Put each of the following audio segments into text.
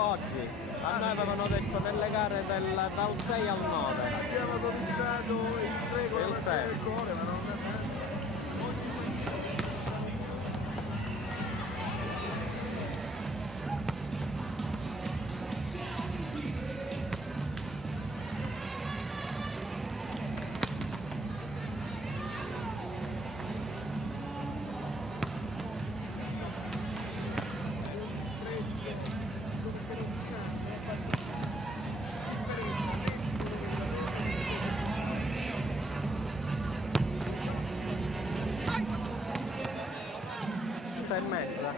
Oggi a noi avevano detto nelle gare dal 6 al 9. Abbiamo cominciato il 3 con la partita del cuore, ma non e mezza.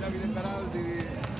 Davide Baraldi.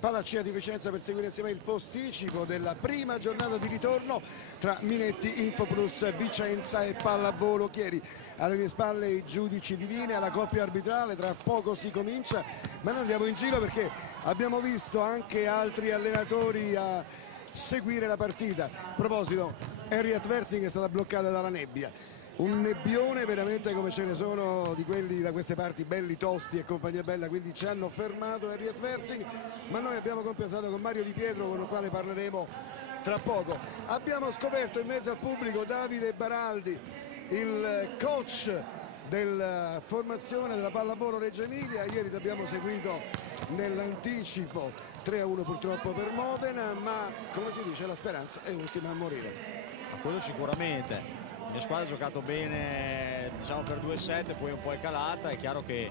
Palacia di Vicenza per seguire insieme il posticipo della prima giornata di ritorno tra Minetti, Infoplus, Vicenza e Pallavolo Chieri. Alle mie spalle i giudici di linea, la coppia arbitrale, tra poco si comincia, ma noi andiamo in giro perché abbiamo visto anche altri allenatori a seguire la partita. A proposito, Henriette Versing è stata bloccata dalla nebbia. un nebbione veramente come ce ne sono di quelli da queste parti, belli tosti e compagnia bella, quindi ci hanno fermato Harriet Versing, ma noi abbiamo compensato con Mario Di Pietro, con il quale parleremo tra poco. Abbiamo scoperto in mezzo al pubblico Davide Baraldi, il coach della formazione della pallavolo Reggio Emilia. Ieri ti abbiamo seguito nell'anticipo, 3-1 purtroppo per Modena, ma come si dice la speranza è ultima a morire. Ma quello sicuramente. La mia squadra ha giocato bene, diciamo, per 2 set, poi un po' è calata. È chiaro che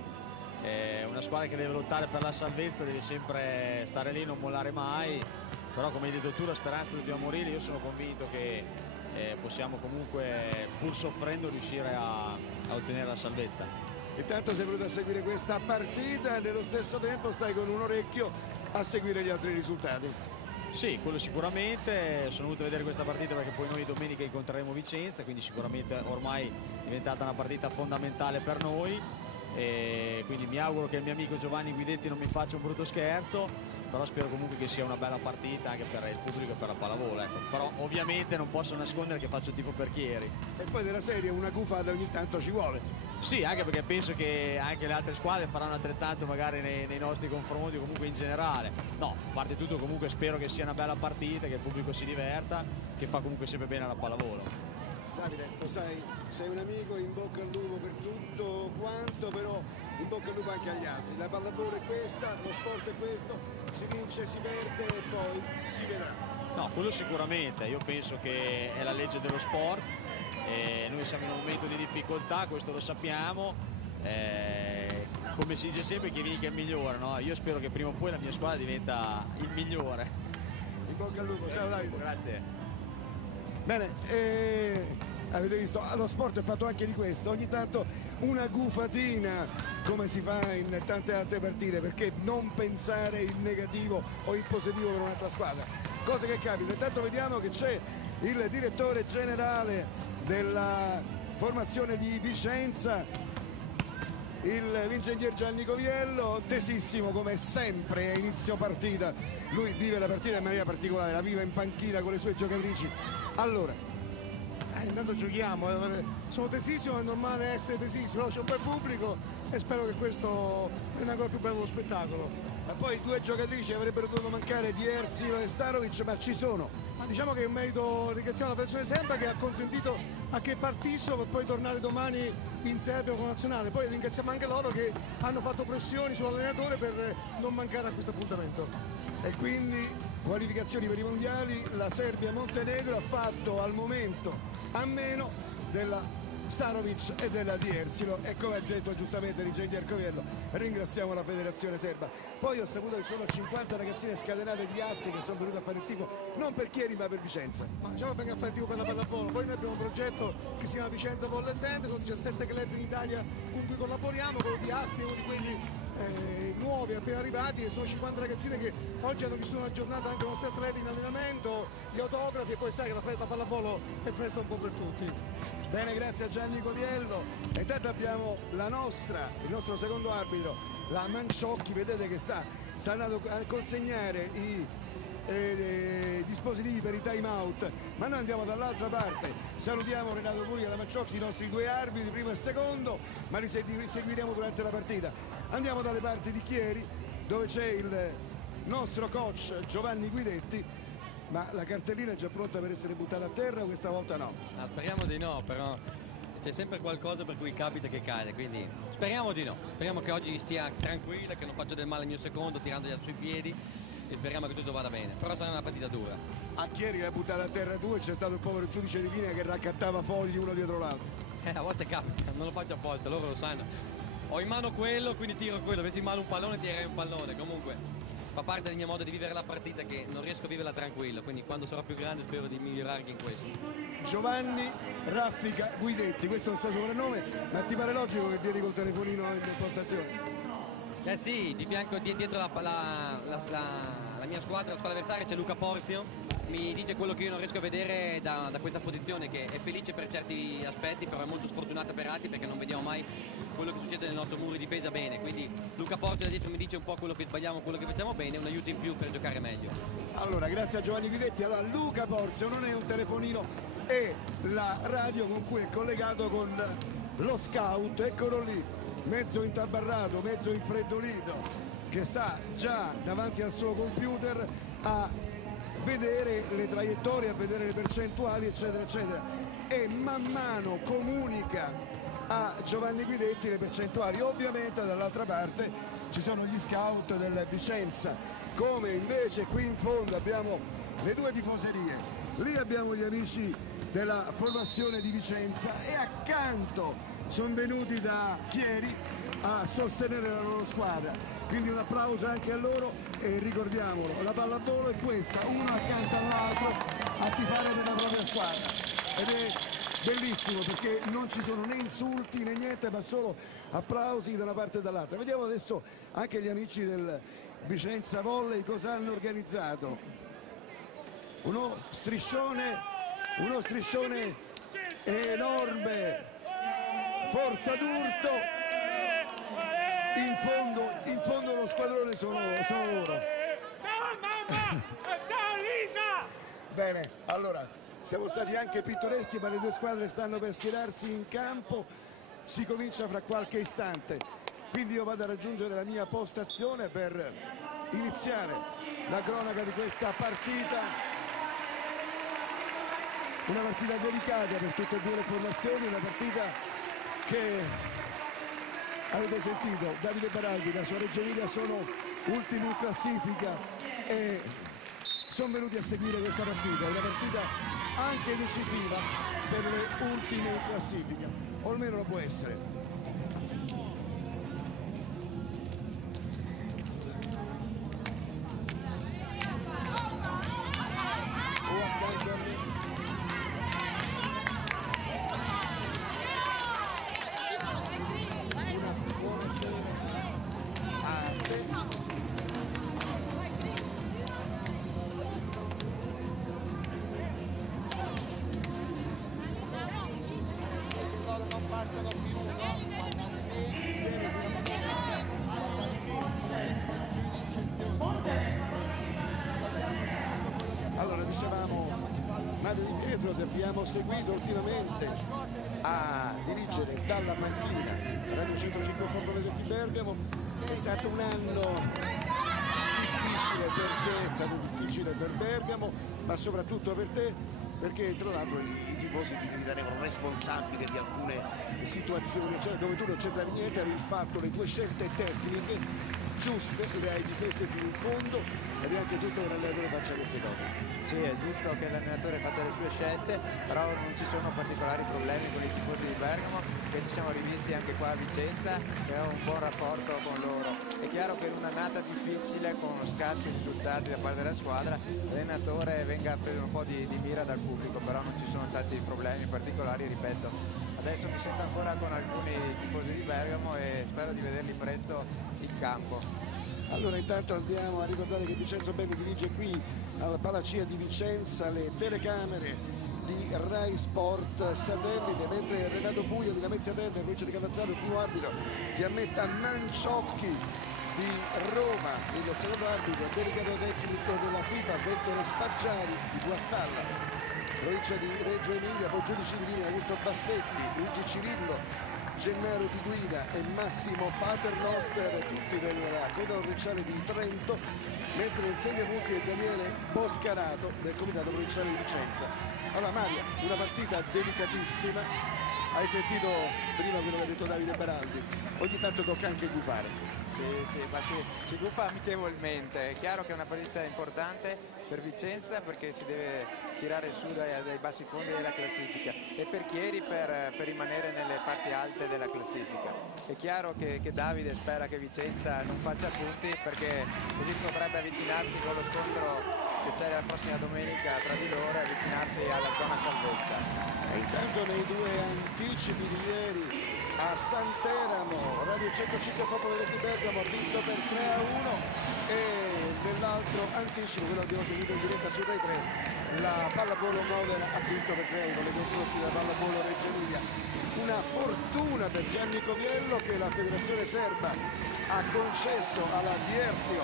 una squadra che deve lottare per la salvezza deve sempre stare lì, non mollare mai, però come hai detto tu la speranza è l'ultima a morire. Io sono convinto che possiamo comunque, pur soffrendo, riuscire a ottenere la salvezza. Intanto sei venuto a seguire questa partita e nello stesso tempo stai con un orecchio a seguire gli altri risultati. Sì, quello sicuramente. Sono venuto a vedere questa partita perché poi noi domenica incontreremo Vicenza, quindi sicuramente ormai è diventata una partita fondamentale per noi, e quindi mi auguro che il mio amico Giovanni Guidetti non mi faccia un brutto scherzo, però spero comunque che sia una bella partita anche per il pubblico e per la pallavolo, ecco. Però ovviamente non posso nascondere che faccio tifo per Chieri. E poi della serie una gufata ogni tanto ci vuole. Sì, anche perché penso che anche le altre squadre faranno altrettanto magari nei nostri confronti, comunque in generale. No, a parte tutto comunque spero che sia una bella partita, che il pubblico si diverta, che fa comunque sempre bene alla pallavolo. Davide, lo sai, sei un amico, in bocca al lupo per tutto quanto, però in bocca al lupo anche agli altri. La pallavolo è questa, lo sport è questo, si vince, si perde e poi si vedrà. No, quello sicuramente. Io penso che è la legge dello sport. Noi siamo in un momento di difficoltà, questo lo sappiamo, come si dice sempre, chi vince è il migliore, no? Io spero che prima o poi la mia squadra diventa il migliore. In bocca al lupo, ciao Davide. Grazie. Bene, avete visto, lo sport è fatto anche di questo, ogni tanto una gufatina come si fa in tante altre partite, perché non pensare il negativo o il positivo per un'altra squadra, cose che capitano. Intanto vediamo che c'è il direttore generale della formazione di Vicenza, l'ingegner Gianni Coviello, tesissimo come sempre a inizio partita. Lui vive la partita in maniera particolare, la vive in panchina con le sue giocatrici. Allora, intanto giochiamo, sono tesissimo, è normale essere tesissimo, c'è un bel pubblico e spero che questo renda ancora più bello lo spettacolo. Ma poi 2 giocatrici avrebbero dovuto mancare, di Erzilo e Starovic, ma ci sono. Ma diciamo che è un merito, ringraziamo la Federazione Serba che ha consentito a che partissero per poi tornare domani in Serbia con la nazionale. Poi ringraziamo anche loro che hanno fatto pressioni sull'allenatore per non mancare a questo appuntamento. E quindi qualificazioni per i mondiali, la Serbia-Montenegro ha fatto al momento a meno della Starovic e della Di Erzilo, e come ha detto giustamente l'ingegner Coviello, ringraziamo la federazione serba. Poi ho saputo che sono 50 ragazzine scatenate di Asti che sono venute a fare il tifo non per Chieri ma per Vicenza. Ma diciamo che venga a fare il tifo per la pallavolo. Poi noi abbiamo un progetto che si chiama Vicenza Volle Sente, sono 17 club in Italia con cui collaboriamo, quello di Asti è uno di quelli nuovi appena arrivati, e sono 50 ragazzine che oggi hanno vissuto una giornata anche con i nostri atleti in allenamento, gli autografi, e poi sai che la festa pallavolo è festa un po' per tutti. Bene, grazie a Gianni Coviello. E intanto abbiamo il nostro secondo arbitro, la Manciocchi, vedete che sta andando a consegnare i dispositivi per i time out, ma noi andiamo dall'altra parte. Salutiamo Renato Puglia e la Manciocchi, i nostri 2 arbitri, primo e secondo, ma li seguiremo durante la partita. Andiamo dalle parti di Chieri, dove c'è il nostro coach Giovanni Guidetti. Ma la cartellina è già pronta per essere buttata a terra, questa volta no? Speriamo di no, però c'è sempre qualcosa per cui capita che cade, quindi speriamo di no. Speriamo che oggi stia tranquilla, che non faccia del male al mio secondo tirandogli sui piedi, e speriamo che tutto vada bene, però sarà una partita dura. A Chieri l'ha buttata a terra tu e c'è stato il povero giudice di linea che raccattava fogli uno dietro l'altro. A volte capita, non lo faccio apposta, loro lo sanno. Ho in mano quello, quindi tiro quello, avessi in mano un pallone tirerei un pallone, comunque fa parte del mio modo di vivere la partita, che non riesco a viverla tranquillo, quindi quando sarò più grande spero di migliorare anche in questo. Giovanni Raffica Guidetti, questo è il suo soprannome, ma ti pare logico che vieni col telefonino in postazione? Sì, di fianco dietro la mia squadra, la squadra avversaria, c'è Luca Porzio, mi dice quello che io non riesco a vedere da questa posizione, che è felice per certi aspetti, però è molto sfortunata per altri, perché non vediamo mai quello che succede nel nostro muro di difesa bene. Quindi Luca Porzio da dietro mi dice un po' quello che sbagliamo, quello che facciamo bene, un aiuto in più per giocare meglio. Allora, grazie a Giovanni Guidetti. Allora, Luca Porzio non è un telefonino e la radio con cui è collegato con lo scout, eccolo lì, mezzo intabarrato, mezzo infreddolito, che sta già davanti al suo computer a vedere le traiettorie, a vedere le percentuali, eccetera eccetera, e man mano comunica a Giovanni Guidetti le percentuali. Ovviamente dall'altra parte ci sono gli scout del Vicenza, come invece qui in fondo abbiamo le due tifoserie, lì abbiamo gli amici della formazione di Vicenza e accanto sono venuti da Chieri a sostenere la loro squadra, quindi un applauso anche a loro. E ricordiamolo, la pallavolo è questa, uno accanto all'altro a tifare per la propria squadra, ed è bellissimo perché non ci sono né insulti né niente, ma solo applausi da una parte e dall'altra. Vediamo adesso anche gli amici del Vicenza Volley cosa hanno organizzato. Uno striscione enorme, forza d'urto. In fondo lo squadrone sono loro. Ciao mamma! Ciao Lisa! Bene, allora siamo stati anche pittoreschi, ma le due squadre stanno per schierarsi in campo, si comincia fra qualche istante, quindi io vado a raggiungere la mia postazione per iniziare la cronaca di questa partita, una partita delicata per tutte e due le formazioni, una partita che avete sentito, Davide Baraldi, la sua Reggio Emilia sono ultimi in classifica e sono venuti a seguire questa partita, una partita anche decisiva per le ultime in classifica, o almeno lo può essere. Allora dicevamo, Mario Di Pietro ti abbiamo seguito ultimamente a dirigere dalla panchina Radio 105 Forbolete di Bergamo, è stato un anno difficile per te, è stato difficile per Bergamo, ma soprattutto per te perché tra l'altro i tifosi ti ritenevano responsabile di alcune situazioni, cioè dove tu non c'entravi niente, avevi fatto le tue scelte tecniche giuste, le hai difese fino in fondo ed è anche giusto che l'allenatore faccia queste cose. Sì, è giusto che l'allenatore faccia le sue scelte, però non ci sono particolari problemi con i tifosi di Bergamo, che ci siamo rivisti anche qua a Vicenza e ho un buon rapporto con loro. È chiaro che in un'annata difficile con scarsi risultati da parte della squadra l'allenatore venga a prendere un po' di mira dal pubblico, però non ci sono stati problemi particolari, ripeto. Adesso mi sento ancora con alcuni tifosi di Bergamo e spero di vederli presto in campo. Allora intanto andiamo a ricordare che Vincenzo Belli dirige qui alla Palacia di Vicenza le telecamere di Rai Sport Satellite, mentre Renato Puglia di Lamezia Terme, provincia di Catanzaro, il primo arbitro, Fiammetta Manciocchi di Roma, il secondo arbitro, delegato tecnico della FIFA, Vettore Spaggiari di Guastalla, provincia di Reggio Emilia, poi giudici di linea Augusto Bassetti, Luigi Cirillo, Gennaro di Guida e Massimo Paternoster, tutti della coda provinciale di Trento, mentre il segnapunti è Daniele Boscarato del comitato provinciale di Vicenza. Allora Maria, una partita delicatissima, hai sentito prima quello che ha detto Davide Baraldi, ogni tanto tocca anche gufare. Sì, ma si gufa amichevolmente, è chiaro che è una partita importante per Vicenza perché si deve tirare su dai bassi fondi della classifica e per Chieri per rimanere nelle parti alte della classifica. È chiaro che Davide spera che Vicenza non faccia punti perché così potrebbe avvicinarsi con lo scontro che c'è la prossima domenica tra di loro e avvicinarsi alla zona salvezza. E intanto nei due anticipi di ieri a Santeramo, Radio 105 Forbolete di Bergamo ha vinto per 3-1 e nell'altro anticipo, quello abbiamo seguito in diretta su Rai 3, la Pallavolo Modena ha vinto per 3-1 nei confronti della Pallavolo Reggio Emilia. Una fortuna per Gianni Coviello che la federazione serba ha concesso alla Dierzio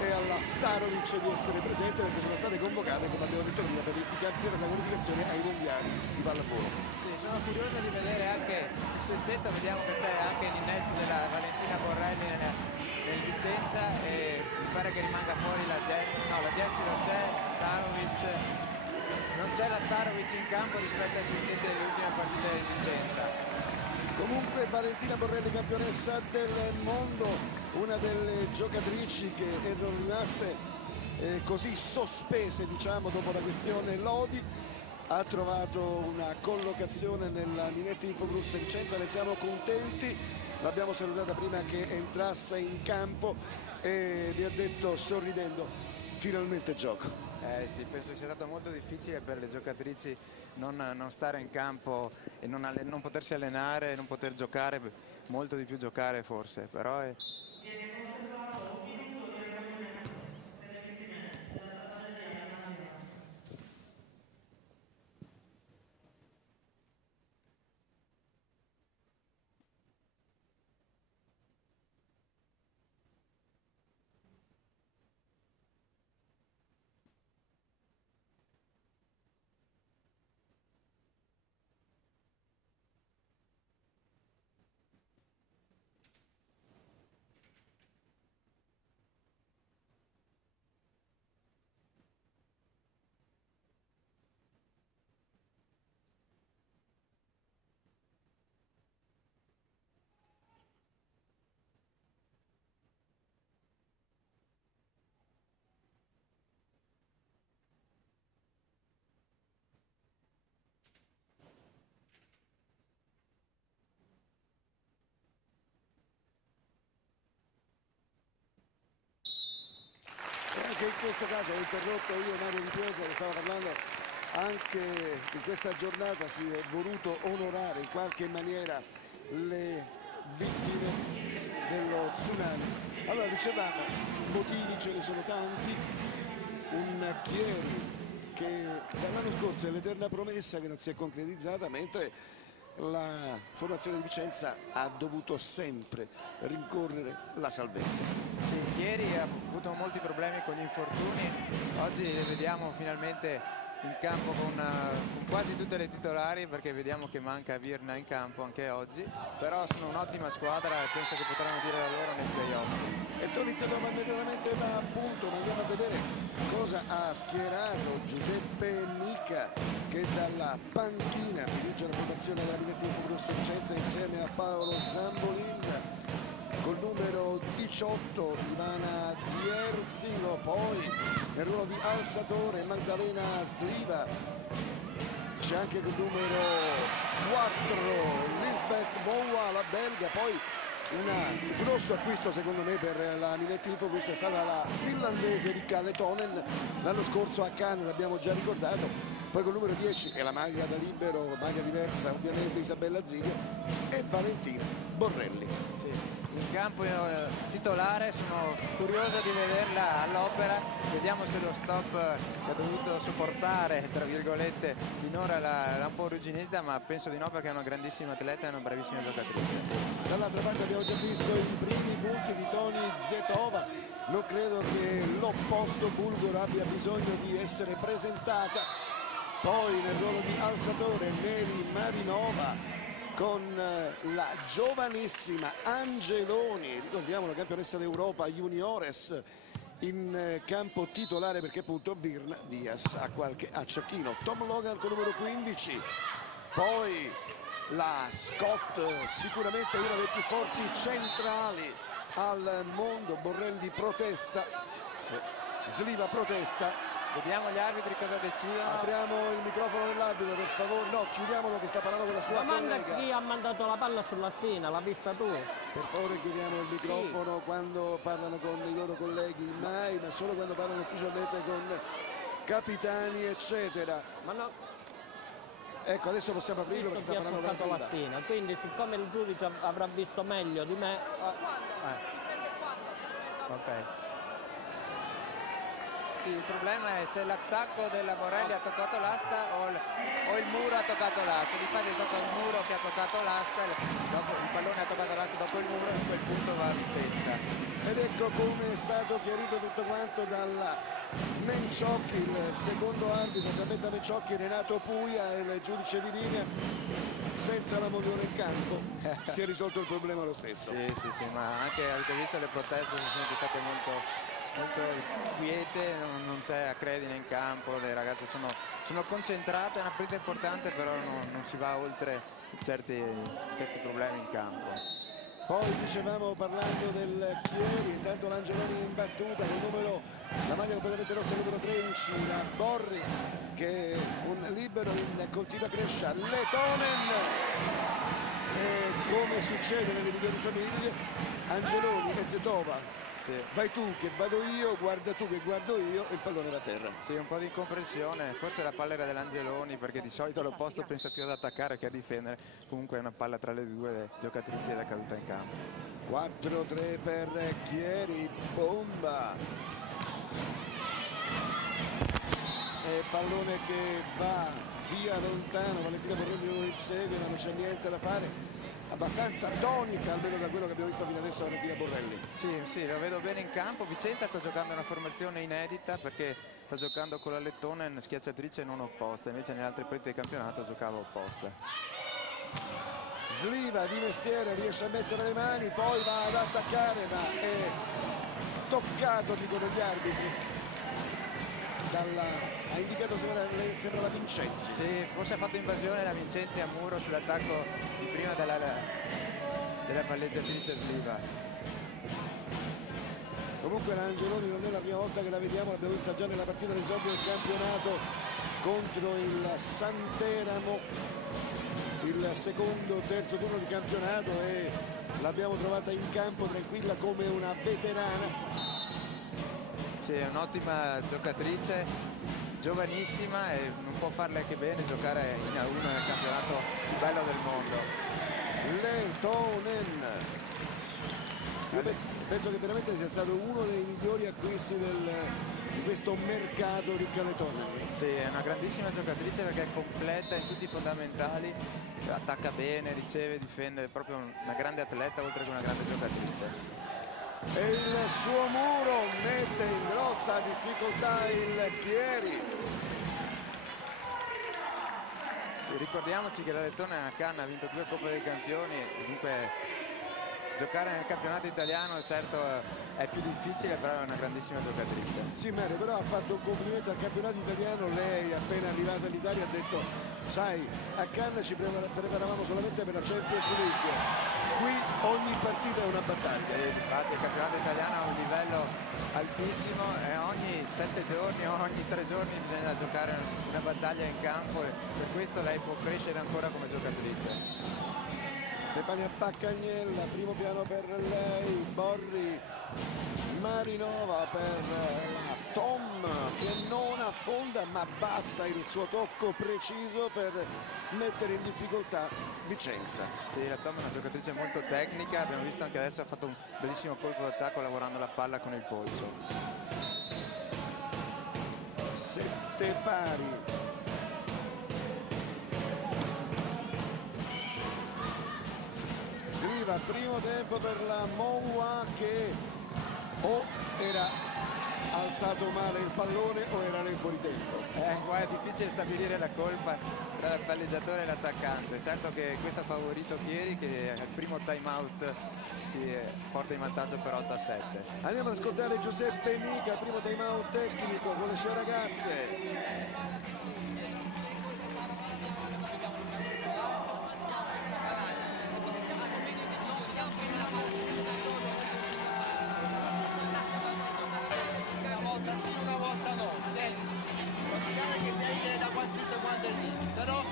e alla Starovic di essere presente, perché sono state convocate, come abbiamo detto prima, per i campi per la qualificazione ai mondiali di pallavolo. Sì, sono curioso di vedere anche il sestetto, vediamo che c'è anche l'innesto della Valentina Borrelli nel Vicenza, e mi pare che rimanga fuori la Jessi non c'è, Starovic, non c'è la Starovic in campo rispetto ai sestetti dell'ultima partita del Vicenza. Comunque Valentina Borrelli, campionessa del mondo, una delle giocatrici che erano rimaste così sospese, diciamo, dopo la questione Lodi, ha trovato una collocazione nella Minetti Infogrus Vicenza, ne siamo contenti, l'abbiamo salutata prima che entrasse in campo e mi ha detto sorridendo: finalmente gioco. Sì, penso sia stato molto difficile per le giocatrici non stare in campo e non potersi allenare, non poter giocare, molto di più giocare forse, però Anche in questo caso ho interrotto io Mario Di Pietro che stava parlando. Anche in questa giornata si è voluto onorare in qualche maniera le vittime dello tsunami. Allora, dicevamo, motivi ce ne sono tanti. Un Chieri che dall'anno scorso è l'eterna promessa che non si è concretizzata, mentre la formazione di Vicenza ha dovuto sempre rincorrere la salvezza. sì, ieri ha avuto molti problemi con gli infortuni, oggi le vediamo finalmente in campo con quasi tutte le titolari, perché vediamo che manca Virna in campo anche oggi, però sono un'ottima squadra e penso che potranno dire la loro nei playoff. E Tonizio trova immediatamente l'appunto, ma andiamo a vedere cosa ha schierato Giuseppe Nica, che dalla panchina dirige la formazione della Minetti Infogrus Vicenza insieme a Paolo Zambolin. Col numero 18 Ivana Dierzilo, poi nel ruolo di alzatore Magdalena Sliva, c'è anche col numero 4 Lisbeth Boua, la belga. Poi un grosso acquisto secondo me per la Minetti Infogrus è stata la finlandese Rikka Letonen, l'anno scorso a Cannes, l'abbiamo già ricordato. Poi col numero 10 è la maglia da libero, maglia diversa ovviamente, Isabella Ziglio, e Valentina Borrelli. Sì. In campo titolare, sono curioso di vederla all'opera, vediamo se lo stop che ha dovuto sopportare tra virgolette finora l'ha un po' arrugginita, ma penso di no, perché è una grandissima atleta e una bravissima giocatrice. Dall'altra parte abbiamo già visto i primi punti di Toni Zetova, non credo che l'opposto bulgaro abbia bisogno di essere presentata. Poi nel ruolo di alzatore Mary Marinova con la giovanissima Angeloni, ricordiamo la campionessa d'Europa juniores, in campo titolare, perché appunto Virna Diaz ha qualche acciacchino. Tom Logan con numero 15, poi la Scott, sicuramente una dei più forti centrali al mondo. Borrelli protesta, Sliva protesta. Vediamo gli arbitri cosa decidono. Apriamo il microfono dell'arbitro, per favore. No, chiudiamolo che sta parlando con la sua Domanda collega. chi ha mandato la palla sulla stina, l'ha vista tu? Per favore chiudiamo il microfono quando parlano con i loro colleghi, mai, ma solo quando parlano ufficialmente con capitani eccetera. Ma no, Ecco, adesso possiamo aprirlo perché visto sta chi ha parlando con toccato la la stina, quindi siccome il giudice avrà visto meglio di me... Ok. Sì, il problema è se l'attacco della Borrelli ha toccato l'asta o il muro ha toccato l'asse, difatti è stato il muro che ha toccato l'asse, il pallone ha toccato l'asse dopo il muro e a quel punto va a Vicenza. Ed ecco come è stato chiarito tutto quanto dalla Menciocchi, il secondo arbitro, Gambetta Menciocchi, Renato Puia e il giudice di linea. Senza la Moglione in campo si è risolto il problema lo stesso. Sì, ma anche avete visto le proteste sono state molto quiete, non c'è acredine in campo, le ragazze sono concentrate, è una partita importante, però non si va oltre certi problemi in campo. Poi dicevamo, parlando del Chieri, intanto l'Angeloni in battuta con la maglia completamente rossa, il numero 13, la Borri, che è un libero in continua crescita, Letonen, e come succede nelle migliori famiglie, Angeloni e Zetova. Sì. Vai tu che vado io, guarda tu che guardo io, e il pallone va a terra. Sì, un po' di incompressione, forse la palla era dell'Angeloni, perché di solito l'opposto pensa più ad attaccare che a difendere. Comunque è una palla tra le due giocatrici ed è caduta in campo. 4-3 per Chieri, bomba, e pallone che va via lontano, Valentina Borrelli lo insegue ma non c'è niente da fare. Abbastanza tonica, almeno da quello che abbiamo visto fino adesso, Valentina Borrelli. Sì, lo vedo bene in campo. Vicenza sta giocando una formazione inedita, perché sta giocando con la Lettonen schiacciatrice non opposta, invece nelle altre partite del campionato giocava opposta. Sliva di mestiere riesce a mettere le mani, poi va ad attaccare, ma è toccato, dicono gli arbitri. Ha indicato, sembra la Vincenzi. Sì, forse ha fatto invasione la Vincenzi a muro sull'attacco di prima della palleggiatrice Sliva. Comunque l'Angeloni non è la prima volta che la vediamo, l'abbiamo vista già nella partita d'esordio del campionato contro il Santeramo, il secondo terzo turno di campionato, e l'abbiamo trovata in campo tranquilla come una veterana. Sì, è un'ottima giocatrice, giovanissima, e non può farle che bene giocare in A1 nel campionato più bello del mondo. Letonen, io penso che veramente sia stato uno dei migliori acquisti di questo mercato, Ricca Letonen. Sì, è una grandissima giocatrice perché è completa in tutti i fondamentali, attacca bene, riceve, difende, è proprio una grande atleta oltre che una grande giocatrice. E il suo muro mette in grossa difficoltà il Chieri. Sì, ricordiamoci che la Lettonen a Cannes ha vinto 2 Coppe dei Campioni, dunque giocare nel campionato italiano certo è più difficile, però è una grandissima giocatrice. Sì, Mere, però ha fatto un complimento al campionato italiano. Lei, appena arrivata in Italia, ha detto: sai, a Cannes ci preparavamo solamente per la Champions League, qui ogni partita è una battaglia. Sì, infatti il campionato italiano ha un livello altissimo e ogni 7 giorni o ogni 3 giorni bisogna giocare una battaglia in campo, e per questo lei può crescere ancora come giocatrice. Stefania Baccagnella, primo piano per lei, Borri, Marinova per la Tom, che non affonda ma basta il suo tocco preciso per mettere in difficoltà Vicenza. Sì, la Tom è una giocatrice molto tecnica, abbiamo visto anche adesso ha fatto un bellissimo colpo d'attacco lavorando la palla con il polso. 7 pari. Sliva, primo tempo per la Moua, che o era alzato male il pallone o era nel fuoritempo. Qua è difficile stabilire la colpa tra il palleggiatore e l'attaccante. Certo che questo ha favorito Chieri, che al primo time out si porta in vantaggio per 8-7. Andiamo ad ascoltare Giuseppe Mica, primo time out tecnico con le sue ragazze. Però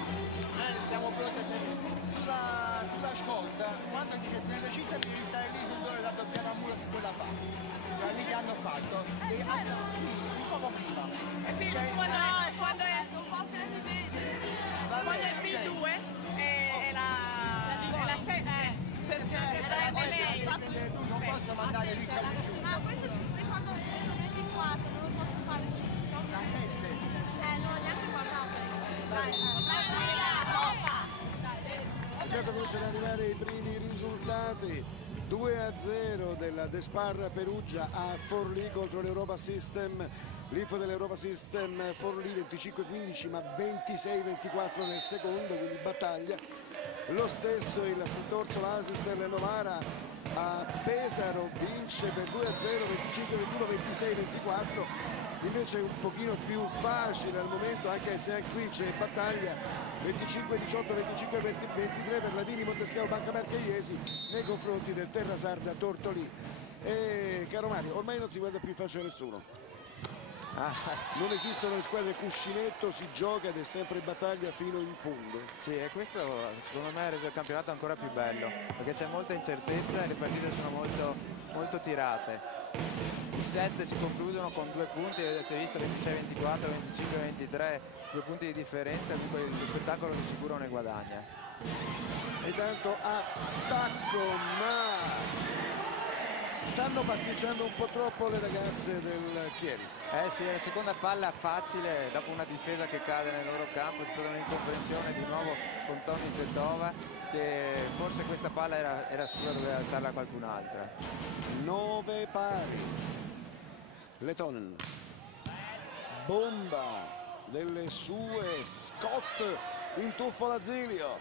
siamo pronti a sulla scorta, quando è direzione decisa devi stare lì sul dove la dobbiamo a muro su quella parte, cioè lì che hanno fatto un poco prima. Sì, quando è un po' cominciano ad arrivare i primi risultati. 2-0 della Despar Perugia a Forlì contro l'Europa System. L'info dell'Europa System Forlì 25-15 ma 26-24 nel secondo, quindi battaglia. Lo stesso il Sant'Orsola Asister Novara a Pesaro, vince per 2-0, 25-21, 26-24. Invece è un pochino più facile al momento, anche se anche qui c'è battaglia, 25-18, 25-23 per Lavini Monteschiavo Banca Marcheiesi nei confronti del Terra Sarda Tortolì. E caro Mario, ormai non si guarda più in faccia a nessuno. Non esistono le squadre cuscinetto, si gioca ed è sempre battaglia fino in fondo. Sì, e questo secondo me ha reso il campionato ancora più bello, perché c'è molta incertezza e le partite sono molto tirate. I set si concludono con 2 punti, avete visto 26-24, 25-23, 2 punti di differenza, dunque lo spettacolo di sicuro ne guadagna. E tanto attacco, ma stanno pasticciando un po' troppo le ragazze del Chieri. Sì, è la seconda palla facile dopo una difesa che cade nel loro campo, c'è stata un'incomprensione di nuovo con Tommy Fetova, che forse questa palla era sua, doveva alzarla qualcun'altra. 9 pari. Letonen, bomba delle sue, Scott in tuffo l'Azzilio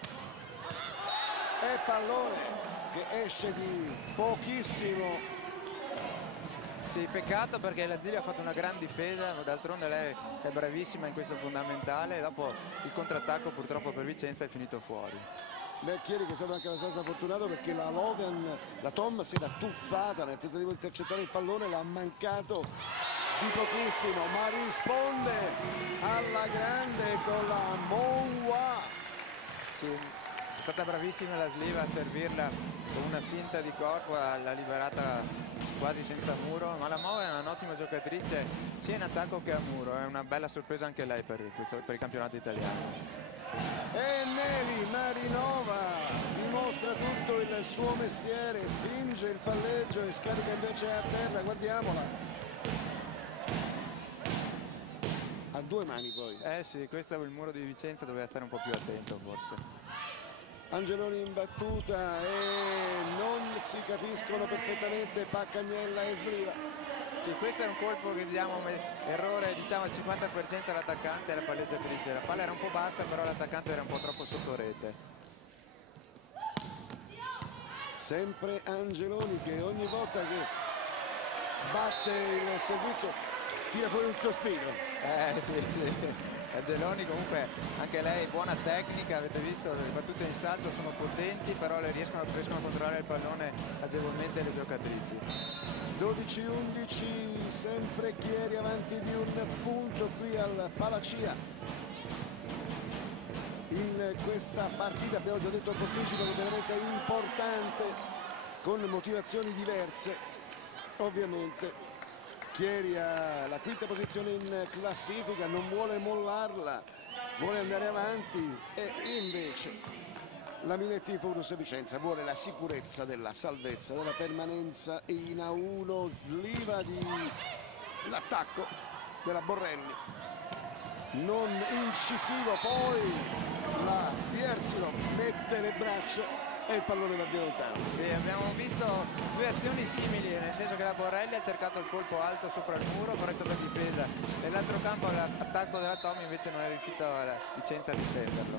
e pallone che esce di pochissimo. Sì, peccato perché l'Azzilio ha fatto una gran difesa, ma d'altronde lei è bravissima in questo fondamentale, e dopo il contrattacco purtroppo per Vicenza è finito fuori. Chieri che è stato anche abbastanza fortunato perché la Logan, la Tom si era tuffata nel tentativo di intercettare il pallone, l'ha mancato di pochissimo, ma risponde alla grande con la Moua. Sì, è stata bravissima la Sliva a servirla con una finta di corpo, l'ha liberata quasi senza muro, ma la Moua è un'ottima giocatrice sia in attacco che a muro, è una bella sorpresa anche lei per il campionato italiano. E Neli Marinova dimostra tutto il suo mestiere, finge il palleggio e scarica invece a terra, guardiamola. A 2 mani poi. Sì, questo è il muro di Vicenza, doveva stare un po' più attento forse. Angeloni in battuta e non si capiscono perfettamente Paccagnella e Sliva. Sì, questo è un colpo che diamo errore, diciamo al 50% all'attaccante e alla palleggiatrice. La palla era un po' bassa, però l'attaccante era un po' troppo sotto rete. Sempre Angeloni che ogni volta che batte il servizio tira fuori un sospiro. Sì. Angeloni comunque anche lei buona tecnica, avete visto le battute in salto sono potenti, però le riescono a controllare il pallone agevolmente le giocatrici. 12-11, sempre Chieri avanti di un punto qui al Palacia. In questa partita abbiamo già detto il posticipo che è veramente importante, con motivazioni diverse. Ovviamente Chieri ha la quinta posizione in classifica, non vuole mollarla, vuole andare avanti, e invece la Minetti Infobus Vicenza vuole la sicurezza della salvezza, della permanenza in A1. Sliva di l'attacco della Borrelli, non incisivo, poi la Diersilo mette le braccia e il pallone va via lontano. Sì, abbiamo visto 2 azioni simili, nel senso che la Borrelli ha cercato il colpo alto sopra il muro, però è stata difesa. Nell'altro campo l'attacco della Tommy invece non è riuscito la Vicenza a difenderlo.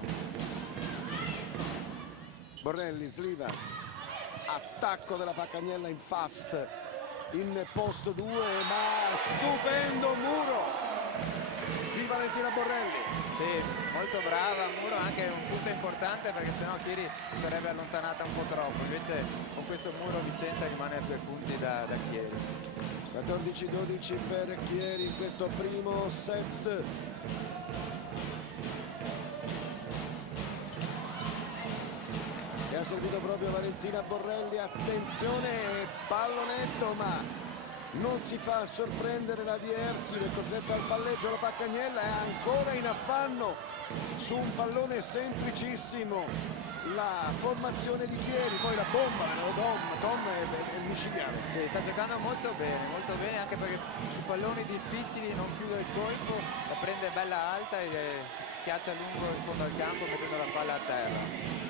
Borrelli, Sliva, attacco della Paccagnella in fast, in posto 2, ma stupendo muro di Valentina Borrelli. Sì, molto brava, Muro anche un punto importante perché sennò Chieri si sarebbe allontanata un po' troppo, invece con questo Muro Vicenza rimane a 2 punti da Chieri. 14-12 per Chieri in questo primo set. E ha servito proprio Valentina Borrelli, attenzione, pallonetto, ma non si fa sorprendere la Diersilo, è costretta al palleggio la Paccagnella, è ancora in affanno su un pallone semplicissimo la formazione di Chieri, poi la bomba, Tom è micidiale. Sì, sta giocando molto bene anche perché su palloni difficili non chiude il colpo, la prende bella alta e schiaccia lungo in fondo al campo mettendo la palla a terra.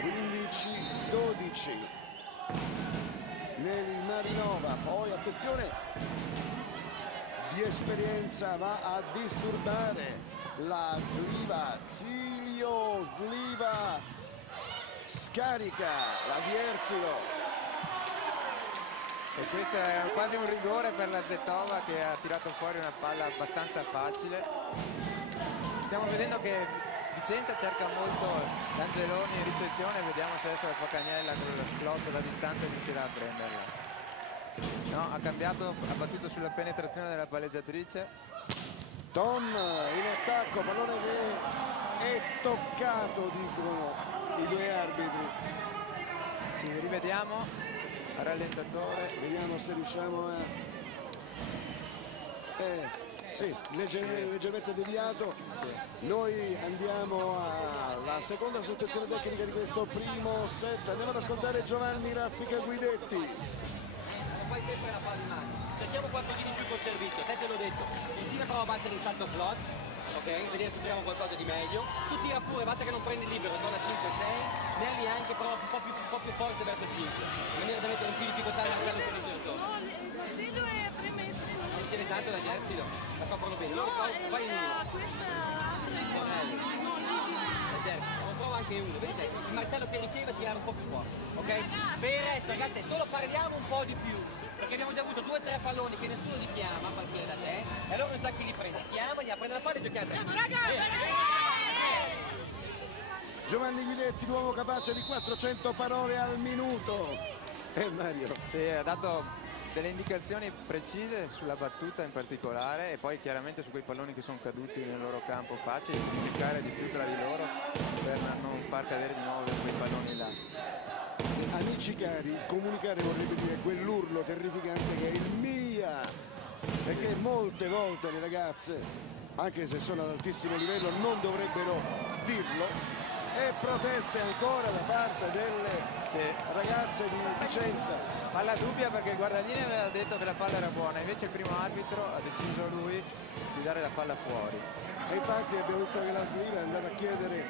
15-12. Neli Marinova, poi attenzione, di esperienza va a disturbare la Sliva, Zilio Sliva scarica la di Erzilo. E questo è quasi un rigore per la Zetova, che ha tirato fuori una palla abbastanza facile. Stiamo vedendo che Vicenza cerca molto Angeloni in ricezione, vediamo se adesso la Focagnella con il flotto da distanza riuscirà a prenderla. No, ha cambiato, ha battuto sulla penetrazione della palleggiatrice. Tom in attacco, pallone che è toccato, dicono i due arbitri. Sì, rivediamo al rallentatore. Vediamo se riusciamo a... sì, leggermente deviato. Noi andiamo alla seconda sospensione tecnica di questo primo set. Andiamo ad ascoltare Giovanni Raffica Guidetti. Fai sempre la palla in mano, cerchiamo qualcosina in più col servizio, te l'ho detto, il tira prova a battere il salto flot, ok? Vedere se tiriamo qualcosa di meglio, tu tira pure, basta che non prendi libero, zona 5-6, Nelly anche però un po' più forte verso il 5, in maniera da mettere in più difficoltà all'interno del territorio. No, Lilo è a 3 metri. Non tiene tanto da Gersilo, la coprono bene, loro vai in uno. Questa Non prova anche uno, vedete il martello che riceve tirare un po' più forte, ok? Per il resto ragazzi solo parliamo un po' di più, perché abbiamo già avuto 2 o 3 palloni che nessuno li chiama a partire da te e allora non sa chi li prende, chiamali a prendere la palla e giocare a te. Giovanni Guidetti, l'uomo capace di 400 parole al minuto. Mario. Sì, ha dato delle indicazioni precise sulla battuta in particolare e poi chiaramente su quei palloni che sono caduti nel loro campo facili, comunicare di più tra di loro per non far cadere di nuovo quei palloni là. Amici cari, comunicare vorrebbe dire quell'urlo terrificante che è il Mia, perché molte volte le ragazze, anche se sono ad altissimo livello, non dovrebbero dirlo. E proteste ancora da parte delle ragazze di Vicenza. Palla dubbia perché il guardalini aveva detto che la palla era buona, invece il primo arbitro ha deciso lui di dare la palla fuori. E infatti abbiamo visto che la Sliva è andata a chiedere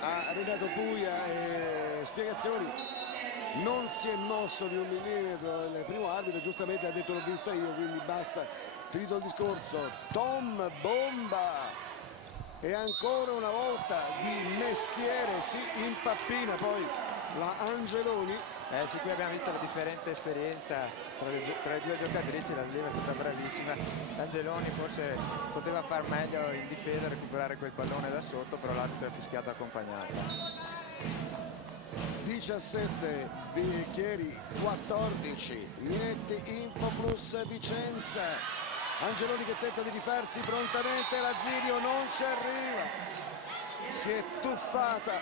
a Renato Puglia spiegazioni. Non si è mosso di 1 millimetro il primo arbitro, giustamente ha detto l'ho vista io, quindi basta, finito il discorso. Tom Bomba. E ancora una volta di mestiere si impappina poi la Angeloni. Sì, qui abbiamo visto la differente esperienza tra le due giocatrici, la Sliva è stata bravissima, l'Angeloni forse poteva far meglio in difesa, recuperare quel pallone da sotto, però l'arbitro ha fischiato accompagnata. 17 Bicchieri, 14 Minetti, Infoplus Vicenza. Angeloni che tenta di rifarsi prontamente, la Zilio non ci arriva, si è tuffata.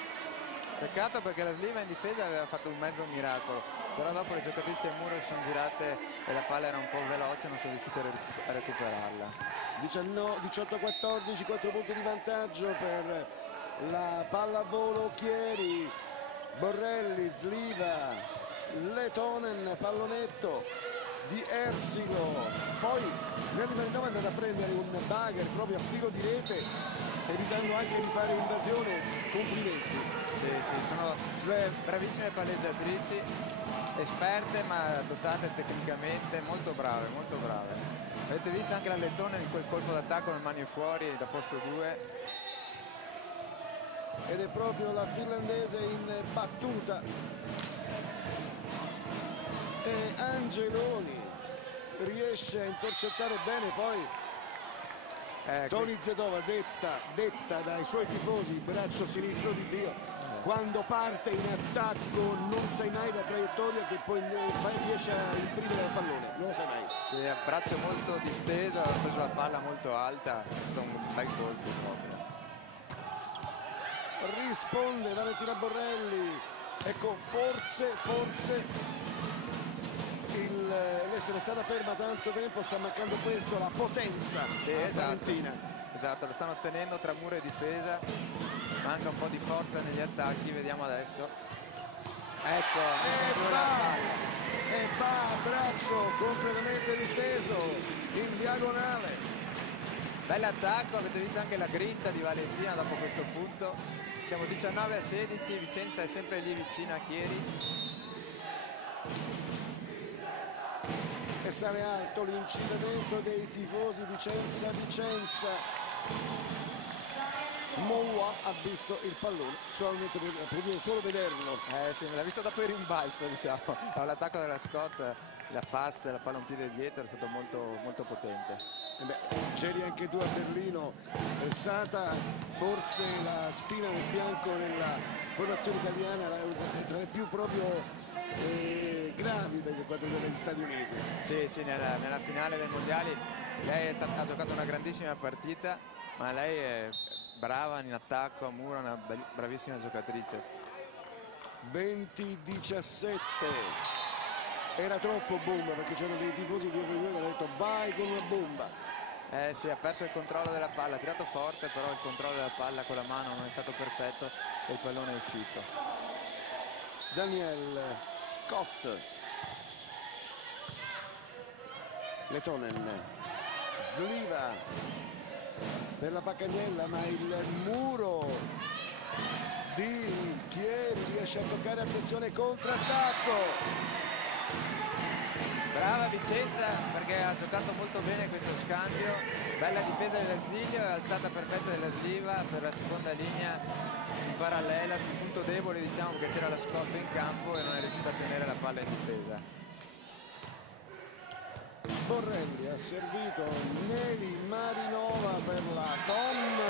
Peccato perché la Sliva in difesa aveva fatto un mezzo miracolo, però dopo le giocatrici al muro si sono girate e la palla era un po' veloce, non sono riuscite a recuperarla. 18-14, 4 punti di vantaggio per la pallavolo Chieri, Borrelli, Sliva, Letonen, pallonetto di Erzilo, poi Nelly Marinova è andata a prendere un bagger proprio a filo di rete, evitando anche di fare invasione. Complimenti. Sì, sono due bravissime palleggiatrici, esperte ma dotate tecnicamente, molto brave, molto brave. Avete visto anche la Lettone in quel colpo d'attacco nel mani fuori da posto 2. Ed è proprio la finlandese in battuta. E Angeloni riesce a intercettare bene poi Toni Zetova, detta dai suoi tifosi braccio sinistro di Dio. Quando parte in attacco non sai mai la traiettoria che poi riesce a imprimere il pallone, non lo sai mai. Sì, a braccio molto disteso, ha preso la palla molto alta, è stato un bel colpo proprio. Risponde Valentina Borrelli, ecco forse l'essere stata ferma tanto tempo sta mancando questo, la potenza. Sì, Valentina. Esatto, lo stanno ottenendo tra muro e difesa, manca un po' di forza negli attacchi, vediamo adesso. Ecco, e va a braccio completamente disteso in diagonale. Bell'attacco, avete visto anche la grinta di Valentina dopo questo punto. Siamo 19-16, Vicenza è sempre lì vicino a Chieri. E sale alto l'incitamento dei tifosi. Vicenza. Moua ha visto il pallone, solamente per potuto solo vederlo. Sì, me l'ha visto dopo il rimbalzo, diciamo. L'attacco della Scott, la fast, la palla un piede dietro è stato molto, molto potente. C'eri anche tu a Berlino, è stata forse la spina nel fianco della formazione italiana, tra le più proprio gravi per quanto riguarda gli Stati Uniti. Sì, nella finale dei mondiali lei ha giocato una grandissima partita, ma lei è brava in attacco a muro, una bravissima giocatrice. 20-17. Era troppo bomba perché c'erano dei tifosi che hanno detto vai con una bomba. Sì, ha perso il controllo della palla, ha tirato forte, però il controllo della palla con la mano non è stato perfetto e il pallone è uscito. Daniel Scott. Letonen. Sliva per la Paccagnella, ma il muro di Chieri riesce a toccare, attenzione, contrattacco. Brava Vicenza perché ha giocato molto bene questo scambio, bella difesa dell'Asilio e alzata perfetta della Sliva per la seconda linea in parallela sul punto debole, diciamo che c'era la Scott in campo e non è riuscita a tenere la palla in difesa. Borrelli ha servito Neli Marinova per la Tom.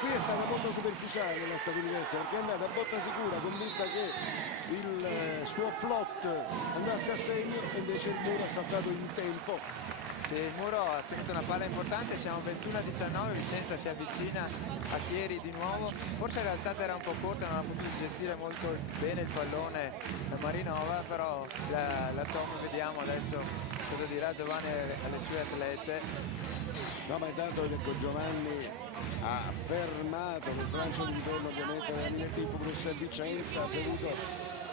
Qui è stata molto superficiale la statunitense perché è andata a botta sicura, convinta che il suo flot andasse a segno e invece il muro ha saltato in tempo. Sì, il muro ha tenuto una palla importante, siamo 21-19, Vicenza si avvicina a Chieri di nuovo, forse l'alzata era un po' corta, non ha potuto gestire molto bene il pallone la Marinova, però la Tom vediamo adesso cosa dirà Giovanni alle sue atlete. No, ma intanto ecco, Giovanni ha fermato lo slancio di ritorno ovviamente della Minetti Infobus a Vicenza, ha dovuto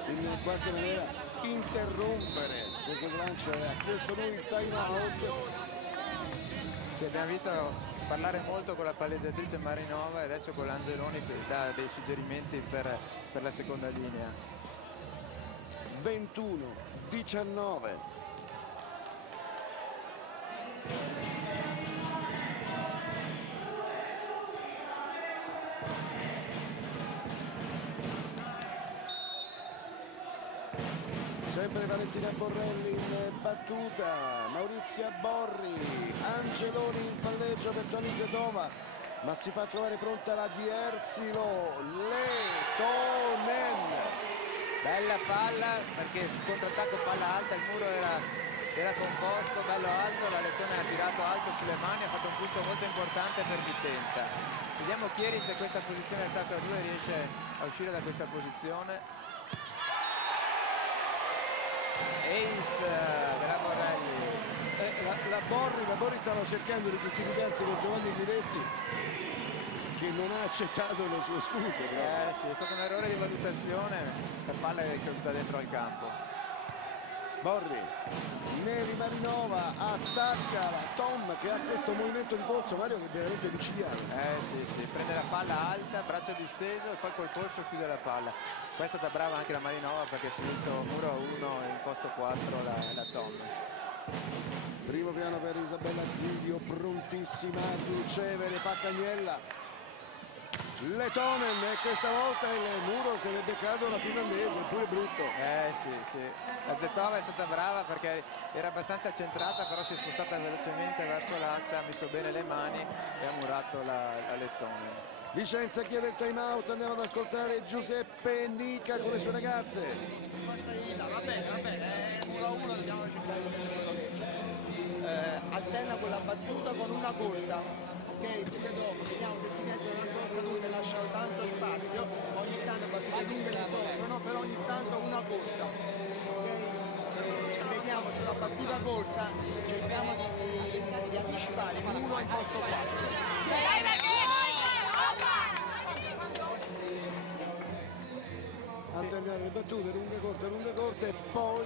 in qualche maniera interrompere questo slancio e ha chiesto lui il time out. Ci abbiamo visto parlare molto con la palleggiatrice Marinova e adesso con l'Angeloni che dà dei suggerimenti per la seconda linea. 21-19. Sempre Valentina Borrelli in battuta, Maurizia Borri, Angeloni in palleggio per Toni Zedova, ma si fa trovare pronta la Dierzilo, Letonen. Bella palla perché sul contrattacco palla alta, il muro era composto, bello alto, la Letonen ha tirato alto sulle mani, ha fatto un punto molto importante per Vicenza. Vediamo Chieri se questa posizione attacco a 2 riesce a uscire da questa posizione. Ace della Borrelli. La Borri stava cercando di giustificarsi con Giovanni Guidetti che non ha accettato le sue scuse. Sì, è stato un errore di valutazione, la palla è caduta dentro al campo. Borri, Neli Marinova attacca la Tom che ha questo movimento di polso, Mario, che è veramente micidiale. Sì, prende la palla alta, braccio disteso e poi col polso chiude la palla. Qua è stata brava anche la Marinova perché si è vinto muro a 1 e in posto 4 la Tom. Primo piano per Isabella Zilio, prontissima a ricevere Paccagnella. Letonen e questa volta il muro se l'è beccato la finlandese, pure brutto. Sì. La Zetova è stata brava perché era abbastanza centrata, però si è spostata velocemente verso l'asta, ha messo bene le mani e ha murato la Letonen. Vicenza chiede il time out, andiamo ad ascoltare Giuseppe Nica con le sue ragazze. Va bene, 1-1 dobbiamo cercare di vedere quello che c'è. Alterna quella battuta con una corta, ok? Perché dopo vediamo se si mettono ancora cadute e lasciano tanto spazio, ogni tanto battute lunghe le soffrono, però ogni tanto una corta, ok? Vediamo sulla battuta corta, cerchiamo di anticipare l'uno in posto 4. Alternare le battute, lunghe corte e poi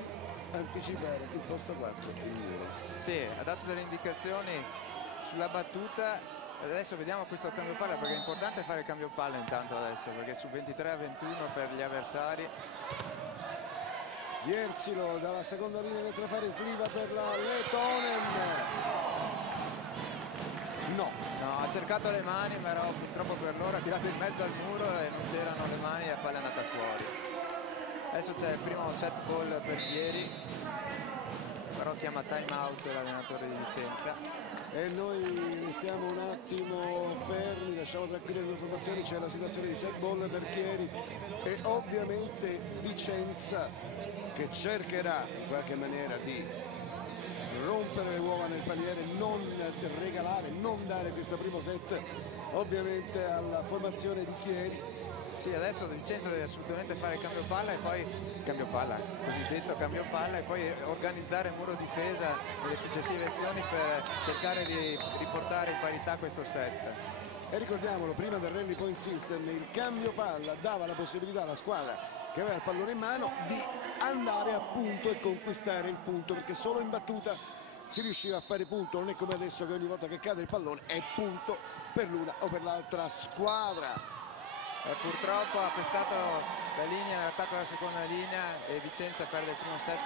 anticipare il posto 4 il muro. Sì, ha dato delle indicazioni sulla battuta. Adesso vediamo questo cambio palla, perché è importante fare il cambio palla intanto adesso, perché su 23-21 per gli avversari. Viersilo dalla seconda linea mentre fare Sliva per la Letonen. No, ha cercato le mani, però purtroppo per loro ha tirato in mezzo al muro e non c'erano le mani e la palla è andata fuori. Adesso c'è il primo set ball per Chieri, però chiama time out l'allenatore di Vicenza. E noi restiamo un attimo fermi, lasciamo tranquille le due formazioni. C'è la situazione di set ball per Chieri e ovviamente Vicenza che cercherà in qualche maniera di rompere le uova nel paniere, non regalare, non dare questo primo set ovviamente alla formazione di Chieri. Sì, adesso Vicenza deve assolutamente fare il cambio palla e poi cosiddetto cambio palla, e poi organizzare il muro difesa nelle successive azioni per cercare di riportare in parità questo set. E ricordiamolo, prima del rally point system il cambio palla dava la possibilità alla squadra che aveva il pallone in mano di andare a punto e conquistare il punto, perché solo in battuta si riusciva a fare punto. Non è come adesso che ogni volta che cade il pallone è punto per l'una o per l'altra squadra. Purtroppo ha pestato la linea nell'attacco della seconda linea e Vicenza perde il primo set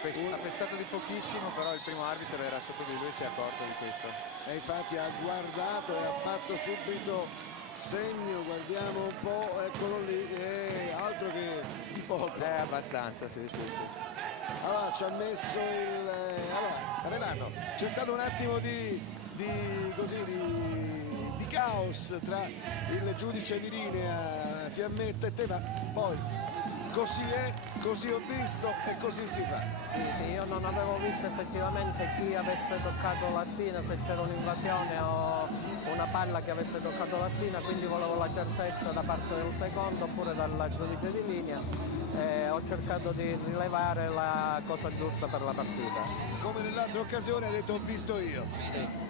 25-21. Ha pestato di pochissimo, però il primo arbitro era sotto di lui e si è accorto di questo. E infatti ha guardato e ha fatto subito segno, guardiamo un po', eccolo lì, altro che di poco. Abbastanza, sì. Allora ci ha messo allora Renato, c'è stato un attimo di caos tra il giudice di linea Fiammetta e te, ma poi così è, così ho visto e così si fa. Sì, io non avevo visto effettivamente chi avesse toccato la spina, se c'era un'invasione o una palla che avesse toccato la spina, quindi volevo la certezza da parte del secondo oppure dal giudice di linea. Ho cercato di rilevare la cosa giusta per la partita. Come nell'altra occasione ha detto ho visto io. Sì.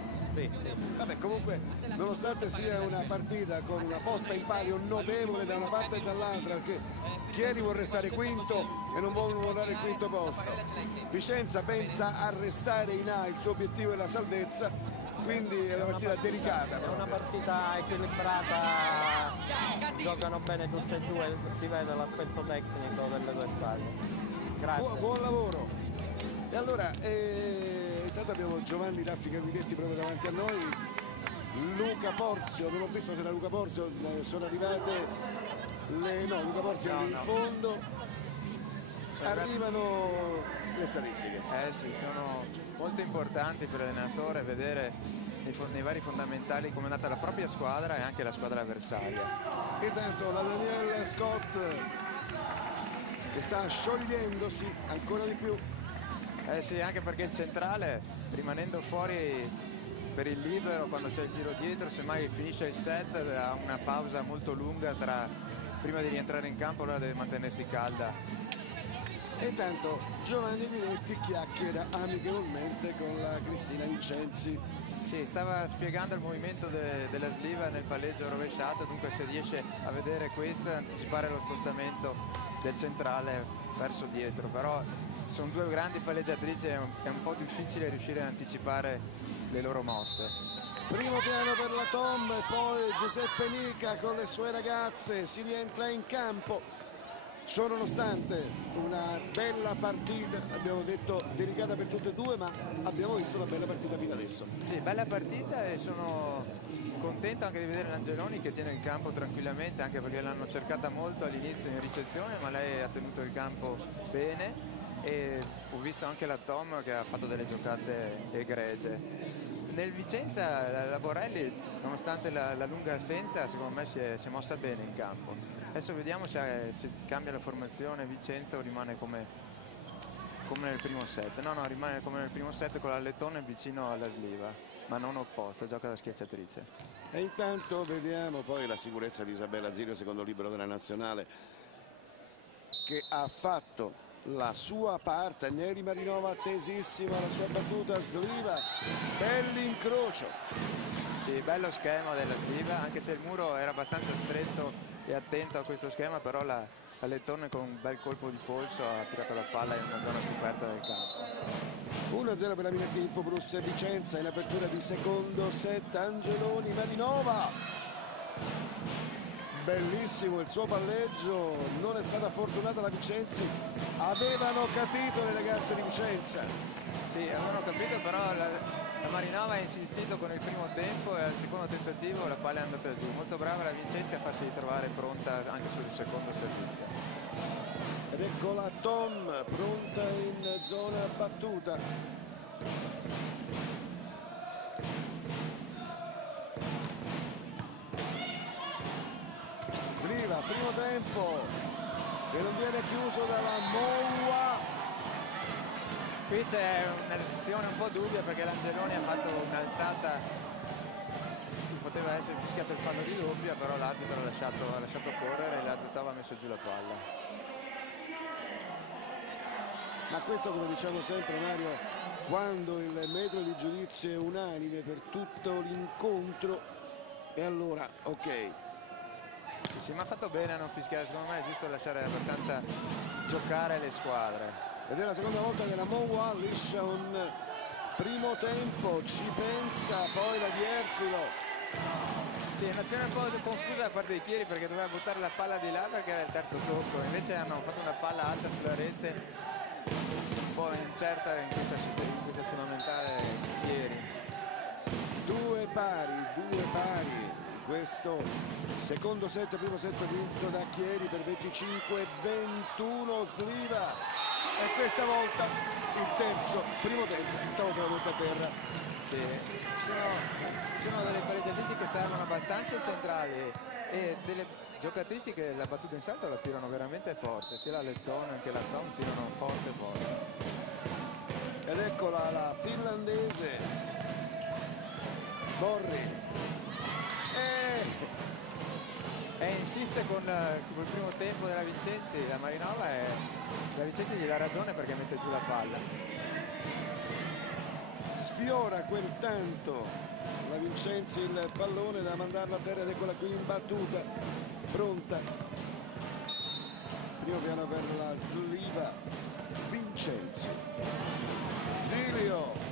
Vabbè, comunque nonostante sia una partita con una posta in palio notevole da una parte e dall'altra, perché Chieri vuole restare quinto e non vuole onorare il quinto posto, Vicenza pensa a restare in A, il suo obiettivo è la salvezza, quindi è una partita delicata. È una partita equilibrata, giocano bene tutte e due, si vede l'aspetto tecnico delle due squadre. Grazie. Buon lavoro. E allora intanto abbiamo Giovanni Raffica Guidetti proprio davanti a noi, Luca Porzio, non ho visto se era Luca Porzio, sono arrivate Luca Porzio è lì in fondo, arrivano le statistiche. Sì, sono molto importanti per l'allenatore vedere nei vari fondamentali come è andata la propria squadra e anche la squadra avversaria. Intanto la Daniel Scott che sta sciogliendosi ancora di più. Sì, anche perché il centrale, rimanendo fuori per il libero quando c'è il giro dietro, semmai finisce il set, ha una pausa molto lunga prima di rientrare in campo, allora deve mantenersi calda. E intanto Giovanni Guidetti chiacchiera amichevolmente con la Cristina Vincenzi. Sì, stava spiegando il movimento della Sliva nel palleggio rovesciato, dunque se riesce a vedere questo e anticipare lo spostamento del centrale verso dietro, però sono due grandi palleggiatrici e è un po' difficile riuscire ad anticipare le loro mosse. Primo piano per la Tom e poi Giuseppe Nica con le sue ragazze, si rientra in campo. Ciononostante una bella partita, abbiamo detto delicata per tutte e due, ma abbiamo visto una bella partita fino adesso. Sì, bella partita e sono contento anche di vedere l'Angeloni che tiene il campo tranquillamente, anche perché l'hanno cercata molto all'inizio in ricezione, ma lei ha tenuto il campo bene, e ho visto anche la Tom che ha fatto delle giocate egregie. Nel Vicenza la Borelli, nonostante la lunga assenza, secondo me si è mossa bene in campo. Adesso vediamo se cambia la formazione Vicenza o rimane come nel primo set. No, rimane come nel primo set con la Lettone vicino alla Sliva, ma non opposto, gioca da schiacciatrice. E intanto vediamo poi la sicurezza di Isabella Zirio, secondo libero della Nazionale, che ha fatto la sua parte. Neri Marinova attesissima la sua battuta, Sliva, bell'incrocio. Sì, bello schema della Sliva, anche se il muro era abbastanza stretto e attento a questo schema, però la Lettone con un bel colpo di polso ha tirato la palla in una zona scoperta del campo. 1-0 per la Minetti Infobus Vicenza in apertura di secondo set. Angeloni, Marinova, bellissimo il suo palleggio, non è stata fortunata la Vicenzi, avevano capito le ragazze di Vicenza. Sì, avevano capito, però la Marinova ha insistito con il primo tempo e al secondo tentativo la palla è andata giù. Molto brava la Vicenza a farsi ritrovare pronta anche sul secondo servizio. Ed eccola Tom, pronta in zona battuta. Sliva, primo tempo, che non viene chiuso dalla Moua. Qui c'è un'azione un po' dubbia perché l'Angeloni ha fatto un'alzata, poteva essere fischiato il fallo di doppia, però l'arbitro ha lasciato correre e la Zetova ha messo giù la palla. Ma questo, come diciamo sempre, Mario, quando il metro di giudizio è unanime per tutto l'incontro, e allora ok. Sì, ma ha fatto bene a non fischiare, secondo me è giusto lasciare abbastanza giocare le squadre. Ed è la seconda volta che la Moua liscia un primo tempo, ci pensa poi la Dierzilo. Sì, è un'azione un po' confusa da parte di Chieri perché doveva buttare la palla di là perché era il terzo tocco, invece hanno fatto una palla alta sulla rete, un po' incerta in questa fondamentale Chieri. Due pari in questo secondo set, primo set vinto da Chieri per 25-21. Sliva, e questa volta il terzo primo tempo, questa volta la volta a terra. Sì, ci sono delle pareggiatrici che servono abbastanza centrali e delle giocatrici che la battuta in salto la tirano veramente forte, sia la Lettone che la Tom tirano forte. Ed eccola la finlandese Borri, e insiste con il primo tempo della Vincenzi, la Marinova, e la Vincenzi gli dà ragione perché mette giù la palla. Sfiora quel tanto la Vincenzi il pallone da mandarlo a terra ed eccola qui in battuta, pronta. Primo piano per la Sliva, Vincenzi, Zilio,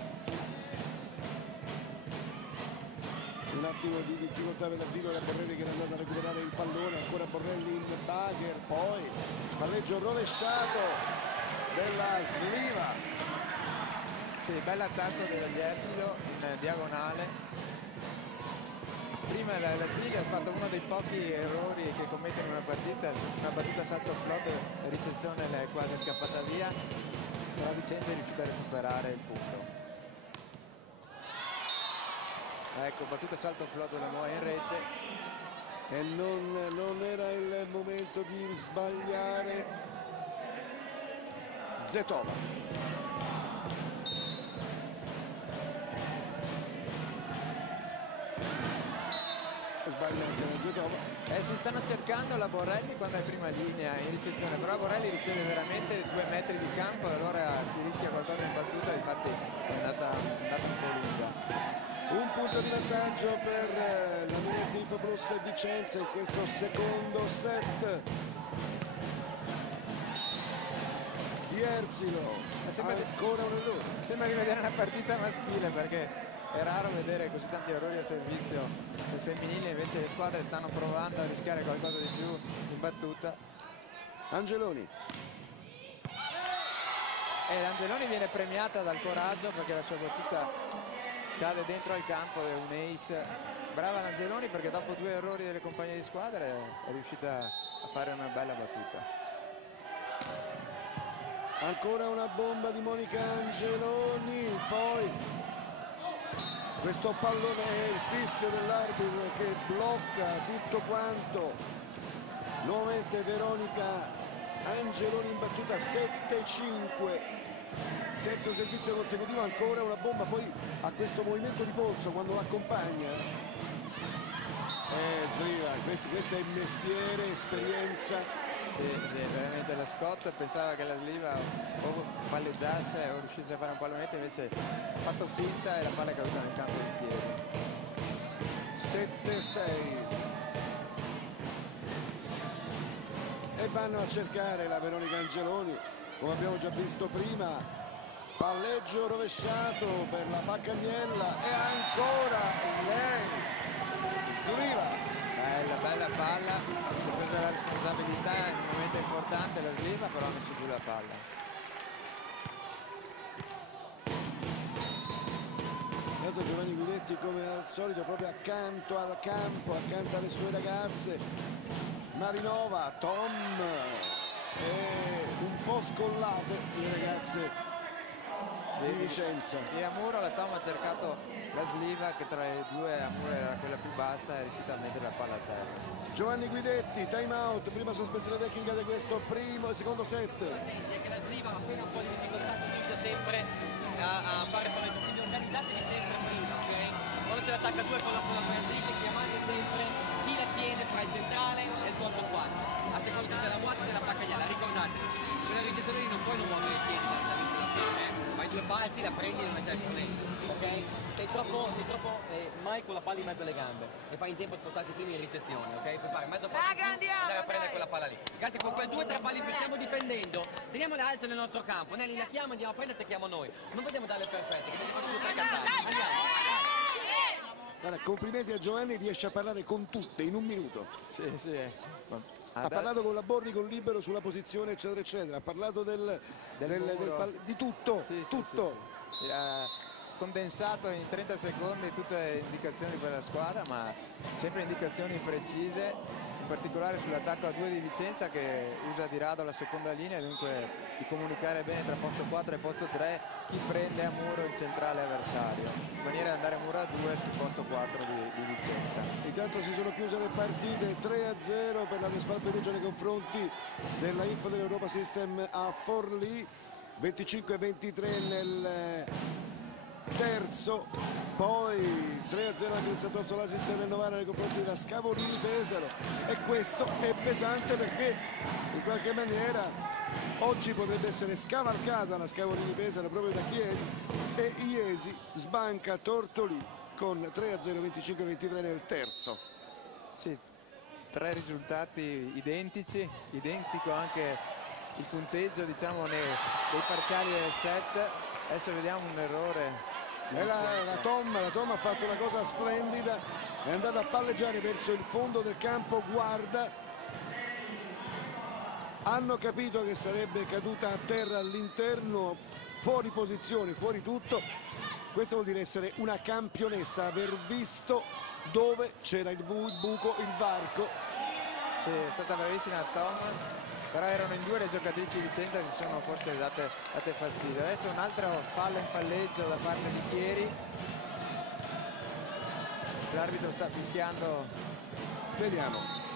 un attimo di difficoltà per la Zilio, era Borrelli che era andato a recuperare il pallone, ancora Borrelli in bagger, poi palleggio rovesciato della Sliva. Sì, bell'attacco degli Ersilo in diagonale. Prima la Zilio ha fatto uno dei pochi errori che commette in una partita, una battuta salto float, la ricezione è quasi scappata via, la Vicenza è riuscita a recuperare il punto. Ecco, battuta salto float della Moa in rete. E non era il momento di sbagliare. Zetova. Sbaglia anche la Zetova. Si stanno cercando la Borrelli quando è in prima linea in ricezione, però Borrelli riceve veramente 2 metri di campo e allora si rischia qualcosa in battuta, infatti è andata un po' lunga. Un punto di vantaggio per la Minetti Infobus Vicenza in questo secondo set. Dierzilo, ancora un errore. Sembra di vedere una partita maschile perché è raro vedere così tanti errori a servizio del femminile, invece le squadre stanno provando a rischiare qualcosa di più in battuta. Angeloni. E l'Angeloni viene premiata dal coraggio perché la sua battuta cade dentro al campo, è un ace. Brava l'Angeloni perché dopo 2 errori delle compagne di squadra è riuscita a fare una bella battuta. Ancora una bomba di Monica Angeloni, poi questo pallone è il fischio dell'arbitro che blocca tutto quanto. Nuovamente Veronica Angeloni in battuta, 7-5, terzo servizio consecutivo, ancora una bomba, poi a questo movimento di polso quando l'accompagna. Sliva, questo è il mestiere, esperienza. Sì, veramente la Scott pensava che la Sliva o palleggiasse o riuscisse a fare un pallonetto, invece ha fatto finta e la palla è caduta nel campo di Chieri. 7-6. E vanno a cercare la Veronica Angeloni, come abbiamo già visto prima. palleggio rovesciato per la Paccagnella e ancora lei, Sliva. Bella palla, si è presa la responsabilità in un momento importante la Sliva, però ha messo giù la palla. Giovanni Guidetti come al solito proprio accanto al campo, accanto alle sue ragazze. Marinova, Tom e un po' scollate le ragazze di Vicenza. E a Muro la Tom ha cercato la Sliva che tra le due a Muro era quella più bassa e è riuscita a mettere la palla a terra. Giovanni Guidetti, time out, prima sospensione tecnica di questo primo e secondo set. Che la Sliva appena un po' di difficoltà comincia sempre a fare con le posizioni organizzate sempre prima, ok? Quando c'è l'attacca 2 con la collaboratrice chiamate sempre chi la tiene fra il centrale e il corpo 4. A seconda della Muazza e della Paccagnella, ricordatevi, con i rigettori non puoi non muovere i piedi dalla ma i due balzi la prendi e la cerchi lento, ok? Sei troppo mai con la palla in mezzo alle gambe e fai in tempo a spostarti prima in ricezione, ok? Puoi fare mezzo passo andare a prendere quella palla lì. Ragazzi, con quelle 2 o 3 palle in più stiamo difendendo, teniamole alte nel nostro campo, Nelly la chiama, andiamo a prendere e chiamo noi. Non vogliamo darle perfette, che vedi quando tu fai cantare. Andiamo. Guarda, complimenti a Giovanni, riesce a parlare con tutte in un minuto. Sì. Ha parlato con la Borri, con Libero sulla posizione eccetera eccetera, ha parlato di tutto, tutto. Sì. Ha condensato in 30 secondi tutte le indicazioni per la squadra, ma sempre indicazioni precise, in particolare sull'attacco a 2 di Vicenza che usa di rado la seconda linea, dunque di comunicare bene tra posto 4 e posto 3 chi prende a Muro il centrale avversario, in maniera di andare a Muro a 2 sul posto 4 di Vicenza. Intanto si sono chiuse le partite, 3-0 per la Despal Perugia nei confronti della Info dell'Europa System a Forlì, 25-23 nel terzo, poi 3-0 anche il Sant'Orso la Sistema del Novara nei confronti della Scavolini Pesaro, e questo è pesante perché in qualche maniera oggi potrebbe essere scavalcata la Scavolini Pesaro proprio da Chieri, e Iesi sbanca Tortolì con 3-0, 25-23 nel terzo. Sì, 3 risultati identici, identico anche il punteggio diciamo dei parziali del set. Adesso vediamo un errore. E la Tom ha fatto una cosa splendida, è andata a palleggiare verso il fondo del campo, guarda, hanno capito che sarebbe caduta a terra all'interno, fuori posizione, fuori tutto. Questo vuol dire essere una campionessa, aver visto dove c'era il buco, il varco. Sì, è stata bravissima Tom, però erano in 2 le giocatrici di Vicenza che si sono forse date fastidio. Adesso un altro fallo in palleggio da parte di Chieri, l'arbitro sta fischiando. Vediamo.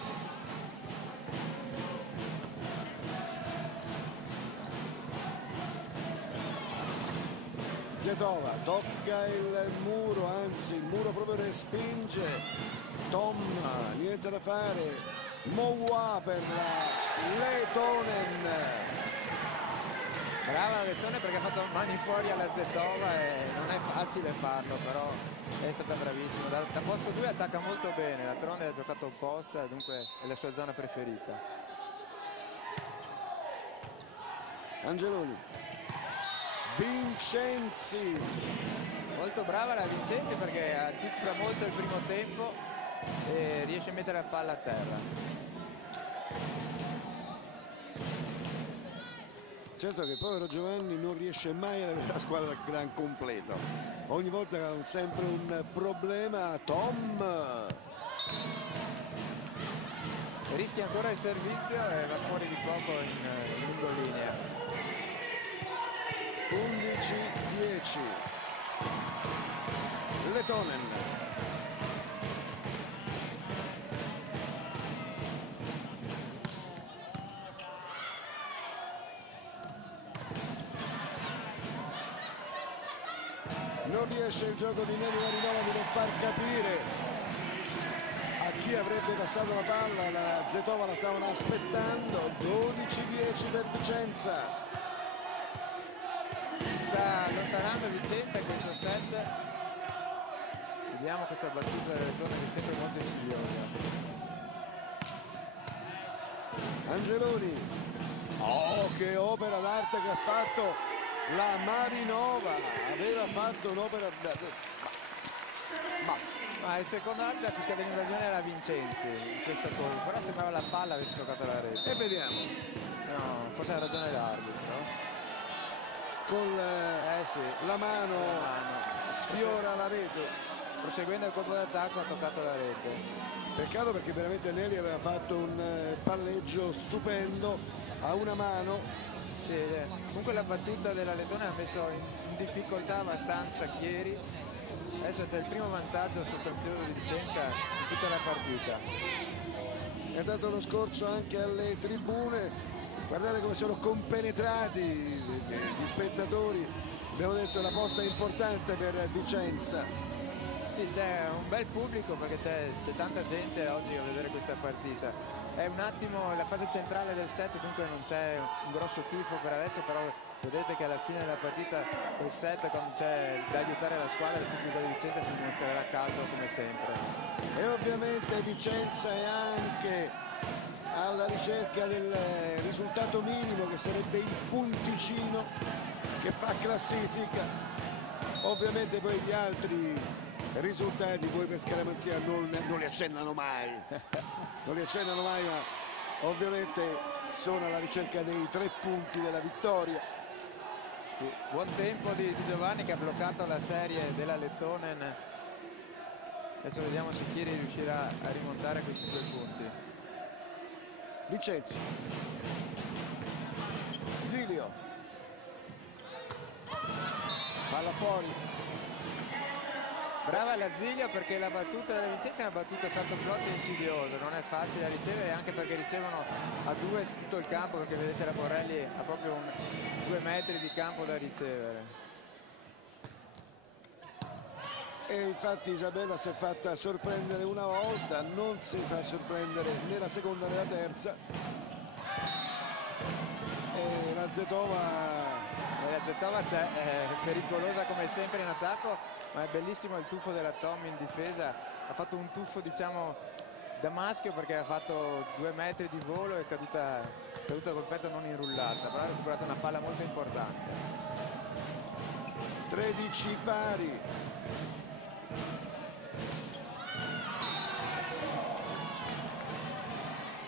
Zetova tocca il muro, anzi il muro proprio respinge. Tom, niente da fare. Moua per la Letonen. Brava la Letonen perché ha fatto mani fuori alla Zetova e non è facile farlo, però è stata bravissima. Da posto 2 attacca molto bene, d'altronde ha giocato opposta, dunque è la sua zona preferita. Angeloni. Vincenzi. Molto brava la Vincenzi perché anticipa molto il primo tempo e riesce a mettere la palla a terra. Certo che il povero Giovanni non riesce mai ad avere la squadra gran completo, ogni volta ha sempre un problema. Tom rischia ancora il servizio e va fuori di poco in lungolinea. 11-10 Letonen. Non riesce il gioco di Nelly Marinova di non far capire a chi avrebbe passato la palla, la Zetova la stavano aspettando. 12-10 per Vicenza. Sta allontanando Vicenza in questo set. Vediamo questa battuta del Letone che è sempre molto insidiosa. Angeloni, oh che opera d'arte che ha fatto la Marinova aveva fatto un'opera ma il secondo arbitro ha fischiato l'invasione era Vincenzi in questo gol, però sembrava la palla avesse toccato la rete. E vediamo. No, forse ha ragione l'arbitro. Con la mano sfiora la rete. Proseguendo il colpo d'attacco ha toccato la rete. Peccato perché veramente Neri aveva fatto un palleggio stupendo a una mano. Sì, comunque la battuta della Letone ha messo in difficoltà abbastanza Chieri. Adesso c'è il primo vantaggio sostanzioso di Vicenza in tutta la partita. È dato lo scorcio anche alle tribune. Guardate come sono compenetrati gli spettatori. Abbiamo detto la posta è importante per Vicenza. Sì, c'è un bel pubblico perché c'è tanta gente oggi a vedere questa partita. È un attimo la fase centrale del set, dunque non c'è un grosso tifo per adesso, però vedete che alla fine della partita il set, quando c'è da aiutare la squadra, il pubblico di Vicenza si dimostrerà caldo come sempre. E ovviamente Vicenza è anche alla ricerca del risultato minimo, che sarebbe il punticino che fa classifica. Ovviamente poi gli altri risultati poi per scaramanzia non li accennano mai. Non li accennano mai, ma ovviamente sono alla ricerca dei 3 punti della vittoria. Sì, buon tempo di Giovanni che ha bloccato la serie della Lettonen. Adesso vediamo se Chieri riuscirà a rimontare questi 2 punti. Vincenzi, Zilio, palla fuori. Brava la Zilio perché la battuta della Vicenza è una battuta salto flotte insidiosa, non è facile da ricevere, anche perché ricevono a 2 su tutto il campo, perché vedete la Borrelli ha proprio 2 metri di campo da ricevere. E infatti Isabella si è fatta sorprendere una volta, non si fa sorprendere né la seconda né la terza. E la Zetova c'è, è pericolosa come sempre in attacco, ma è bellissimo il tuffo della Tom in difesa. Ha fatto un tuffo diciamo da maschio perché ha fatto 2 metri di volo e è caduta col petto non inrullata, però ha recuperato una palla molto importante. 13 pari.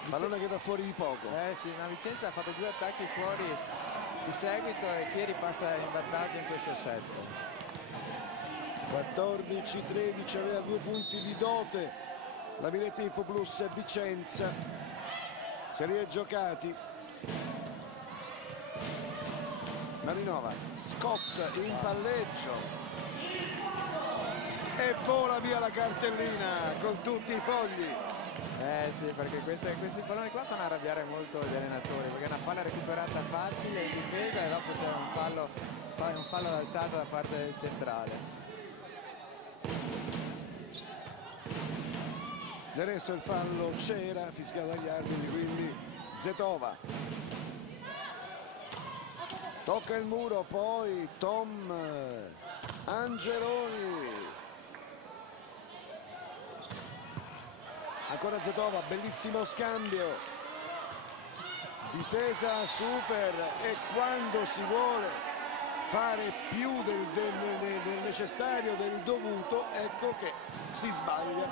Pallone che va fuori di poco. Sì, ma Vicenza ha fatto 2 attacchi fuori di seguito e Chieri passa in vantaggio in questo set. 14-13, aveva 2 punti di dote la Minetti Infoplus Vicenza. Se li è giocati. Marinova, Scott in palleggio e vola via la cartellina con tutti i fogli. Sì, perché questi palloni qua fanno arrabbiare molto gli allenatori, perché è una palla recuperata facile in difesa e dopo c'è un fallo d'alzata da parte del centrale. Del resto il fallo c'era, fischiato dagli arbitri, quindi Zetova. Tocca il muro, poi Tom Angeloni. Ancora Zetova, bellissimo scambio. Difesa super e quando si vuole fare più del necessario, del dovuto, ecco che si sbaglia.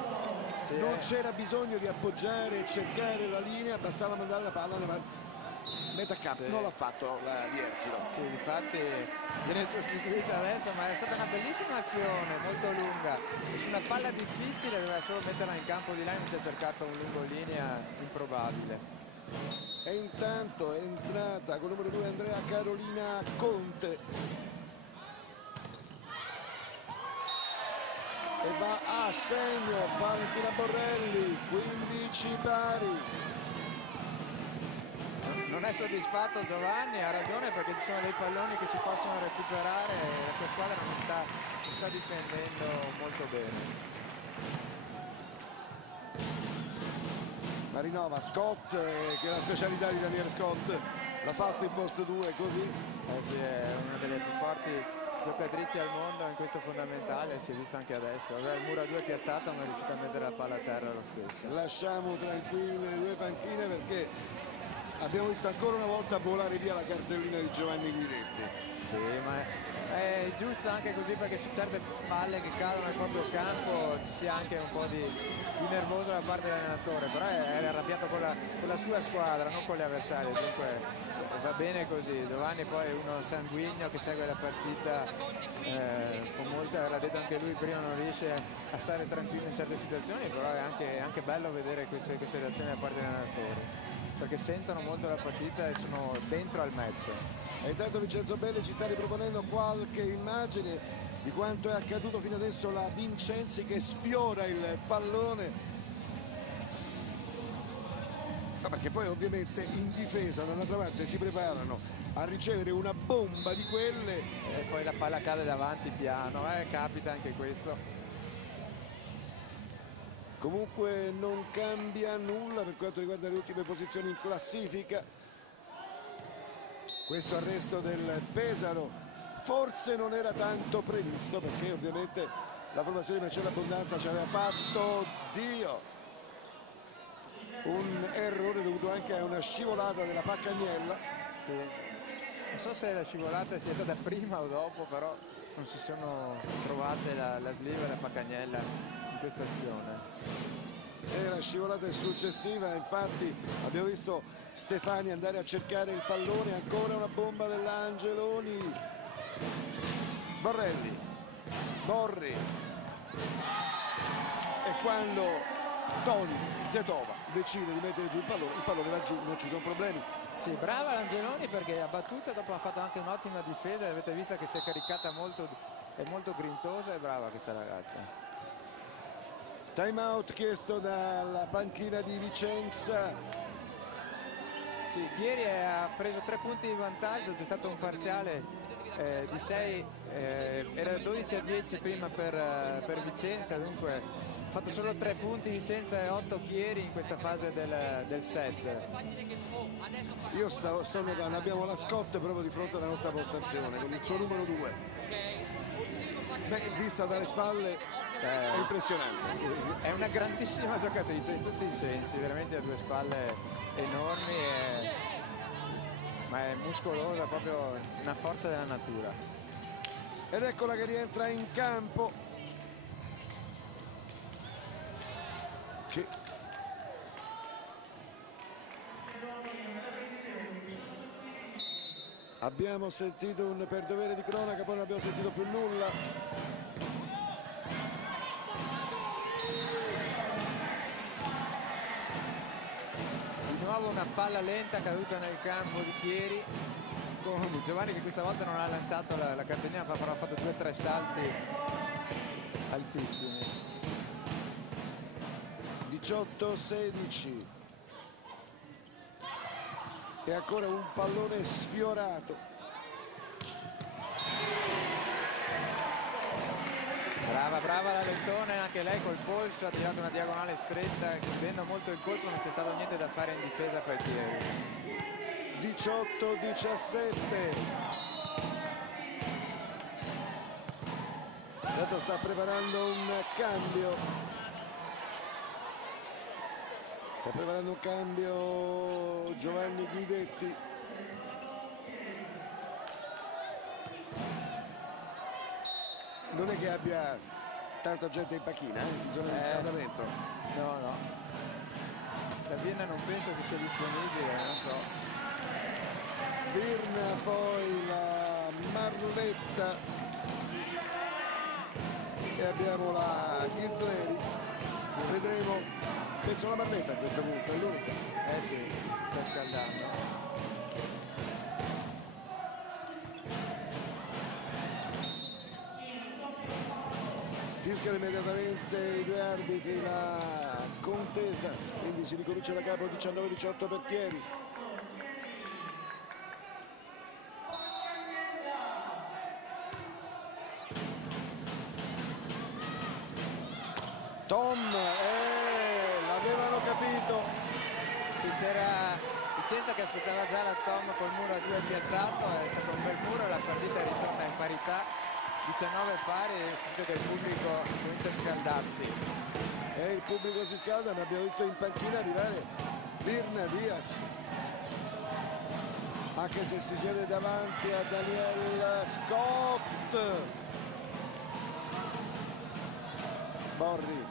Sì, non c'era bisogno di appoggiare e cercare la linea, bastava mandare la palla nella metà campo. Sì. Non l'ha fatto la di Ersilo. Sì, infatti viene sostituita adesso, ma è stata una bellissima azione, molto lunga. E su una palla difficile doveva solo metterla in campo di là, invece ha cercato un lungolinea improbabile. E intanto è entrata con il numero 2 Andrea Carolina Conte. E va a segno Valentina Borrelli, 15 pari. Non è soddisfatto Giovanni, ha ragione perché ci sono dei palloni che si possono recuperare e la sua squadra non sta difendendo molto bene. Marinova, Scott, che è la specialità di Daniele Scott, la fast in post 2 così. Sì, è una delle più forti giocatrici al mondo in questo fondamentale, si è visto anche adesso. Aveva il muro a 2 piazzato ma è riuscito a mettere la palla a terra lo stesso. Lasciamo tranquilli le 2 panchine perché abbiamo visto ancora una volta volare via la cartellina di Giovanni Guidetti. Sì, ma è giusto anche così, perché su certe palle che cadono nel proprio campo ci sia anche un po' di nervoso da parte dell'allenatore, però è arrabbiato con la sua squadra, non con gli avversari, dunque va bene così. Giovanni poi è uno sanguigno che segue la partita con molta, l'ha detto anche lui prima, non riesce a stare tranquillo in certe situazioni, però è anche bello vedere queste reazioni da parte degli allenatori, perché sentono molto la partita e sono dentro al match. E intanto Vincenzo Belli ci sta riproponendo qualche immagine di quanto è accaduto fino adesso. La Vincenzi che sfiora il pallone, no, perché poi ovviamente in difesa dall'altra parte si preparano a ricevere una bomba di quelle E poi la palla cade davanti piano, capita anche questo. Comunque non cambia nulla per quanto riguarda le ultime posizioni in classifica. Questo arresto del Pesaro forse non era tanto previsto, perché ovviamente la formazione di Marcello Abbondanza ci aveva fatto un errore dovuto anche a una scivolata della Paccagnella. Sì. Non so se la scivolata sia stata prima o dopo, però non si sono trovate la sliva e la Paccagnella in questa azione. E la scivolata è successiva, infatti abbiamo visto Stefani andare a cercare il pallone, ancora una bomba dell'Angeloni. Borri, e quando Toni Zetova decide di mettere giù il pallone va giù, non ci sono problemi. Sì, brava l'Angeloni, perché ha battuto e dopo ha fatto anche un'ottima difesa, avete visto che si è caricata molto, è molto grintosa e brava questa ragazza. Time out chiesto dalla panchina di Vicenza. Sì, Chieri ha preso 3 punti di vantaggio, c'è stato un parziale di 6, era 12-10 prima per Vicenza, dunque ha fatto solo 3 punti Vicenza e 8 Chieri in questa fase del set. Io sto notando, abbiamo la Scott proprio di fronte alla nostra postazione con il suo numero 2. Beh, vista dalle spalle è impressionante. Sì, è una grandissima giocatrice in tutti i sensi, veramente ha 2 spalle enormi, ma è muscolosa, proprio una forza della natura. Ed eccola che rientra in campo, che abbiamo sentito un per dovere di cronaca, poi non abbiamo sentito più nulla. Di nuovo una palla lenta caduta nel campo di Chieri, con Giovanni che questa volta non ha lanciato la cartellina, però ha fatto 2 o 3 salti altissimi. 18-16 e ancora un pallone sfiorato. Brava la Lentone, anche lei col polso ha tirato una diagonale stretta, chiudendo molto il colpo, non c'è stato niente da fare in difesa per Chieri. 18-17. Intanto sta preparando un cambio. Giovanni Guidetti. Non è che abbia tanta gente in panchina, in zona di riscaldamento. No. La Vienna non penso che sia disponibile, non so. Virna, poi la Marletta e abbiamo la Ghisleri. Vedremo, penso la Marletta a questo punto, è l'unica. Sì, si sta scaldando. Fischiano immediatamente i 2 arbitri la contesa, quindi si ricomincia da capo. 19-18 per Chieri. Tom, l'avevano capito. Sì, c'era Vicenza che aspettava già la Tom col muro a 2 piazzato, è stato un bel muro, la partita ritorna in parità. 19 pari, e sentite che il pubblico comincia a scaldarsi. E il pubblico si scalda, ma abbiamo visto in panchina arrivare Virna Diaz. anche se si siede davanti a Daniel Scott. Borri,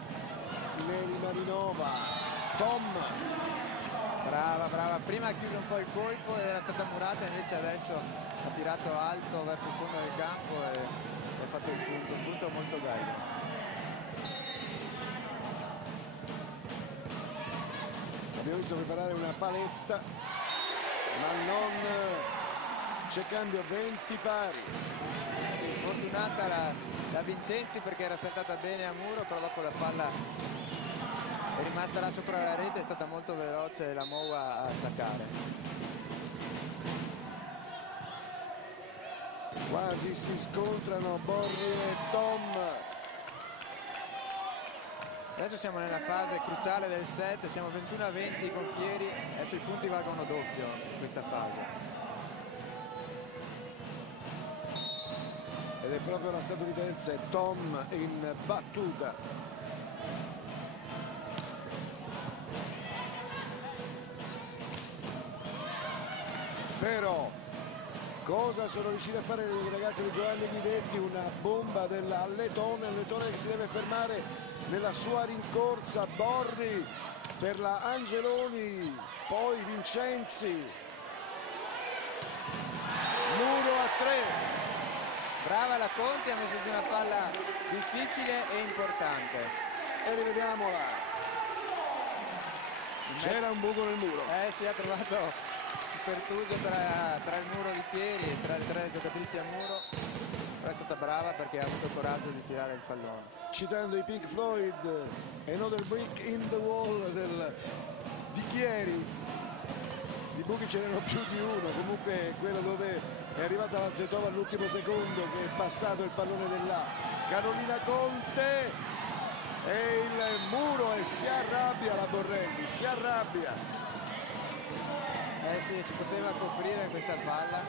Neri Marinova, Tom. Brava, prima ha chiuso un po' il colpo ed era stata murata, invece adesso ha tirato alto verso il fondo del campo e ha fatto il punto molto bello. Abbiamo visto preparare una paletta, ma non c'è cambio, 20 pari. Sfortunata la Vincenzi perché era saltata bene a muro, però dopo la palla è rimasta là sopra la rete, è stata molto veloce la Moa a attaccare. Quasi si scontrano Borri e Tom. Adesso siamo nella fase cruciale del set, siamo 21-20 con Chieri, adesso i punti valgono doppio in questa fase. Ed è proprio la statunitense Tom in battuta. Però cosa sono riusciti a fare i ragazzi di Giovanni Guidetti? Una bomba della Letone che si deve fermare nella sua rincorsa. Borri per la Angeloni, poi Vincenzi, muro a 3. Brava la Conti, ha messo di una palla difficile e importante. E rivediamola. C'era un buco nel muro. Si è trovato il pertugio tra il muro di Chieri e tra le tre giocatrici a muro. Però è stata brava perché ha avuto il coraggio di tirare il pallone. Citando i Pink Floyd, Another Brick in the Wall di Chieri. Di buchi ce n'erano più di uno, comunque quello dove è arrivata la Zetova all'ultimo secondo, che è passato il pallone della Carolina Conte, e il muro, e si arrabbia la Borrelli, si arrabbia. Sì, si poteva coprire questa palla.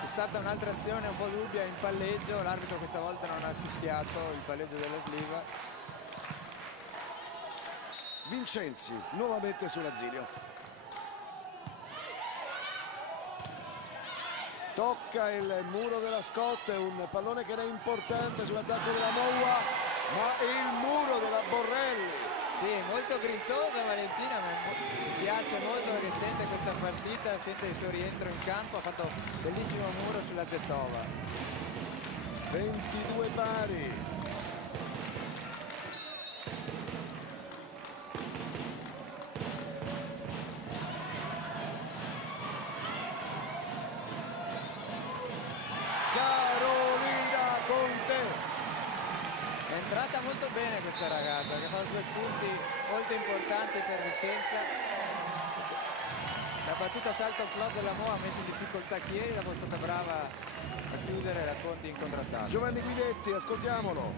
C'è stata un'altra azione un po' dubbia in palleggio, l'arbitro questa volta non ha fischiato il palleggio della Sliva. Vincenzi nuovamente sull'Azzilio. Tocca il muro della Scott, un pallone che era importante sull'attacco della Moa, ma il muro della Borrelli. Sì, molto grintosa Valentina, ma mi piace molto perché sente questa partita, sente il suo rientro in campo, ha fatto un bellissimo muro sulla Zetova. 22 pari. È entrata molto bene questa ragazza, che ha fatto 2 punti molto importanti per Vicenza. La battuta salto flot della Moa ha messo in difficoltà Chieri, dopo è stata brava a chiudere la Conti in contrattacco. Giovanni Guidetti, ascoltiamolo.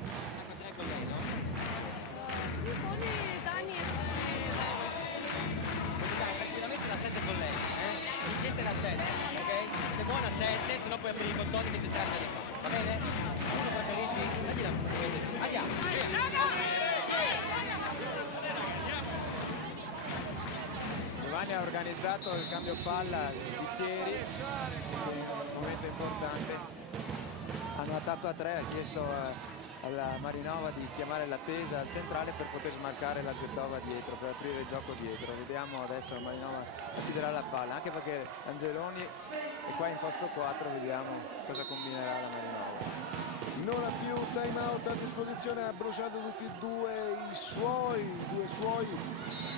Tranquillamente la 7 con lei, Niente la 7, ok? Se buona 7, se no puoi aprire i bottoni che c'è tranne di qua, va bene? Uno preferisci? Andiamo. Giovanni ha organizzato il cambio palla di Chieri, un momento importante. Hanno attacco a 3, ha chiesto alla Marinova di chiamare l'attesa al centrale per poter smarcare la Zetova dietro, per aprire il gioco dietro. Vediamo adesso la Marinova chiuderà la palla, anche perché Angeloni è qua in posto 4, vediamo cosa combinerà la Marinova. Non ha più time out a disposizione, ha bruciato tutti e due i suoi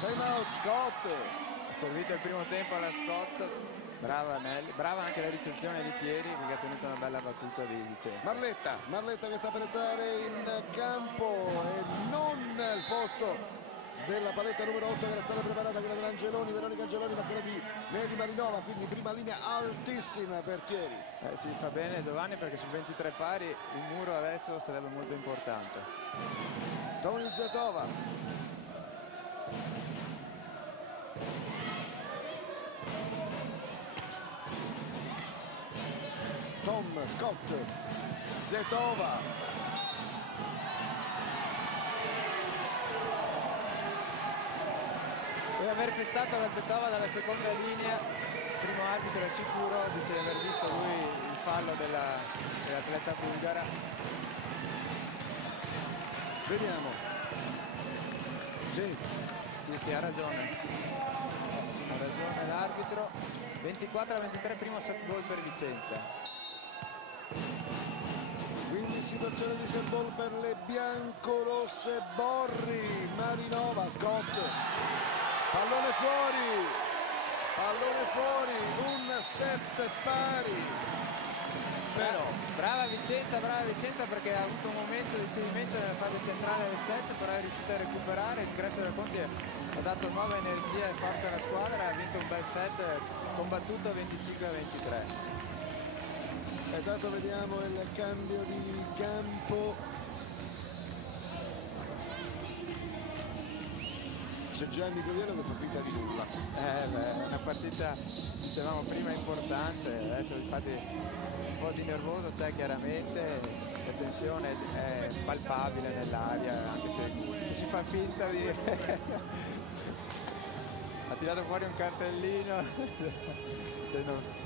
time out. Scott ha servito il primo tempo alla Scott, brava Nelly, brava anche la ricezione di Chieri che ha tenuto una bella battuta di Vicenza. Marletta che sta per entrare in campo e non il posto della paletta numero 8 che era stata preparata, quella dell'Angeloni, Veronica Angeloni, ma quella di Nedi Marinova, quindi prima linea altissima per Chieri. Sì, fa bene Giovanni perché su 23 pari il muro adesso sarebbe molto importante. Toni Zetova. Tom, Scott, Zetova. E ha aver pestato la Zetova dalla seconda linea, il primo arbitro è sicuro, dice di aver visto lui il fallo dell'atleta bulgara. Vediamo. Sì, ha ragione. Ha ragione l'arbitro. 24-23, primo set goal per Vicenza. Quindi situazione di set ball per le biancorosse. Borri, Marinova, Scott, pallone fuori, un set pari. Però brava Vicenza perché ha avuto un momento di cedimento nella fase centrale del set, però è riuscita a recuperare. Il ingresso del Conti ha dato nuova energia e forza alla squadra, ha vinto un bel set combattuto 25-23. Esatto, vediamo il cambio di campo. C'è Gianni Coviello che fa finta di nulla. È una partita, dicevamo prima, importante, adesso infatti un po' di nervoso c'è chiaramente, la tensione è palpabile nell'aria, anche se si fa finta di... ha tirato fuori un cartellino,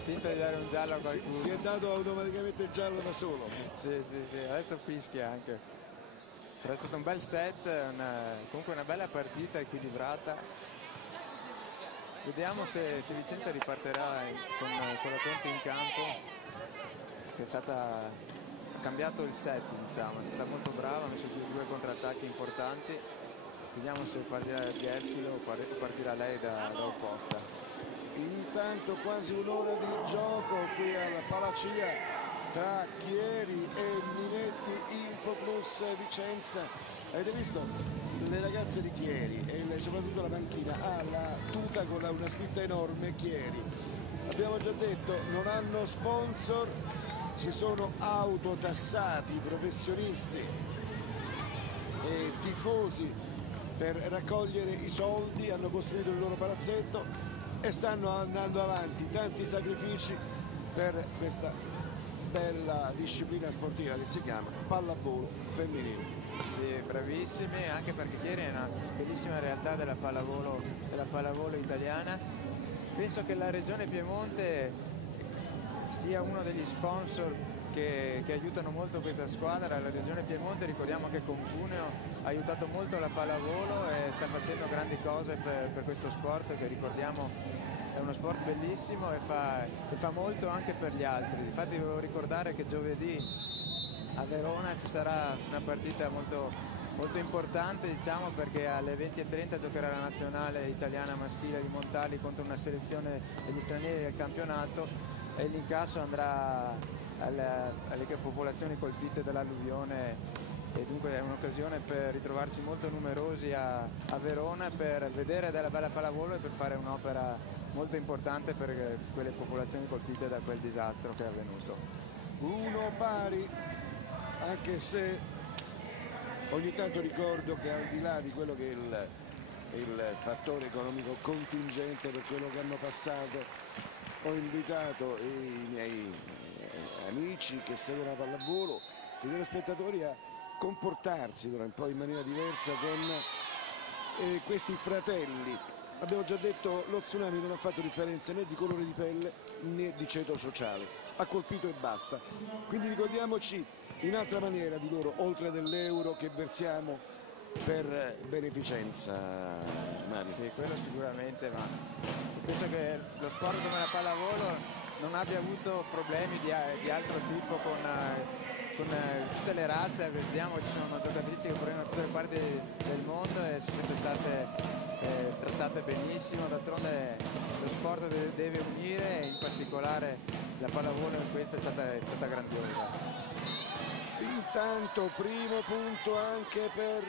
finta di dare un giallo a qualcuno. Si è dato automaticamente il giallo da solo. Sì, adesso fischia anche. È stato un bel set, comunque una bella partita equilibrata. Vediamo se Vicenza ripartirà con la Conti in campo, che ha cambiato il set, diciamo, è stata molto brava, ha messo due contrattacchi importanti. Vediamo se partirà Gherfilo o partirà lei da opposta. Intanto quasi un'ora di gioco qui alla Palacia tra Chieri e Minetti, Infoplus Vicenza. Avete visto le ragazze di Chieri e soprattutto la panchina ha la tuta con una scritta enorme Chieri. Abbiamo già detto, non hanno sponsor, si sono autotassati professionisti e tifosi per raccogliere i soldi, hanno costruito il loro palazzetto e stanno andando avanti, tanti sacrifici per questa bella disciplina sportiva che si chiama pallavolo femminile. Sì, bravissimi, anche perché Chieri è una bellissima realtà della pallavolo italiana. Penso che la Regione Piemonte sia uno degli sponsor che aiutano molto questa squadra. La Regione Piemonte, ricordiamo che con Cuneo ha aiutato molto la pallavolo e sta facendo grandi cose per questo sport che, ricordiamo, è uno sport bellissimo e fa molto anche per gli altri. Infatti volevo ricordare che giovedì a Verona ci sarà una partita molto importante, diciamo, perché alle 20:30 giocherà la nazionale italiana maschile di Montali contro una selezione degli stranieri del campionato e l'incasso andrà alle popolazioni colpite dall'alluvione, e dunque è un'occasione per ritrovarci molto numerosi a Verona per vedere della bella pallavolo e per fare un'opera molto importante per quelle popolazioni colpite da quel disastro che è avvenuto. Uno pari, anche se ogni tanto ricordo che al di là di quello che è il fattore economico contingente per quello che hanno passato, ho invitato i miei amici che seguono la pallavolo, i telespettatori, a comportarsi un po' in maniera diversa con questi fratelli. Abbiamo già detto, lo tsunami non ha fatto differenza né di colore di pelle né di ceto sociale, ha colpito e basta. Quindi ricordiamoci in altra maniera di loro, oltre dell'euro che versiamo per beneficenza. Mani. Sì, quello sicuramente, ma penso che lo sport come la pallavolo non abbia avuto problemi di altro tipo con tutte le razze. Vediamo, ci sono giocatrici che provengono da tutte le parti del mondo e sono sempre state trattate benissimo. D'altronde lo sport deve unire, e in particolare la pallavolo in questo è stata grandiosa. Intanto primo punto anche per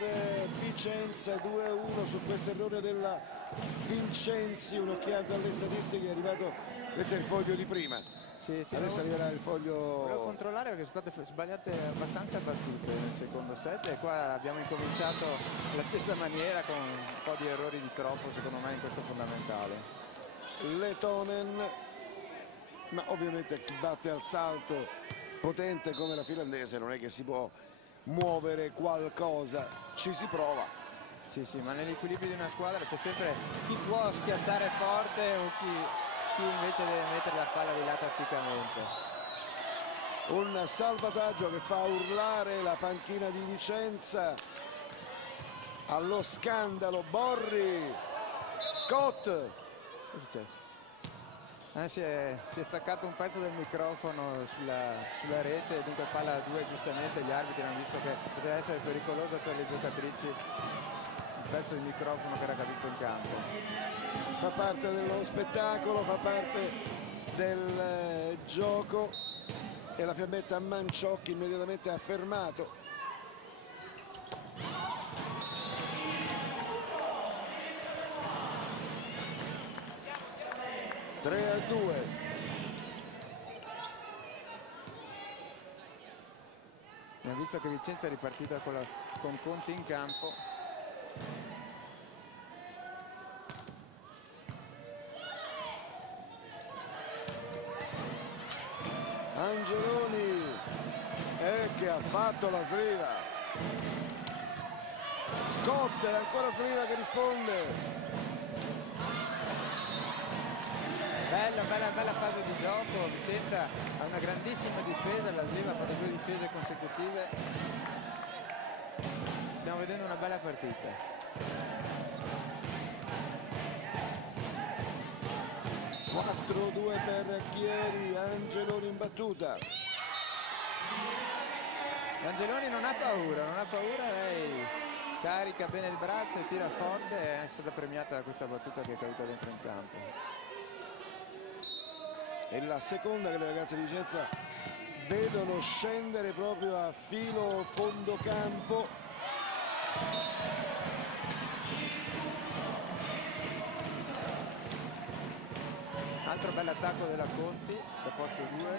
Vicenza, 2-1 su questo errore della Vincenzi. Un'occhiata alle statistiche, è arrivato, questo è il foglio di prima. Sì, adesso arriverà il foglio. Volevo controllare perché sono state sbagliate abbastanza battute nel secondo set e qua abbiamo incominciato alla stessa maniera con un po' di errori di troppo, secondo me, in questo fondamentale. Letonen, ma ovviamente chi batte al salto potente come la finlandese non è che si può muovere qualcosa, ci si prova Sì, ma nell'equilibrio di una squadra c'è sempre chi può schiacciare forte o chi invece deve mettere la palla di là tatticamente. Un salvataggio che fa urlare la panchina di Vicenza. Allo scandalo Borri, Scott. Che è successo? Si è staccato un pezzo del microfono sulla rete, dunque palla a 2. Giustamente gli arbitri hanno visto che poteva essere pericoloso per le giocatrici il pezzo di microfono che era caduto in campo. Fa parte dello spettacolo, fa parte del gioco, e la fiammetta Manciocchi immediatamente ha fermato. Tre a 2. Abbiamo visto che Vicenza è ripartita con Conti in campo. Angeloni che ha fatto la Sliva. Scott, è ancora Sliva che risponde. Bella fase di gioco. Vicenza ha una grandissima difesa, la Sliva ha fatto 2 difese consecutive. Stiamo vedendo una bella partita. 4-2 per Chieri, Angeloni in battuta. Angeloni non ha paura, lei carica bene il braccio e tira forte, è stata premiata da questa battuta che è caduta dentro in campo. È la seconda che le ragazze di Vicenza vedono scendere proprio a filo fondo campo. Altro bell'attacco della Conti da posto 2.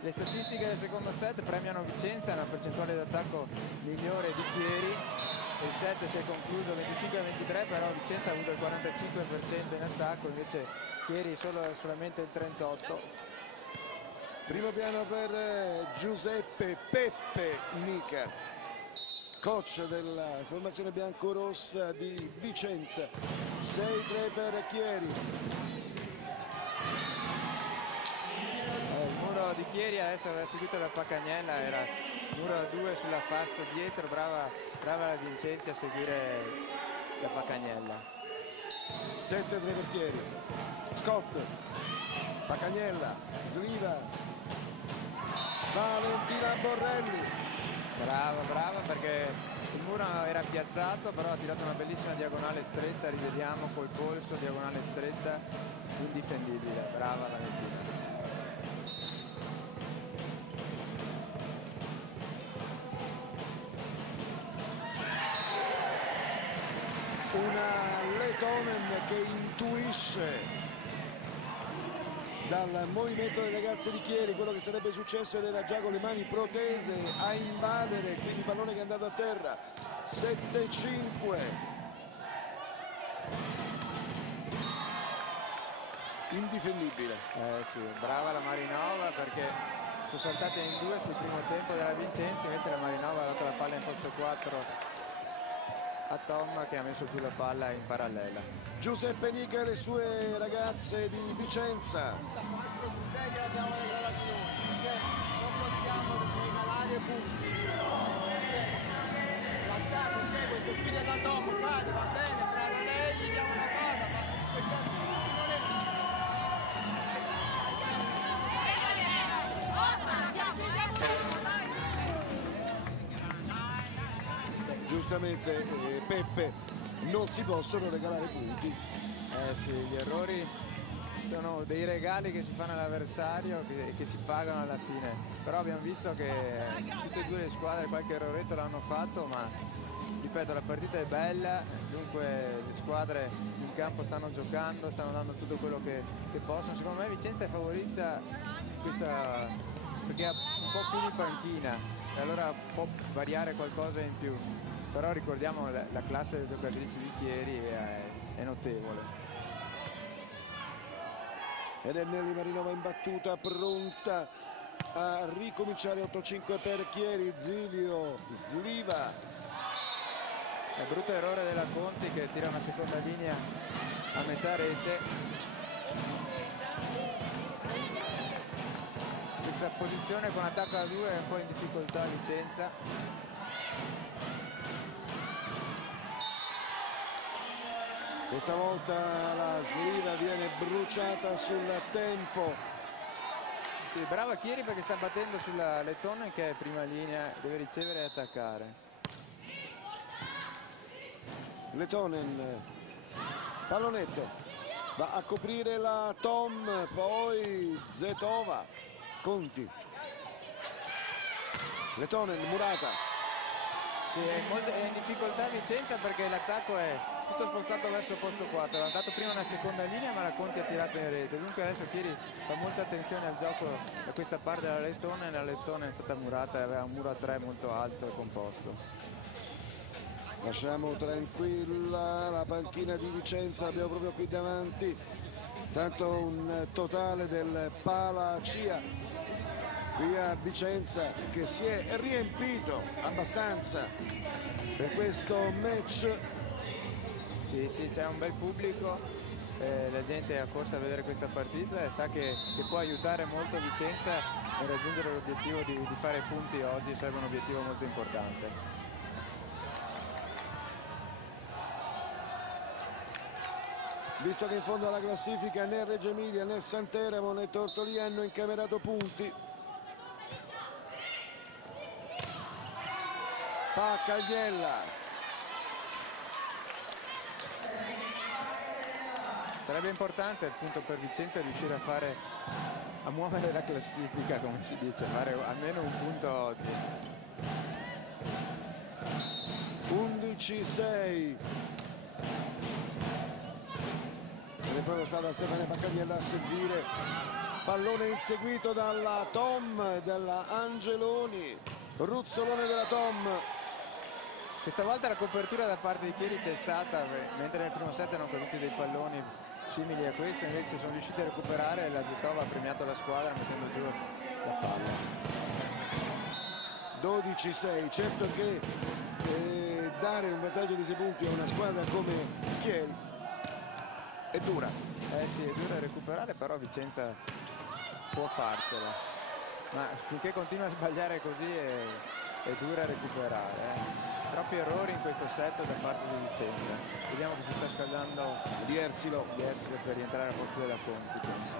Le statistiche del secondo set premiano Vicenza, una percentuale d'attacco migliore di Chieri. Il set si è concluso 25-23, però Vicenza ha avuto il 45% in attacco, invece Chieri solamente il 38%. Primo piano per Giuseppe Peppe Nica, coach della formazione biancorossa di Vicenza. 6-3 per Chieri. Il muro di Chieri adesso aveva seguito la Pacagnella, era muro a 2 sulla fasta dietro, brava la Vicenza a seguire la Pacagnella. 7-3 per Chieri. Scott, Pacagnella, Sliva, Valentina Borrelli. Brava perché il muro era piazzato, però ha tirato una bellissima diagonale stretta, rivediamo col polso, diagonale stretta, indifendibile. Brava Valentina. Una Letonen che intuisce dal movimento delle ragazze di Chieri quello che sarebbe successo, ed era già con le mani protese a invadere, quindi pallone che è andato a terra. 7-5. Indifendibile. Sì, brava la Marinova perché sono saltate in 2 sul primo tempo della Vicenza, invece la Marinova ha dato la palla in posto 4 a Tom che ha messo giù la palla in parallela. Giuseppe Nica e le sue ragazze di Vicenza. Non possiamo regalare punti. L'attacco c'è, questo figlio da Tom, cade, va bene, bravo lei, gli diamo una palla, ma questo non è... Giustamente Peppe, non si possono regalare punti. Sì, gli errori sono dei regali che si fanno all'avversario che si pagano alla fine, però abbiamo visto che tutte e 2 le squadre qualche erroretto l'hanno fatto, ma ripeto, la partita è bella, dunque le squadre in campo stanno giocando, stanno dando tutto quello che possono. Secondo me Vicenza è favorita perché ha un po' più di panchina e allora può variare qualcosa in più, però ricordiamo la classe delle giocatrici di Chieri è notevole. Ed è Nelly Marinova in battuta, pronta a ricominciare. 8-5 per Chieri. Zilio, Sliva, È brutto errore della Conti che tira una seconda linea a metà rete. Questa posizione con attacco a 2 è un po' in difficoltà Vicenza. Questa volta la Sliva viene bruciata sul tempo. Sì, brava Chieri perché sta battendo sulla Lettonen che è prima linea, deve ricevere e attaccare. Lettonen, pallonetto, va a coprire la Tom, poi Zetova, Conti. Lettonen, Murata. Sì, è in difficoltà Vicenza perché l'attacco è tutto spostato verso posto 4. Ha dato prima una seconda linea ma la Conti ha tirato in rete. Dunque adesso Chieri fa molta attenzione al gioco da questa parte della Lettonen. La Lettonen è stata murata e aveva un muro a 3 molto alto e composto. Lasciamo tranquilla la panchina di Vicenza, l'abbiamo proprio qui davanti. Tanto un totale del Pala Cia qui a Vicenza che si è riempito abbastanza per questo match. Sì, c'è un bel pubblico, la gente è accorsa a vedere questa partita e sa che può aiutare molto Vicenza a raggiungere l'obiettivo di fare punti oggi, serve un obiettivo molto importante. Visto che in fondo alla classifica né Reggio Emilia né Santeramo né Tortolì hanno incamerato punti. Paccagliella. Sarebbe importante appunto per Vicenza riuscire a muovere la classifica, come si dice, fare almeno un punto oggi. 11-6. Ed è proprio stata Stefania Paccagliella a servire. Pallone inseguito dalla Tom, della Angeloni. Ruzzolone della Tom. Questa volta la copertura da parte di Chieri c'è stata, mentre nel primo set erano caduti dei palloni simili a questo, invece sono riusciti a recuperare e la Zetova ha premiato la squadra mettendo giù la palla. 12-6. Certo che dare un vantaggio di 6 punti a una squadra come Chieri è dura. Sì, è dura recuperare, però Vicenza può farcela. Ma finché continua a sbagliare così è dura recuperare. Troppi errori in questo set da parte di Vicenza. Vediamo che si sta scaldando Diersilo per rientrare al posto della Conti, penso.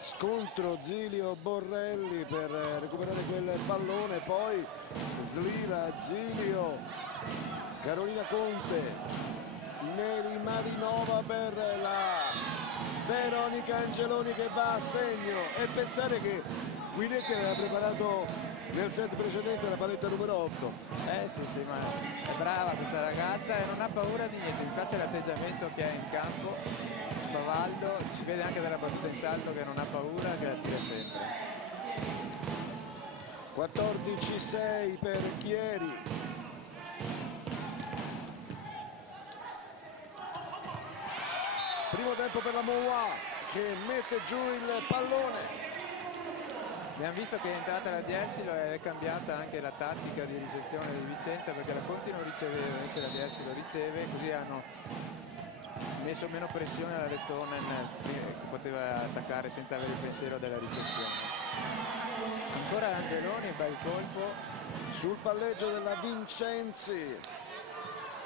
Scontro Zilio Borrelli per recuperare quel pallone, poi Sliva, Zilio, Carolina Conte, Neri Marinova per la Veronica Angeloni che va a segno. E pensare che Guidetti aveva preparato nel set precedente la paletta numero 8. Sì, ma è brava questa ragazza e non ha paura di niente, mi piace l'atteggiamento che ha in campo, spavaldo, si vede anche dalla battuta in salto che non ha paura, che la tira sempre. 14-6 per Chieri. Primo tempo per la Moua che mette giù il pallone. Abbiamo visto che è entrata la Diersilo e è cambiata anche la tattica di ricezione di Vicenza perché la Conti non riceveva, invece la Diersilo riceve, così hanno messo meno pressione alla Lettonen che poteva attaccare senza avere il pensiero della ricezione. Ancora Angeloni, bel colpo. Sul palleggio della Vincenzi.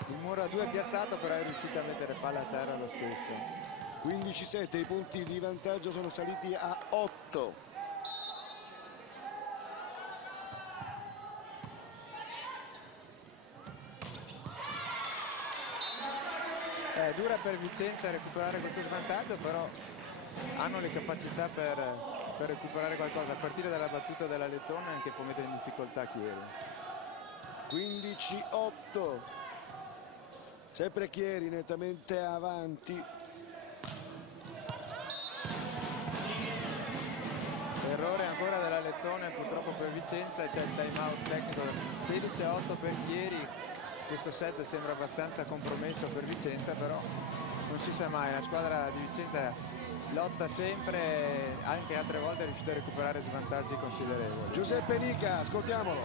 Il muro a 2 è piazzato, però è riuscito a mettere palla a terra lo stesso. 15-7, i punti di vantaggio sono saliti a 8. È dura per Vicenza recuperare questo svantaggio, però hanno le capacità per recuperare qualcosa, a partire dalla battuta della Lettonen che può mettere in difficoltà Chieri. 15-8. Sempre Chieri nettamente avanti. Errore ancora della Lettonen purtroppo per Vicenza, c'è il time out tecnico. 16-8 per Chieri. Questo set sembra abbastanza compromesso per Vicenza, però non si sa mai, la squadra di Vicenza lotta sempre, anche altre volte è riuscita a recuperare svantaggi considerevoli. Giuseppe Nica, ascoltiamolo.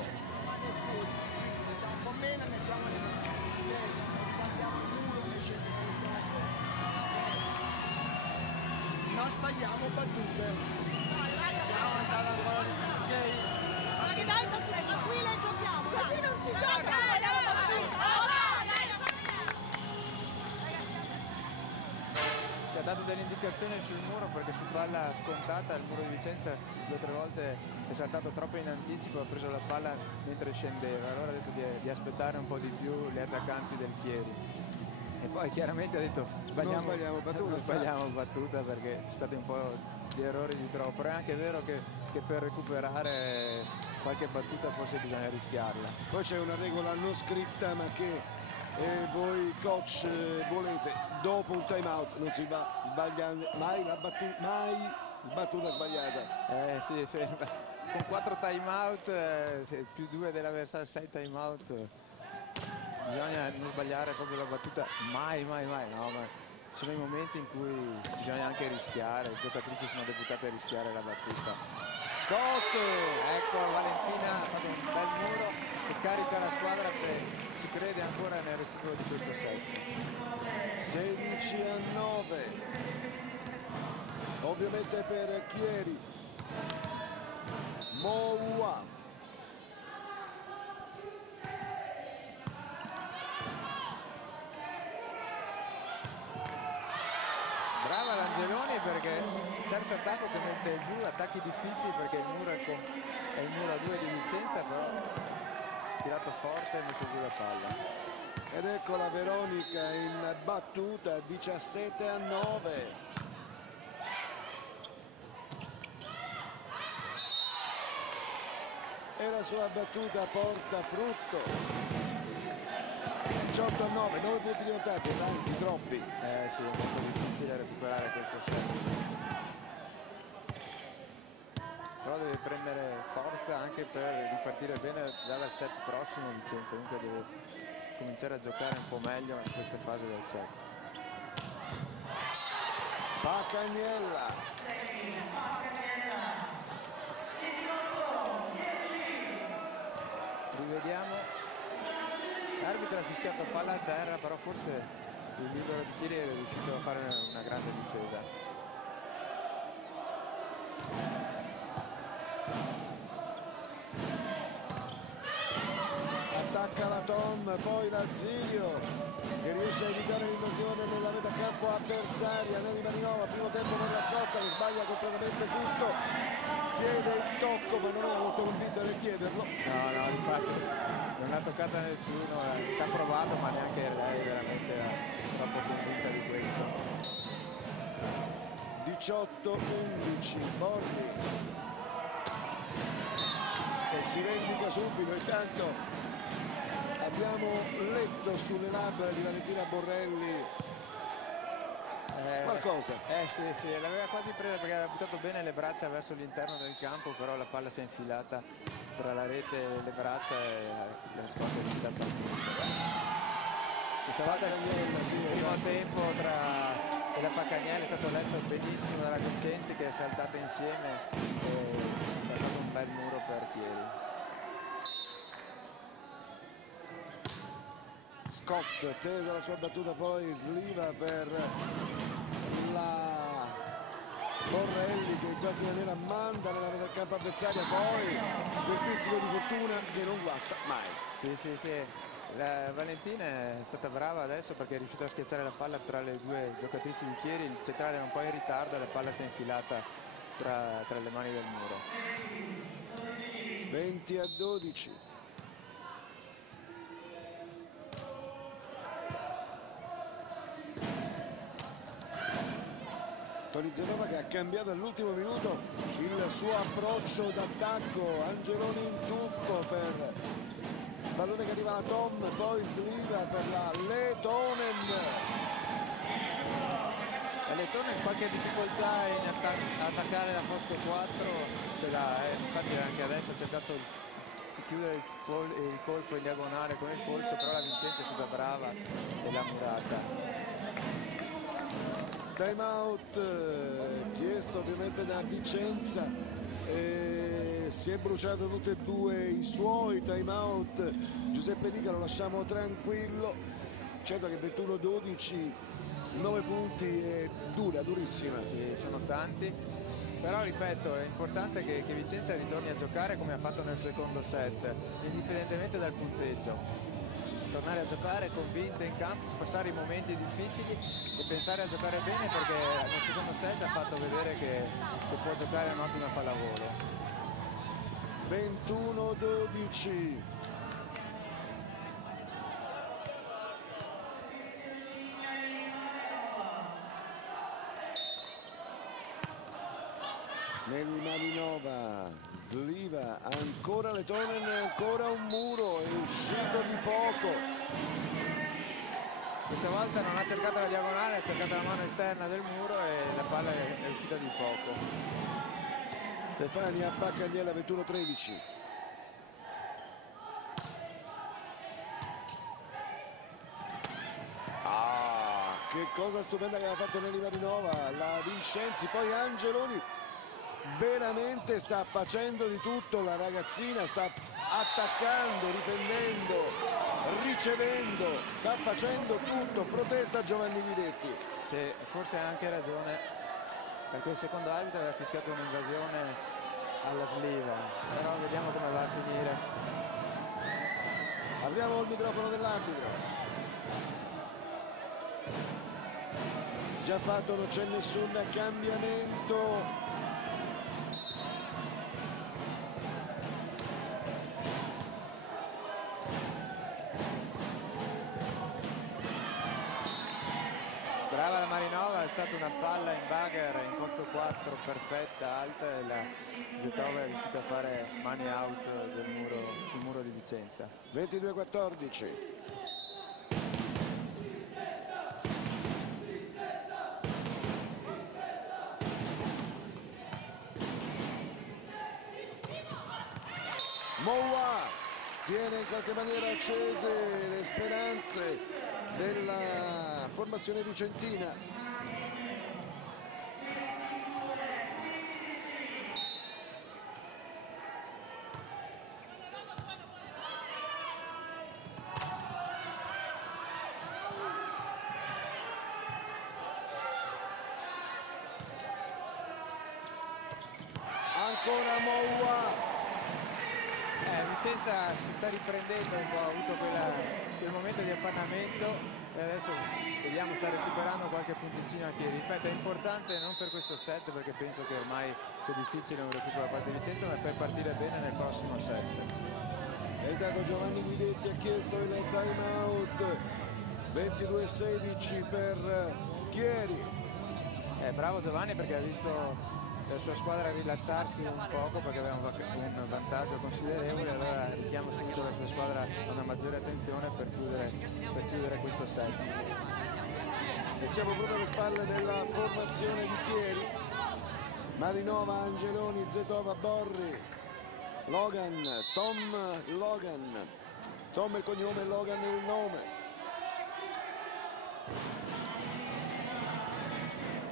Non sbagliamo battute. Andiamo andare ancora, ok? Ma che dai, qui le giochiamo! Qui non si gioca! Ci ha dato delle indicazioni sul muro, perché su palla scontata il muro di Vicenza 2 o 3 volte è saltato troppo in anticipo, ha preso la palla mentre scendeva, allora ha detto di aspettare un po' di più gli attaccanti del Chieri. E poi chiaramente ha detto Non sbagliamo battuta, perché ci sono stati un po' di errori di troppo. È anche vero che per recuperare qualche battuta forse bisogna rischiarla. Poi c'è una regola non scritta ma che voi coach volete: dopo un time out non si va sbagliando mai battuta sbagliata. Sì, con 4 time out più 2 dell'avversario, 6 time out, bisogna non sbagliare proprio la battuta mai, no, ma ci sono i momenti in cui bisogna anche rischiare, le giocatrici sono deputate a rischiare la battuta. Scott! Ecco, Valentina ha fatto un bel muro che carica la squadra, che ci crede ancora nel recupero di questo set. 16-9, ovviamente per Chieri. Moua. Brava l'Angeloni, perché terzo attacco che mette giù, attacchi difficili perché il muro è il muro a 2 di Vicenza, però ha tirato forte e messo giù la palla. Ed ecco la Veronica in battuta, 17-9. E la sua battuta porta frutto. 18-9, 9 punti di vantaggio, tanti, troppi. Sì, è molto difficile recuperare questo set. Però deve prendere forza anche per ripartire bene già dal set prossimo Vicenza, dunque deve cominciare a giocare un po' meglio in queste fasi del set. Pacagnella. Rivediamo. L'arbitro ha fischiato palla a terra, però forse il libero di Chieri è riuscito a fare una grande difesa. Attacca la Tom, poi la Zilio che riesce a evitare l'invasione nella metà campo avversaria. Nelly Marinova, primo tempo per la Scotta che sbaglia completamente tutto, chiede il tocco ma non è molto convinta nel chiederlo. No, infatti non ha toccata nessuno, ci ha provato ma neanche lei veramente era troppo convinta di questo. 18-11, Borghi e si vendica subito. Intanto abbiamo letto sulle labbra di Valentina Borrelli qualcosa. Sì, l'aveva quasi presa perché aveva buttato bene le braccia verso l'interno del campo, però la palla si è infilata tra la rete e le braccia e la squadra è riuscita a far questa volta il primo tempo e la Pacagnella è stato letto benissimo dalla Vincenzi, che è saltata insieme e ha fatto un bel muro per Chieri. Scott tesa la sua battuta, poi sliva per la Borrelli che in qualche maniera manda nella metà campo avversaria, poi quel pizzico di fortuna che non guasta mai. Sì. La Valentina è stata brava adesso perché è riuscita a schiacciare la palla tra le due giocatrici di Chieri, il centrale era un po' in ritardo e la palla si è infilata tra le mani del muro. 20-12. Toni Zenova che ha cambiato all'ultimo minuto il suo approccio d'attacco. Angeloni in tuffo per il pallone che arriva alla Tom, poi sliva per la Letonen. La Letonen qualche difficoltà in attaccare la posto 4 ce l'ha, infatti anche adesso ha cercato di chiudere il colpo in diagonale con il polso, però la Vincenzi è stata brava e l'ha murata. time out chiesto ovviamente da Vicenza, si è bruciato tutti e due i suoi time out. Giuseppe Dica lo lasciamo tranquillo, certo che 21-12, 9 punti è durissima. Sì, sono tanti, però ripeto, è importante che Vicenza ritorni a giocare come ha fatto nel secondo set, indipendentemente dal punteggio. Tornare a giocare convinte in campo, passare i momenti difficili e pensare a giocare bene, perché nel secondo set ha fatto vedere che può giocare un'ottima pallavolo. 21-12. Nelly Marinova sliva, ancora Letonen, ancora un muro, è uscito di poco. Questa volta non ha cercato la diagonale, ha cercato la mano esterna del muro e la palla è uscita di poco. Stefania Paccagliela, 21-13. Che cosa stupenda che aveva fatto Nelly Marinova, la Vincenzi, poi Angeloni veramente sta facendo di tutto, la ragazzina sta attaccando, difendendo, ricevendo, sta facendo tutto. Protesta Giovanni Guidetti. Sì, forse ha anche ragione, perché il secondo arbitro aveva fischiato un'invasione alla sliva, però vediamo come va a finire. Apriamo il microfono dell'arbitro. Già fatto, non c'è nessun cambiamento. Brava la Marinova, ha alzato una palla in bugger in posto 4 perfetta, alta, e la Zetova è riuscita a fare money out sul muro di Vicenza. 22-14. Moua tiene in qualche maniera accese le speranze della formazione vicentina. Ancora Moua. Vicenza si sta riprendendo un po', ha avuto quel momento di appannamento e adesso vediamo, sta recuperando qualche punticino a tiri. Ripeto, è importante non per questo set, perché penso che ormai sia difficile un recupero da parte di Vicenza, ma per partire bene nel prossimo set. È stato Giovanni Guidetti, ha chiesto il time out. 22-16 per Chieri. Bravo Giovanni, perché ha visto la sua squadra rilassarsi un poco, perché aveva un vantaggio considerevole, allora richiama subito la sua squadra a una maggiore attenzione per chiudere questo set. E siamo proprio alle spalle della formazione di Chieri. Marinova, Angeloni, Zetova, Borri, Logan, Tom Logan. Tom è il cognome, Logan è il nome.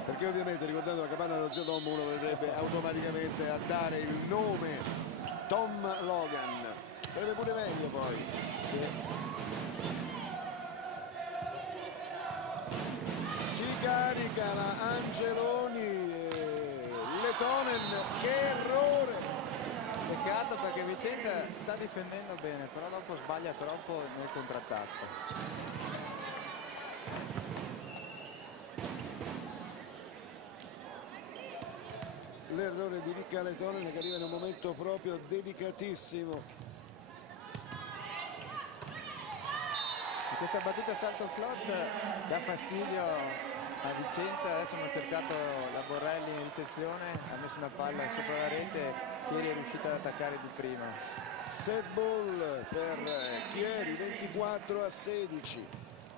Perché ovviamente, ricordando la capanna dello zio Tom, uno vedrebbe automaticamente a dare il nome Tom Logan. Sarebbe pure meglio poi. Si carica la Angeloni, Letonen, che errore! Peccato, perché Vicenza sta difendendo bene, però dopo sbaglia troppo nel contrattacco. L'errore di Ricca Letonen, che arriva in un momento proprio delicatissimo. E questa battuta salto float dà fastidio a Vicenza. Adesso hanno cercato la Borrelli in ricezione, ha messo una palla sopra la rete, Chieri è riuscita ad attaccare di prima. Set ball per Chieri, 24-16,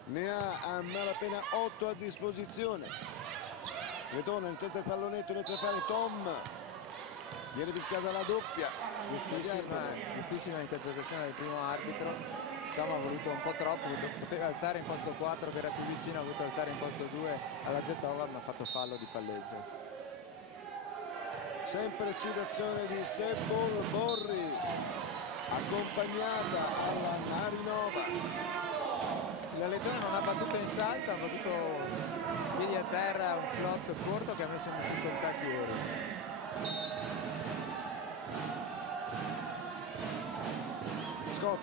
ne ha a malapena 8 a disposizione. Letonen tenta il pallonetto, mentre fare Tom, Viene fischiata la doppia. Giustissima interpretazione del primo arbitro. Tom ha voluto un po' troppo, poteva alzare in posto 4 che era più vicino, ha voluto alzare in posto 2 alla Zetova, ma ha fatto fallo di palleggio. Sempre situazione di set ball, Borri accompagnata alla Marinova. La Lettonia non ha battuto in salto, ha battuto piedi a terra, un flotto corto che ha messo in difficoltà Chieri. Scott.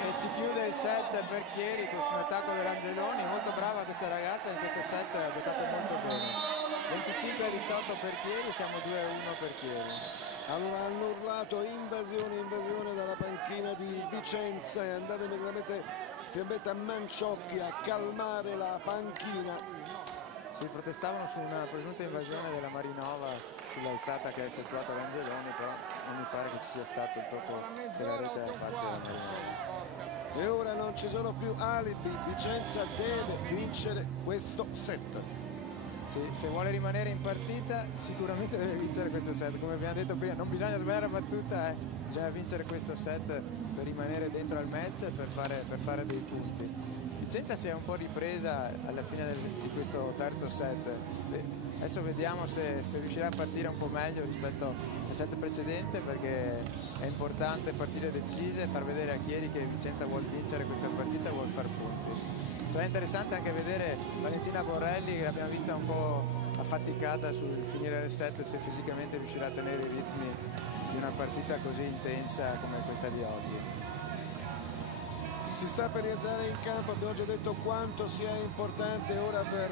E si chiude il set per Chieri con un attacco dell'Angeloni. Molto brava questa ragazza, in questo set ha giocato molto bene. 25-18 per Chieri, siamo 2-1 per Chieri. Allora hanno urlato invasione dalla panchina di Vicenza, è andata immediatamente Fiambetta Manciocchi a calmare la panchina. Si protestavano su una presunta invasione della Marinova sull'alzata che ha effettuato l'Angeloni, però non mi pare che ci sia stato il tocco della rete da parte della Marinova. E ora non ci sono più alibi, Vicenza deve vincere questo set. Se vuole rimanere in partita sicuramente deve vincere questo set, come abbiamo detto prima, non bisogna sbagliare la battuta, bisogna vincere questo set per rimanere dentro al match e per fare dei punti. Vicenza si è un po' ripresa alla fine di questo terzo set, adesso vediamo se riuscirà a partire un po' meglio rispetto al set precedente, perché è importante partire decise e far vedere a Chieri che Vicenza vuole vincere questa partita e vuole far punti. Sarà interessante anche vedere Valentina Borrelli, che l'abbiamo vista un po' affaticata sul finire il set, se fisicamente riuscirà a tenere i ritmi di una partita così intensa come questa di oggi. Si sta per rientrare in campo, abbiamo già detto quanto sia importante ora per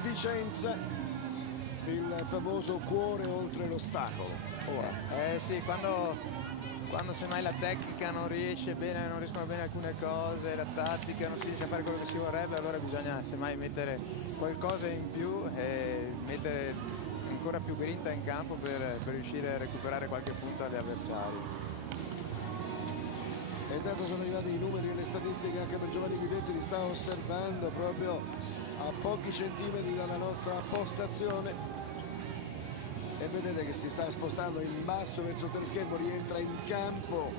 Vicenza il famoso cuore oltre l'ostacolo. Ora. Sì, quando semmai la tecnica non riesce bene, non riescono bene alcune cose, la tattica non si riesce a fare quello che si vorrebbe, allora bisogna semmai mettere qualcosa in più e mettere ancora più grinta in campo per riuscire a recuperare qualche punto agli avversari. E intanto sono arrivati i numeri e le statistiche anche per Giovanni Guidetti, li sta osservando proprio a pochi centimetri dalla nostra postazione. E vedete che si sta spostando in basso verso il teleschermo, rientra in campo,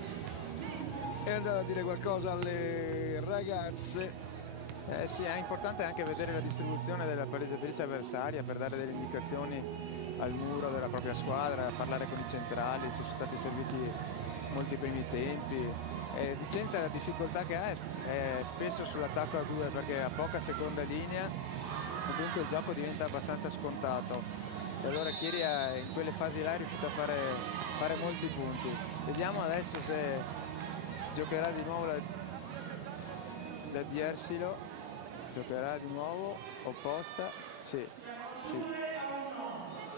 è andato a dire qualcosa alle ragazze. Sì, è importante anche vedere la distribuzione della palleggiatrice avversaria per dare delle indicazioni al muro della propria squadra, parlare con i centrali, se sono stati serviti molti primi tempi. Vicenza la difficoltà che ha è spesso sull'attacco a 2, perché ha poca seconda linea e dunque il gioco diventa abbastanza scontato. E allora Chieri in quelle fasi là è riuscito a fare molti punti. Vediamo adesso se giocherà di nuovo da Diersilo, giocherà di nuovo opposta, sì.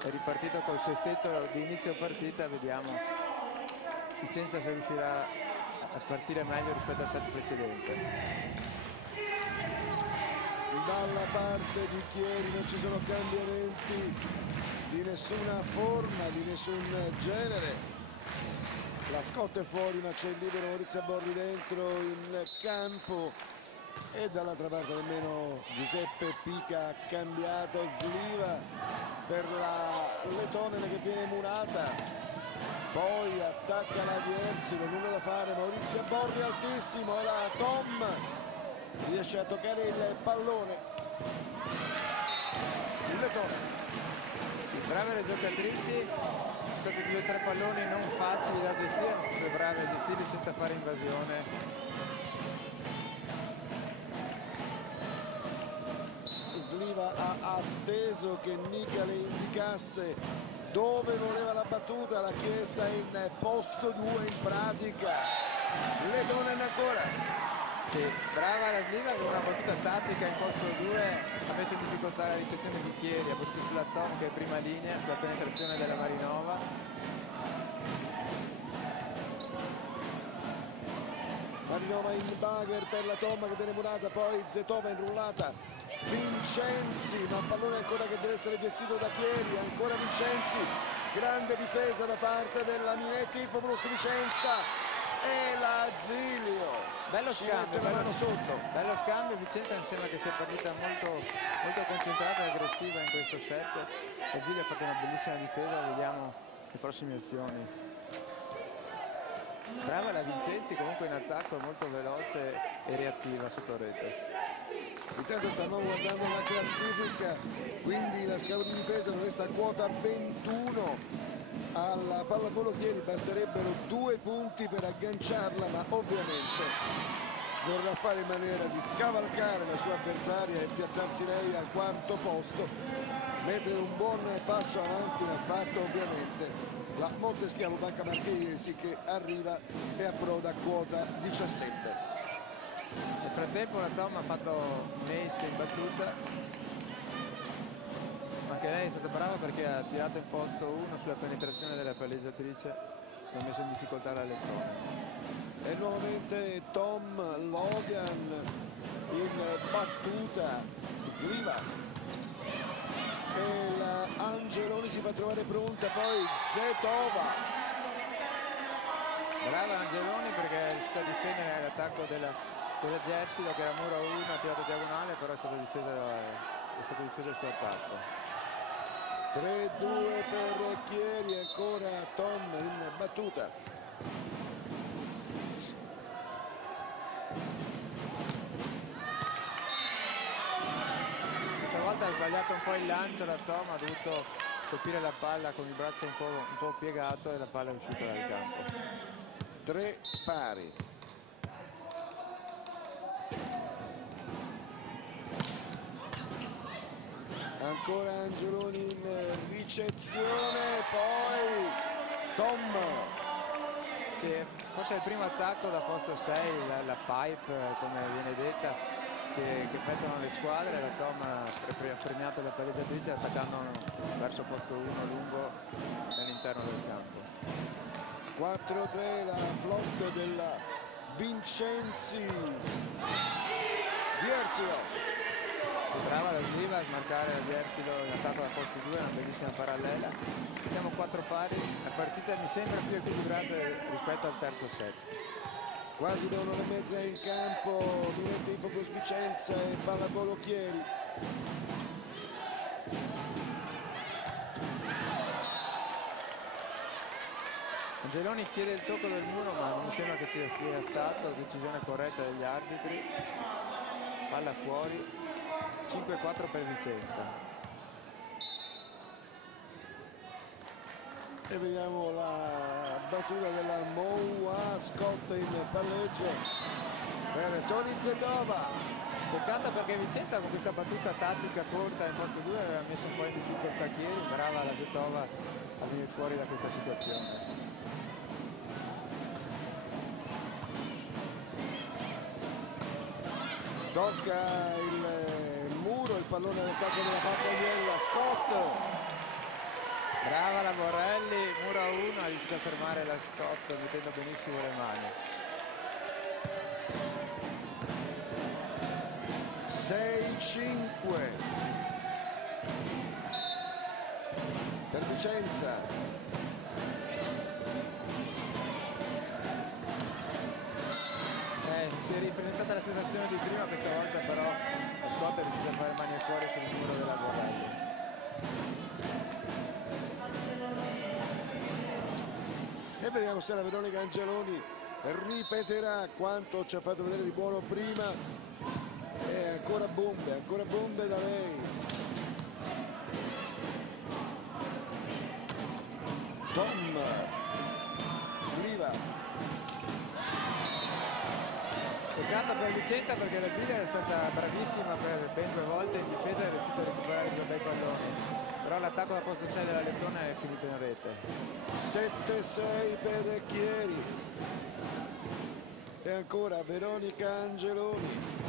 È ripartito col sestetto di inizio partita, vediamo Vicenza se riuscirà a partire meglio rispetto al set precedente. Dalla parte di Chieri non ci sono cambiamenti di nessuna forma, di nessun genere. La Scott è fuori, ma c'è il libero Maurizio Borri dentro in campo, e dall'altra parte nemmeno Giuseppe Pica ha cambiato. Sliva per la Lettonia che viene murata, poi attacca la Diersilo, nulla da fare, Maurizio Borri altissimo, la Tom riesce a toccare il pallone. Il Lettonia. Brave le giocatrici, sono stati 2 o 3 palloni non facili da gestire, sono state brave a gestirli senza fare invasione. Sliva ha atteso che Nica le indicasse dove voleva la battuta, l'ha chiesta in posto 2 in pratica. Lettonia ancora. Sì, brava la Sliva con una battuta tattica in posto 2, ha messo in difficoltà la ricezione di Chieri, ha battuto sulla Tom che è prima linea, sulla penetrazione della Marinova. Marinova in bagger per la Tom che viene murata, poi Zetova inrullata, Vincenzi, ma un pallone ancora che deve essere gestito da Chieri, ancora Vincenzi, grande difesa da parte della Minetti, Info Plus Vicenza e la Zilio. bello ci scambio, mette la mano sotto. bello scambio. Vicenza mi sembra che sia partita molto concentrata e aggressiva in questo set. La Giglia ha fatto una bellissima difesa, vediamo le prossime azioni. Brava la Vincenzi, comunque in attacco, molto veloce e reattiva sotto rete. Intanto stanno guardando la classifica, quindi la scala di difesa resta a quota 21. Alla pallavolo Chieri basterebbero 2 punti per agganciarla, ma ovviamente dovrà fare in maniera di scavalcare la sua avversaria e piazzarsi lei al 4° posto, mentre un buon passo avanti l'ha fatto ovviamente la Monteschiavo Banca Marchesi, che arriva e approda a quota 17. Nel frattempo la Tom ha fatto Mace in battuta. Anche lei è stata brava perché ha tirato in posto 1 sulla penetrazione della palleggiatrice, ha messo in difficoltà la lettone. E nuovamente Tom Logan in battuta, Sliva e la Angeloni si fa trovare pronta, poi Zetova. Brava Angeloni perché è riuscita a difendere l'attacco della Gersilo, che era muro 1, ha tirato diagonale, però è stato difeso il suo attacco. 3-2 per Chieri, ancora Tom in battuta. Questa volta ha sbagliato un po' il lancio la Tom, ha dovuto colpire la palla con il braccio un po' piegato e la palla è uscita dal campo. 3 pari. Ancora Angeloni in ricezione, poi Tom. Sì, forse è il primo attacco da posto 6, la pipe come viene detta, che effettuano le squadre. La Tom ha premiato la palleggiatrice attaccando verso posto 1 lungo all'interno del campo. 4-3 la flotta della Vincenzi. Vierzio. Brava la Sliva a smarcare la Gersilo in attacco da posto 2, una bellissima parallela. Vediamo 4 pari, la partita mi sembra più equilibrata rispetto al terzo set. Quasi da 1 ora e mezza in campo, Minette Infobus Vicenza e pallavolo Chieri. Angeloni chiede il tocco del muro, ma non mi sembra che ci sia stato, decisione corretta degli arbitri. Palla fuori. 5-4 per Vicenza. E vediamo la battuta della Moua Scott in palleggio per Toni Zetova. Peccato perché Vicenza con questa battuta tattica corta in posto 2 aveva messo un po' in difficoltà Chieri. Brava la Zetova a venire fuori da questa situazione. Tocca il muro, il pallone all'attacco della Battagliella, Scott. Brava la Borrelli, muro a 1, ha riuscito a fermare la Scott mettendo benissimo le mani. 6-5 per Vicenza. Si è ripresentata la sensazione di prima, questa volta però la Scott è riuscita a fare mani fuori sul muro della Borrelli. E vediamo se la Veronica Angeloni ripeterà quanto ci ha fatto vedere di buono prima. E ancora bombe da lei. Tom Sliva. Peccato per Vicenza perché la Ziller è stata bravissima per ben 2 volte in difesa e è riuscita a recuperare 2 bei palloni. Però l'attacco da posto 6 della Lettone è finito in rete. 7-6 per Chieri. E ancora Veronica Angeloni.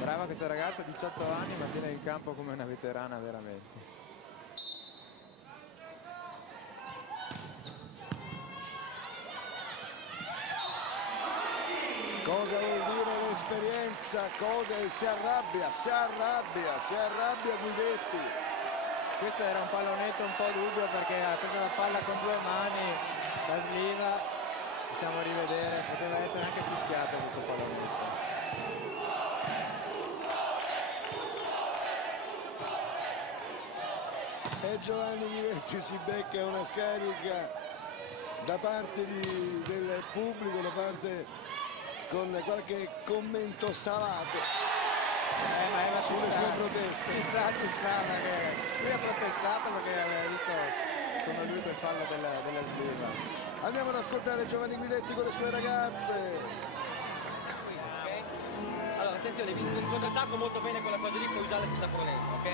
Brava questa ragazza, 18 anni, ma viene in campo come una veterana veramente. Cosa vuol dire l'esperienza? Si arrabbia Guidetti. Questo era un pallonetto un po' dubbio perché ha preso la palla con 2 mani, la Sliva possiamo rivedere, poteva essere anche fischiato questo pallonetto. E Giovanni Minetti si becca una scarica da parte del pubblico, da parte con qualche commento salato Ma sulle sue proteste. Ci sta, perché lui ha protestato perché aveva visto come lui quel fallo della sliva. Andiamo ad ascoltare Giovanni Guidetti con le sue ragazze. Allora attenzione, in contrattacco molto bene quella cosa lì, puoi usarla senza problemi, ok?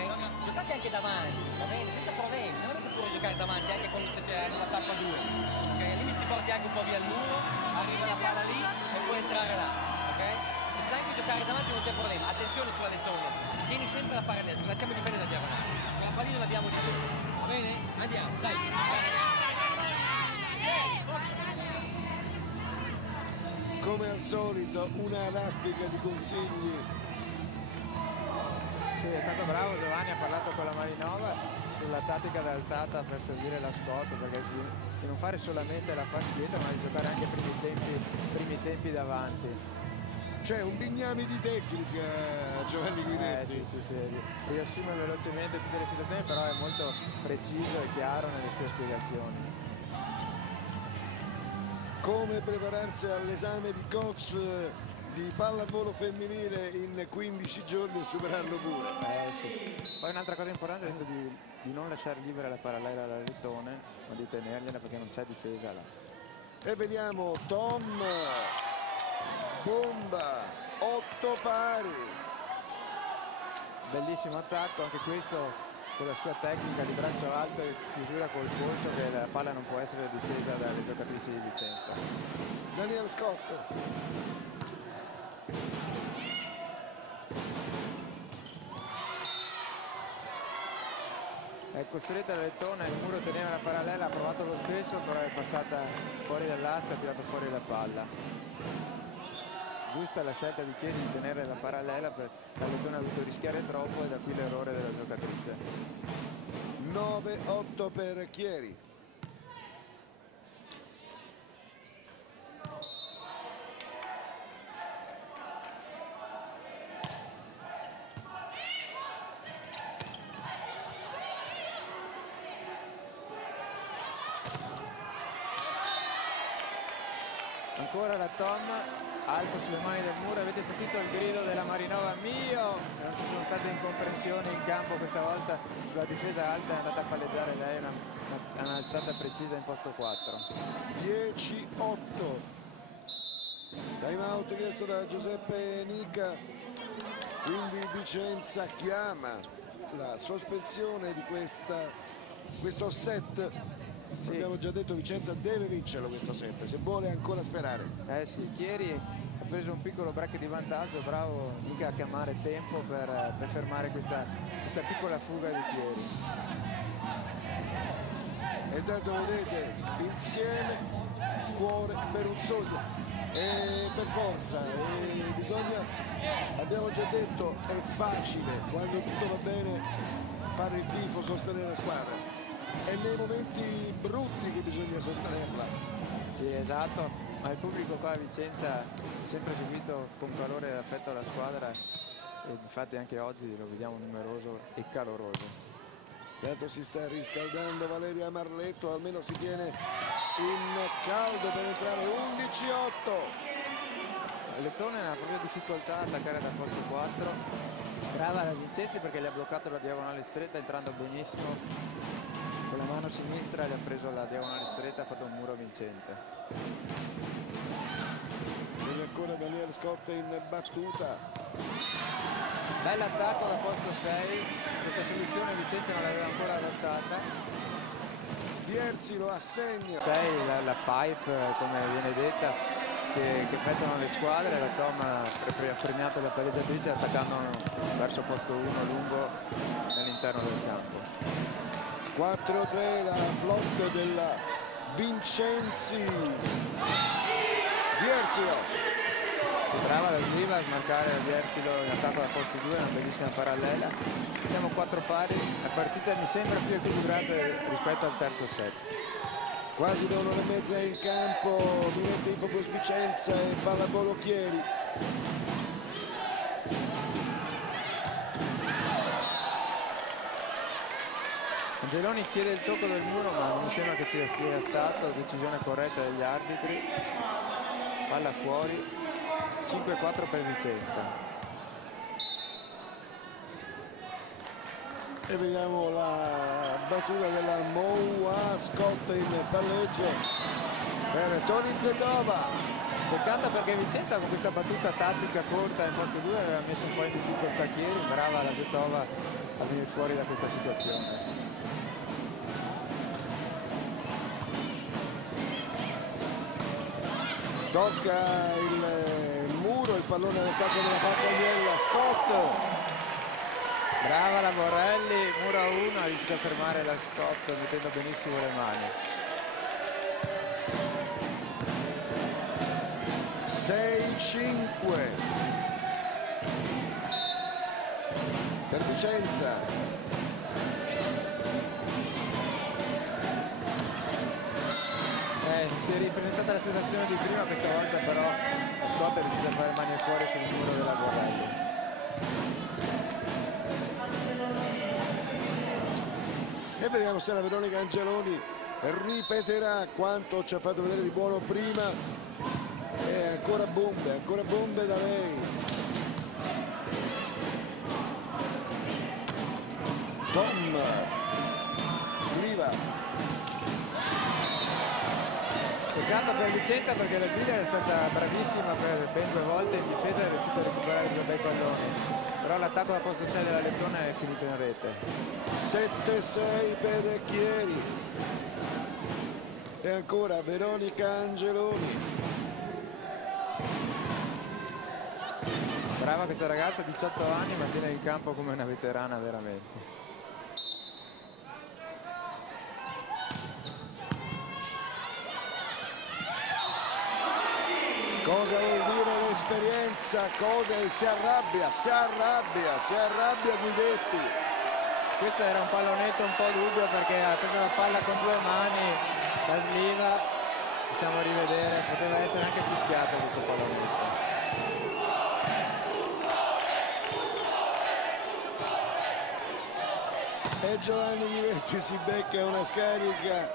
Giocate anche davanti, va bene? Senza problemi, non è che puoi giocare davanti anche quando c'è una tappa 2, ok? Al limite ti porti anche un po' via il muro, arriva la palla lì e puoi entrare là, ok? Se sai che giocare davanti non c'è problema, attenzione sulla lettone, tieni sempre la palla destra, lasciamo difendere la diagonale, la pallina l'abbiamo di più, va bene? Andiamo, dai! Come al solito una raffica di consigli. Sì, è stato bravo Giovanni, ha parlato con la Marinova sulla tattica d'alzata per servire la Scott, perché di non fare solamente la fase dietro ma di giocare anche primi tempi davanti. C'è un bignami di tecnica Giovanni Guidetti. Sì, riassume velocemente tutte le situazioni, però è molto preciso e chiaro nelle sue spiegazioni. Come prepararsi all'esame di Cox di pallavolo femminile in 15 giorni e superarlo pure. Sì. Poi un'altra cosa importante è di non lasciare libera la parallela alla lettone, ma di tenergliela perché non c'è difesa là. E vediamo Tom, bomba, 8 pari. Bellissimo attacco, anche questo con la sua tecnica di braccio alto e chiusura col polso, che la palla non può essere difesa dalle giocatrici di Vicenza. Daniel Scott. È costretta la lettone, il muro teneva la parallela, ha provato lo stesso, però è passata fuori dall'asta e ha tirato fuori la palla. Giusta la scelta di Chieri di tenere la parallela, per la lettone ha dovuto rischiare troppo e da qui l'errore della giocatrice. 9-8 per Chieri. Ancora la Tom, alto sulle mani del muro. Avete sentito il grido della Marinova mio? Non ci sono state incomprensioni in campo questa volta sulla difesa alta, è andata a palleggiare lei, un'alzata precisa in posto 4. 10-8. Time out chiesto da Giuseppe Nica, quindi Vicenza chiama la sospensione di questo set. Sì. Abbiamo già detto, Vicenza deve vincerlo questo set se vuole ancora sperare. Sì, Chieri ha preso un piccolo break di vantaggio, bravo Nica a chiamare tempo per fermare questa piccola fuga di Chieri. E intanto vedete, insieme, cuore per un sogno e per forza, e bisogna, abbiamo già detto, è facile quando tutto va bene fare il tifo, sostenere la squadra. È nei momenti brutti che bisogna sostenerla. Sì, esatto, ma il pubblico qua a Vicenza ha sempre seguito con calore e affetto la squadra e infatti anche oggi lo vediamo numeroso e caloroso. Certo, si sta riscaldando Valeria Marletto, almeno si tiene in caldo per entrare. 11-8. Lettone ha proprio difficoltà ad attaccare dal posto 4. Brava la Vincenzi perché gli ha bloccato la diagonale stretta entrando benissimo. Con la mano sinistra gli ha preso la diagonale stretta, ha fatto un muro vincente. Vede ancora Daniel Scott in battuta. Bell'attacco da posto 6, questa soluzione Vicenza non l'aveva ancora adattata. Vierzi lo assegna. 6 la pipe, come viene detta, che effettuano le squadre. La Tom ha premiato la palleggiatrice attaccando verso posto 1 lungo nell'interno del campo. 4-3 la flotta della Vincenzi. Viersilo. Si brava la Sliva a smarcare la Viersilo in attacco da posto 2, una bellissima parallela. Siamo 4 pari, la partita mi sembra più equilibrata rispetto al terzo set. Quasi da un'ora e mezza in campo Minetti Infopolus Vicenza e Pallavolo Chieri. Angeloni chiede il tocco del muro, ma non mi sembra che ci sia stato. Decisione corretta degli arbitri. Palla fuori. 5-4 per Vicenza. E vediamo la battuta della Moua, Scott in palleggio per Toni Zetova. Toccata perché Vicenza con questa battuta tattica corta in posto 2 aveva messo un po' in difficoltà Chieri. Brava la Zetova a venire fuori da questa situazione. Tocca il muro, il pallone all'attacco della Pattagliella, Scott. Brava la Borelli, muro a 1, ha riuscito a fermare la Scott mettendo benissimo le mani. 6-5 per Vicenza. Si è ripresentata la situazione di prima, questa volta però la Scott è riuscita a fare mani fuori sul muro della Borelli. E vediamo se la Veronica Angeloni ripeterà quanto ci ha fatto vedere di buono prima. E ancora bombe da lei. Tom Sliva. Toccata per Vicenza perché la Ziglia è stata bravissima per ben 2 volte in difesa, è riuscita a recuperare 2 bei palloni. Però l'attacco da posto 6 della Lettona è finito in rete. 7-6 per Chieri. E ancora Veronica Angeloni. Brava questa ragazza, 18 anni, ma tiene in campo come una veterana veramente. Cosa vuol dire l'esperienza? Cosa? Si arrabbia Guidetti. Questo era un pallonetto un po' dubbio perché ha preso la palla con 2 mani da Sliva. Possiamo rivedere, poteva essere anche fischiato questo pallonetto. E Giovanni Guidetti si becca una scarica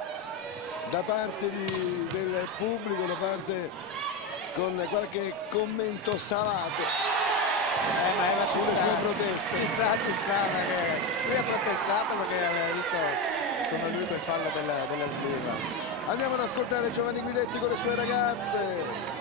da parte del pubblico, da parte con qualche commento salato ma sulle sue proteste. Ci sta perché lui ha protestato perché aveva visto come lui quel fallo della Sliva. Andiamo ad ascoltare Giovanni Guidetti con le sue ragazze.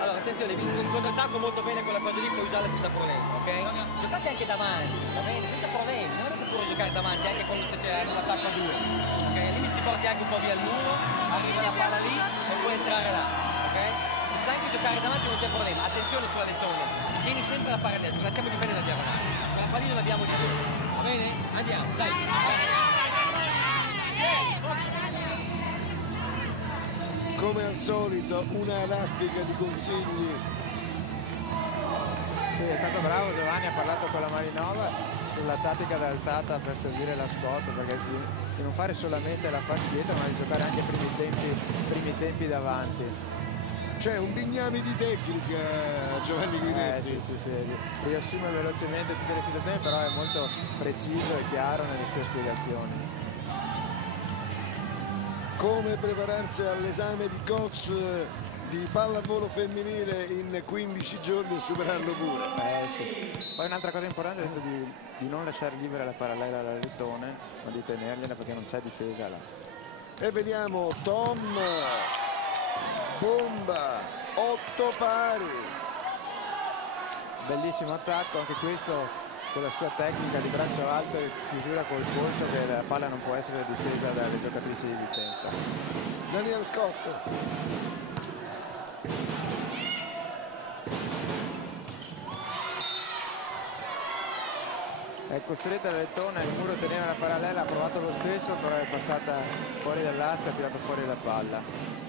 Allora attenzione, in controattacco molto bene quella cosa lì, puoi usarla senza problemi, ok? Giocate anche davanti, va bene? Senza problemi, non è che puoi giocare davanti anche quando c'è l'attacco a 2, ok? Al limite ti porti anche un po' via il muro, arriva la palla lì e puoi entrare là, ok? Sai che giocare davanti non c'è problema, attenzione sulla Lettona, tieni sempre la palla dentro, lasciamo di bene la diagonale, la pallina l'abbiamo di più, va bene? Andiamo, dai! Come al solito una raffica di consigli. Sì, è stato bravo Giovanni, ha parlato con la Marinova sulla tattica d'alzata per servire la Scott, perché di non fare solamente la fase dietro ma di giocare anche primi tempi davanti. C'è un bignami di tecnica Giovanni Guidetti. Sì. Riassume velocemente tutte le situazioni, però è molto preciso e chiaro nelle sue spiegazioni. Come prepararsi all'esame di coach di pallavolo femminile in 15 giorni e superarlo pure. Sì. Poi un'altra cosa importante è di non lasciare libera la parallela alla Lettone, ma di tenergliela perché non c'è difesa là. E vediamo Tom, bomba, 8 pari. Bellissimo attacco, anche questo con la sua tecnica di braccio alto e chiusura col polso, che la palla non può essere difesa dalle giocatrici di Vicenza. Daniel Scott. È costretta la Lettona, il muro teneva la parallela, ha provato lo stesso, però è passata fuori dall'asta e ha tirato fuori la palla.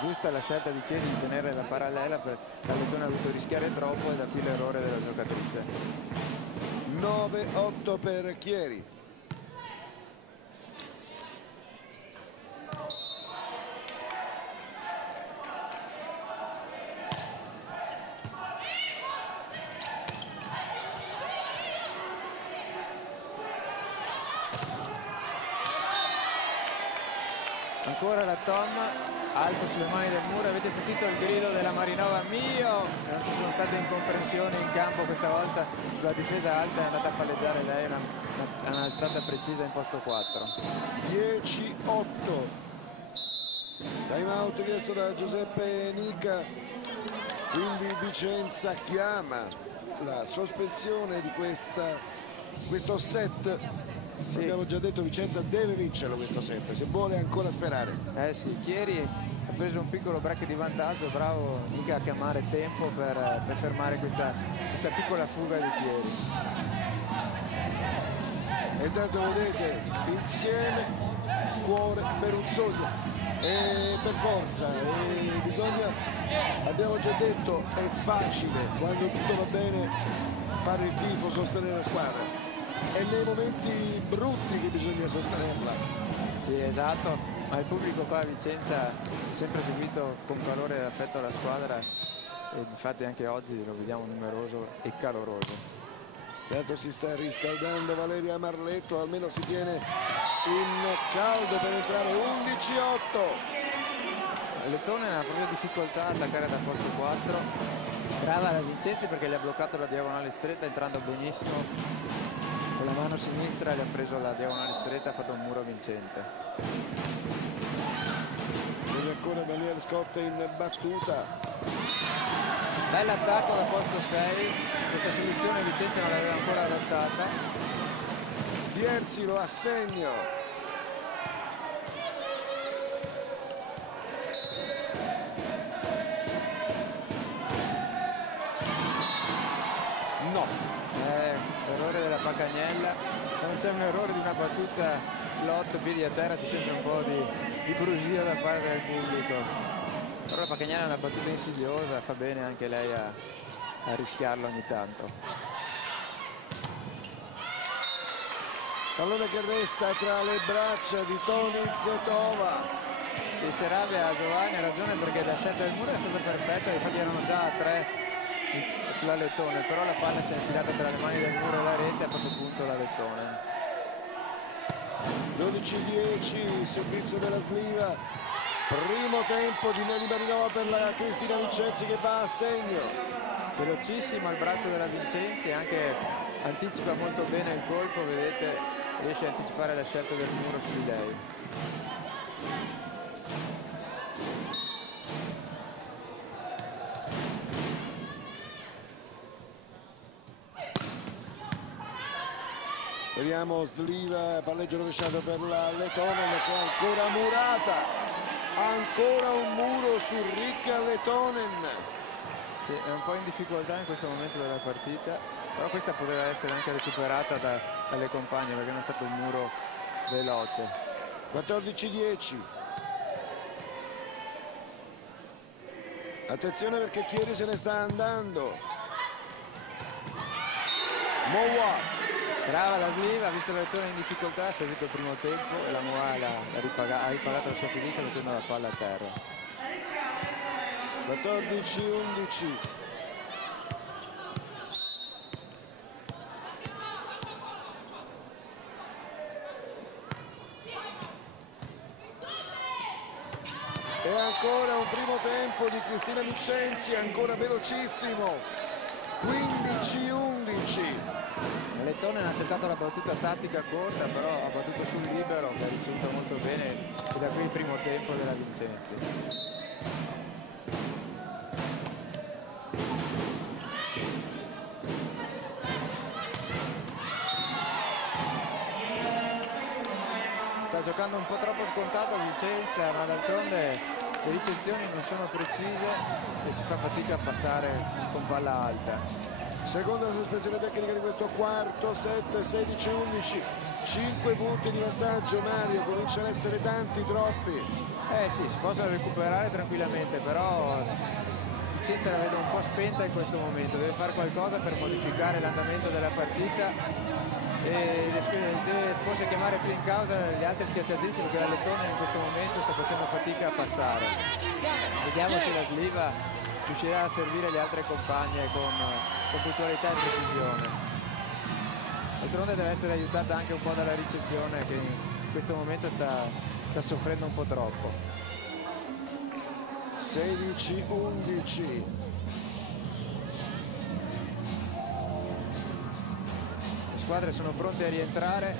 Giusta la scelta di Chieri di tenere la parallela, per la Lettona ha dovuto rischiare troppo e da qui l'errore della giocatrice. 9-8 per Chieri. ancora la Tom, alto sulle mani del muro. Avete sentito il grido della Marinova, mio! Non ci sono state incomprensioni in campo questa volta sulla difesa alta, è andata a palleggiare lei, un'alzata precisa in posto 4. 10-8. Time out chiesto da Giuseppe Nica, quindi Vicenza chiama la sospensione di questo set. Sì. Abbiamo già detto, Vicenza deve vincerlo questo set se vuole ancora sperare. Sì, Chieri ha preso un piccolo break di vantaggio, bravo Nica a chiamare tempo per fermare questa piccola fuga di Chieri. E intanto vedete, insieme, cuore per un sogno, e per forza, e bisogna, abbiamo già detto, è facile quando tutto va bene fare il tifo, sostenere la squadra, è nei momenti brutti che bisogna sostenerla. Sì, esatto, ma il pubblico qua a Vicenza ha sempre seguito con calore e affetto la squadra, e infatti anche oggi lo vediamo numeroso e caloroso. Certo, si sta riscaldando Valeria Marletto, almeno si tiene in caldo per entrare. 11-8. Lettone ha proprio difficoltà a attaccare dal posto 4. Brava la Vincenzi perché gli ha bloccato la diagonale stretta entrando benissimo. Con la mano sinistra gli ha preso la diagonale stretta, ha fatto un muro vincente. Vede ancora Daniel Scott in battuta. Bell'attacco dal posto 6, questa soluzione Vicenza non l'aveva ancora adottata. Bierzi lo assegno. No. Errore della Pacagnella. Quando c'è un errore di una battuta flotto, piedi a terra, c'è sempre un po' di brusio da parte del pubblico. Però la Pacagnella è una battuta insidiosa, fa bene anche lei a rischiarlo ogni tanto. Pallone che resta tra le braccia di Toni Zetova. Sì, Serabia, Giovanni ha ragione perché la scelta del muro è stata perfetta, infatti erano già a 3 sulla Lettone, però la palla si è infilata tra le mani del muro e la rete e ha fatto punto la Lettone. 12-10, servizio della Sliva. Primo tempo di Nelly Marinova per la Cristina Vincenzi che va a segno. Velocissimo al braccio della Vincenzi, anche anticipa molto bene il colpo, vedete, riesce a anticipare la scelta del muro su di lei. Vediamo Sliva, palleggio rovesciato per la Letonen che è ancora murata. Ancora un muro su Ricca Letonen. Sì, è un po' in difficoltà in questo momento della partita, però questa poteva essere anche recuperata dalle compagne perché non è stato un muro veloce. 14-10. Attenzione perché Chieri se ne sta andando. Moa. Brava la Sliva, ha visto la Lettone in difficoltà, ha servito il primo tempo e la Moa ha ripagato la sua fiducia mettendo la palla a terra. 14-11. E ancora un primo tempo di Cristina Vincenzi, ancora velocissimo. 15-11. Lettone ha accettato la battuta tattica corta, però ha battuto sul libero che ha ricevuto molto bene e da qui il primo tempo della Vincenzi. Sta giocando un po' troppo scontato Vicenza, ma d'altronde le ricezioni non sono precise e si fa fatica a passare con palla alta. Seconda sospensione tecnica di questo quarto set, 16-11, 5 punti di vantaggio. Mario, cominciano ad essere tanti, troppi. Sì, si possono recuperare tranquillamente, però Vicenza la vedo un po' spenta in questo momento, deve fare qualcosa per modificare l'andamento della partita e deve forse chiamare più in causa gli altri schiacciatrici perché la Lettone in questo momento sta facendo fatica a passare. Vediamo se la Sliva riuscirà a servire le altre compagne con puntualità e precisione. D'altronde deve essere aiutata anche un po' dalla ricezione che in questo momento sta sta soffrendo un po' troppo. 16-11. Le squadre sono pronte a rientrare.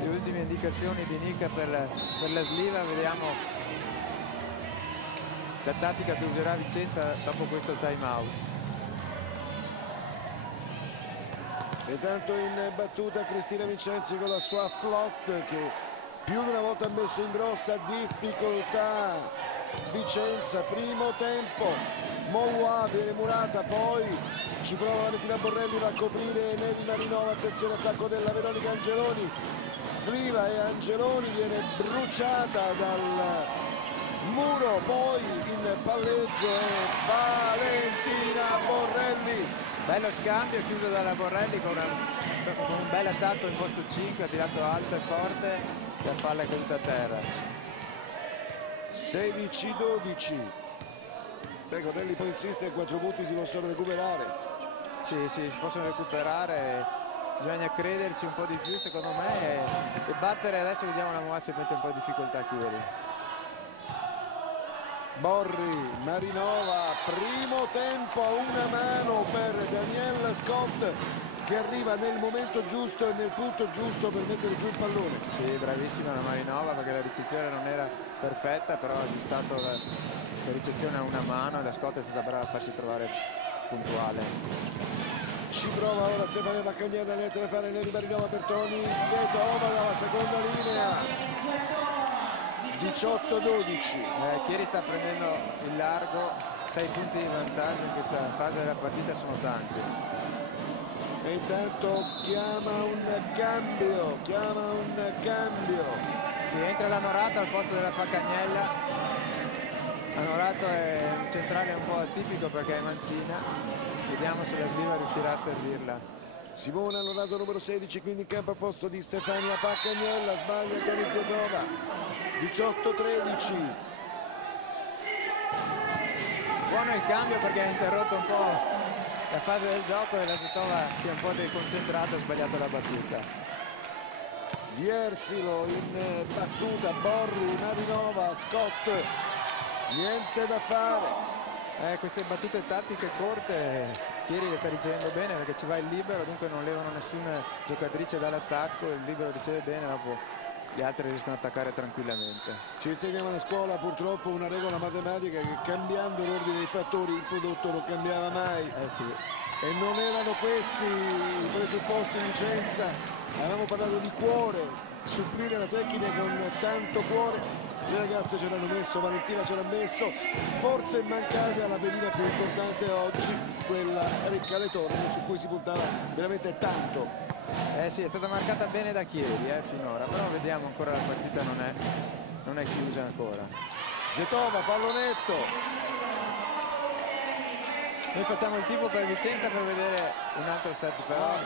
Le ultime indicazioni di Nica per la sliva, vediamo la tattica che userà Vicenza dopo questo time out. E tanto in battuta Cristina Vincenzi con la sua flotte che più di una volta ha messo in grossa difficoltà Vicenza. Primo tempo, Moua viene murata, poi ci prova Valentina Borrelli, va a coprire Nevi Marinova, attenzione attacco della Veronica Angeloni, sliva e Angeloni viene bruciata dal muro, poi in palleggio è Valentina Borrelli. Bello scambio chiuso dalla Borrelli con un bel attacco in posto 5, ha tirato alto e forte, la palla è caduta a terra. 16-12. Borrelli poi insiste, 4 punti si possono recuperare. Sì, si possono recuperare, bisogna crederci un po' di più secondo me e battere. Adesso vediamo la Moa se mette un po' in difficoltà Chieri. Borri, Marinova, primo tempo a una mano per Daniela Scott che arriva nel momento giusto e nel punto giusto per mettere giù il pallone. Sì, bravissima la Marinova perché la ricezione non era perfetta, però ha aggiustato la ricezione a una mano e la Scott è stata brava a farsi trovare puntuale. Ci prova ora Stefania Baccagnella, niente da fare, Nevi Marinova per Toni Zetova dalla seconda linea. 18-12. Chieri sta prendendo il largo, 6 punti di vantaggio in questa fase della partita sono tanti. E intanto chiama un cambio. Si entra la Norato al posto della Baccagnella. La Norato è un centrale un po' atipico perché è mancina. Vediamo se la sliva riuscirà a servirla. Simona Norato numero 16, quindi in campo a posto di Stefania Baccagnella, sbaglia Toni Zetova. 18-13. Buono il cambio perché ha interrotto un po' la fase del gioco e la Zetova si è un po' deconcentrata, ha sbagliato la battuta. Viersilo in battuta, Borri, Marinova, Scott, niente da fare. Queste battute tattiche corte Chieri le sta ricevendo bene perché ci va il libero, dunque non levano nessuna giocatrice dall'attacco, il libero riceve bene, dopo gli altri riescono ad attaccare tranquillamente. Ci insegnava a scuola purtroppo una regola matematica che cambiando l'ordine dei fattori il prodotto non cambiava mai. Sì. E non erano questi i presupposti di Vicenza. Avevamo parlato di cuore, supplire la tecnica con tanto cuore. Le ragazze ce l'hanno messo, Valentina ce l'ha messo, forse è mancata la pedina più importante oggi, quella Ricca Le Torre, su cui si puntava veramente tanto. Sì, è stata marcata bene da Chieri finora, però vediamo ancora la partita non è chiusa ancora. Zetova, pallonetto. Noi facciamo il tifo per Vicenza per vedere un altro set, però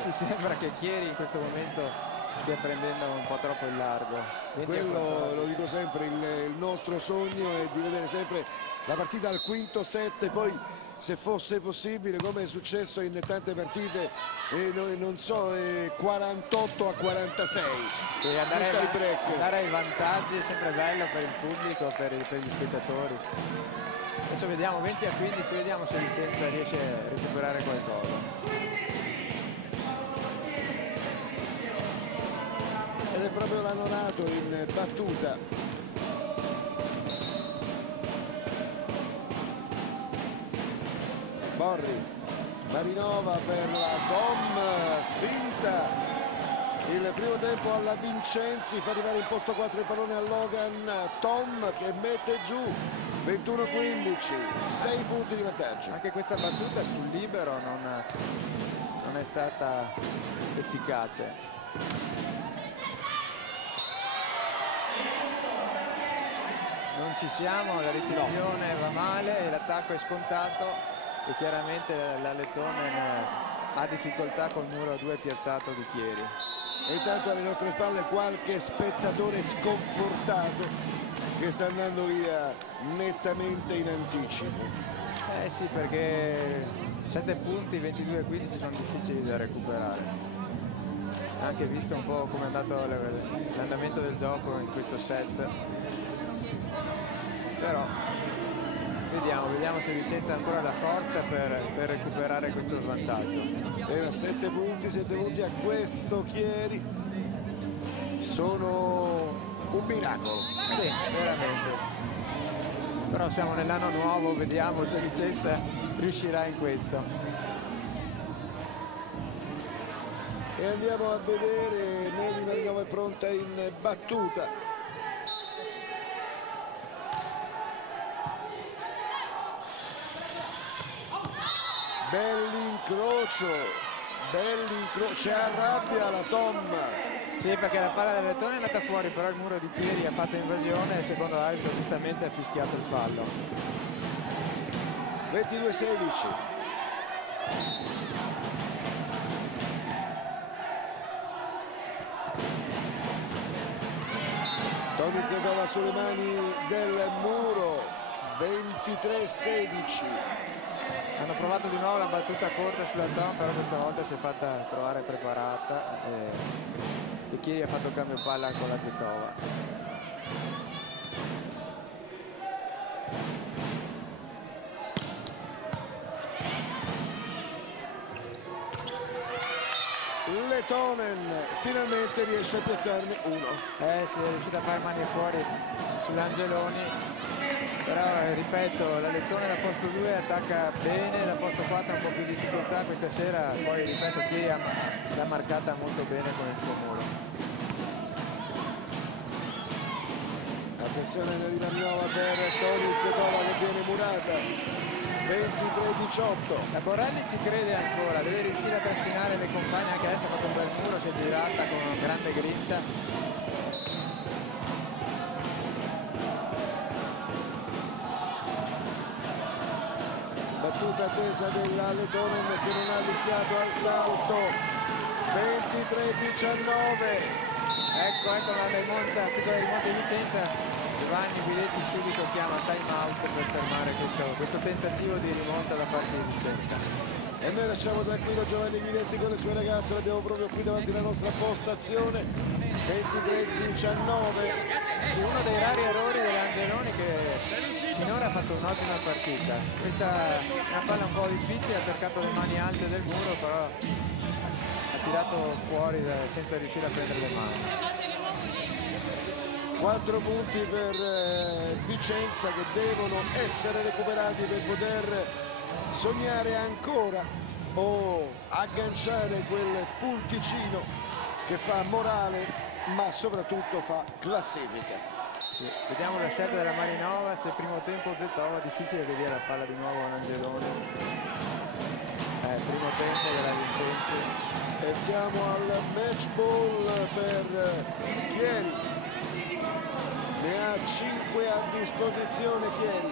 ci sembra che Chieri in questo momento stia prendendo un po' troppo il largo. Quello lo dico sempre, il nostro sogno è di vedere sempre la partita al quinto set, poi se fosse possibile, come è successo in tante partite, non so, 48-46. E andare ai vantaggi è sempre bello per il pubblico, per gli spettatori. Adesso vediamo 20-15, vediamo se Vicenza riesce a recuperare qualcosa. Ed è proprio la Norato in battuta. Borri, Marinova per la Tom, finta. Il primo tempo alla Vincenzi, fa arrivare in posto 4 il pallone a Logan, Tom che mette giù. 21-15, 6 punti di vantaggio. Anche questa battuta sul libero non è stata efficace. Non ci siamo, la ricezione va male, l'attacco è scontato e chiaramente la Lettonen ha difficoltà col muro a 2 piazzato di Chieri. E intanto alle nostre spalle qualche spettatore sconfortato che sta andando via nettamente in anticipo. Sì, perché 7 punti, 22-15 sono difficili da recuperare. anche visto un po' come è andato l'andamento del gioco in questo set, però vediamo se Vicenza ha ancora la forza per recuperare questo svantaggio. Era 7 punti a questo Chieri, sono un miracolo. Sì, veramente. Però siamo nell'anno nuovo, vediamo se Vicenza riuscirà in questo. E andiamo a vedere, Meli Marinova è pronta in battuta. Bell'incrocio, si arrabbia la Tom. Sì, perché la palla del Lettone è andata fuori, però il muro di Chieri ha fatto invasione e secondo l'arbitro giustamente ha fischiato il fallo. 22-16. Tony Zedova sulle mani del muro. 23-16. Hanno provato di nuovo la battuta corta sulla Tom, però questa volta si è fatta trovare preparata e Chieri ha fatto cambio palla con la Zetova. Letonen finalmente riesce a piazzarne uno. Si è riuscito a fare mani fuori sull'Angeloni, però ripeto, la Lettone da posto 2 attacca bene, da posto 4 ha un po' più di difficoltà questa sera, poi ripeto Chieri l'ha marcata molto bene con il suo muro. Attenzione nella nuova per Tony Zetova che viene murata. 23-18. La Borrelli ci crede ancora, deve riuscire a trascinare le compagne, anche adesso ha fatto un bel muro, si è girata con una grande grinta. Battuta attesa della Letonen che non ha rischiato al salto. 23-19. Ecco la rimonta, piccola rimonta di Vicenza. Giovanni Guidetti subito chiama time out per fermare questo tentativo di rimonta da parte di Vicenza. E noi lasciamo tranquillo Giovanni Guidetti con le sue ragazze, l'abbiamo proprio qui davanti alla nostra postazione. 23-19. Su uno dei rari errori dell'Angeloni che finora ha fatto un'ottima partita. Questa è una palla un po' difficile, ha cercato le mani alte del muro, però ha tirato fuori senza riuscire a prendere le mani. 4 punti per Vicenza che devono essere recuperati per poter sognare ancora o agganciare quel punticino che fa morale ma soprattutto fa classifica. Sì, vediamo la scelta della Marinova, se primo tempo Zetova, difficile vedere la palla di nuovo a Angeloni. Primo tempo della Vicenza. E siamo al match ball per Chieri. Ne ha 5 a disposizione Chieri.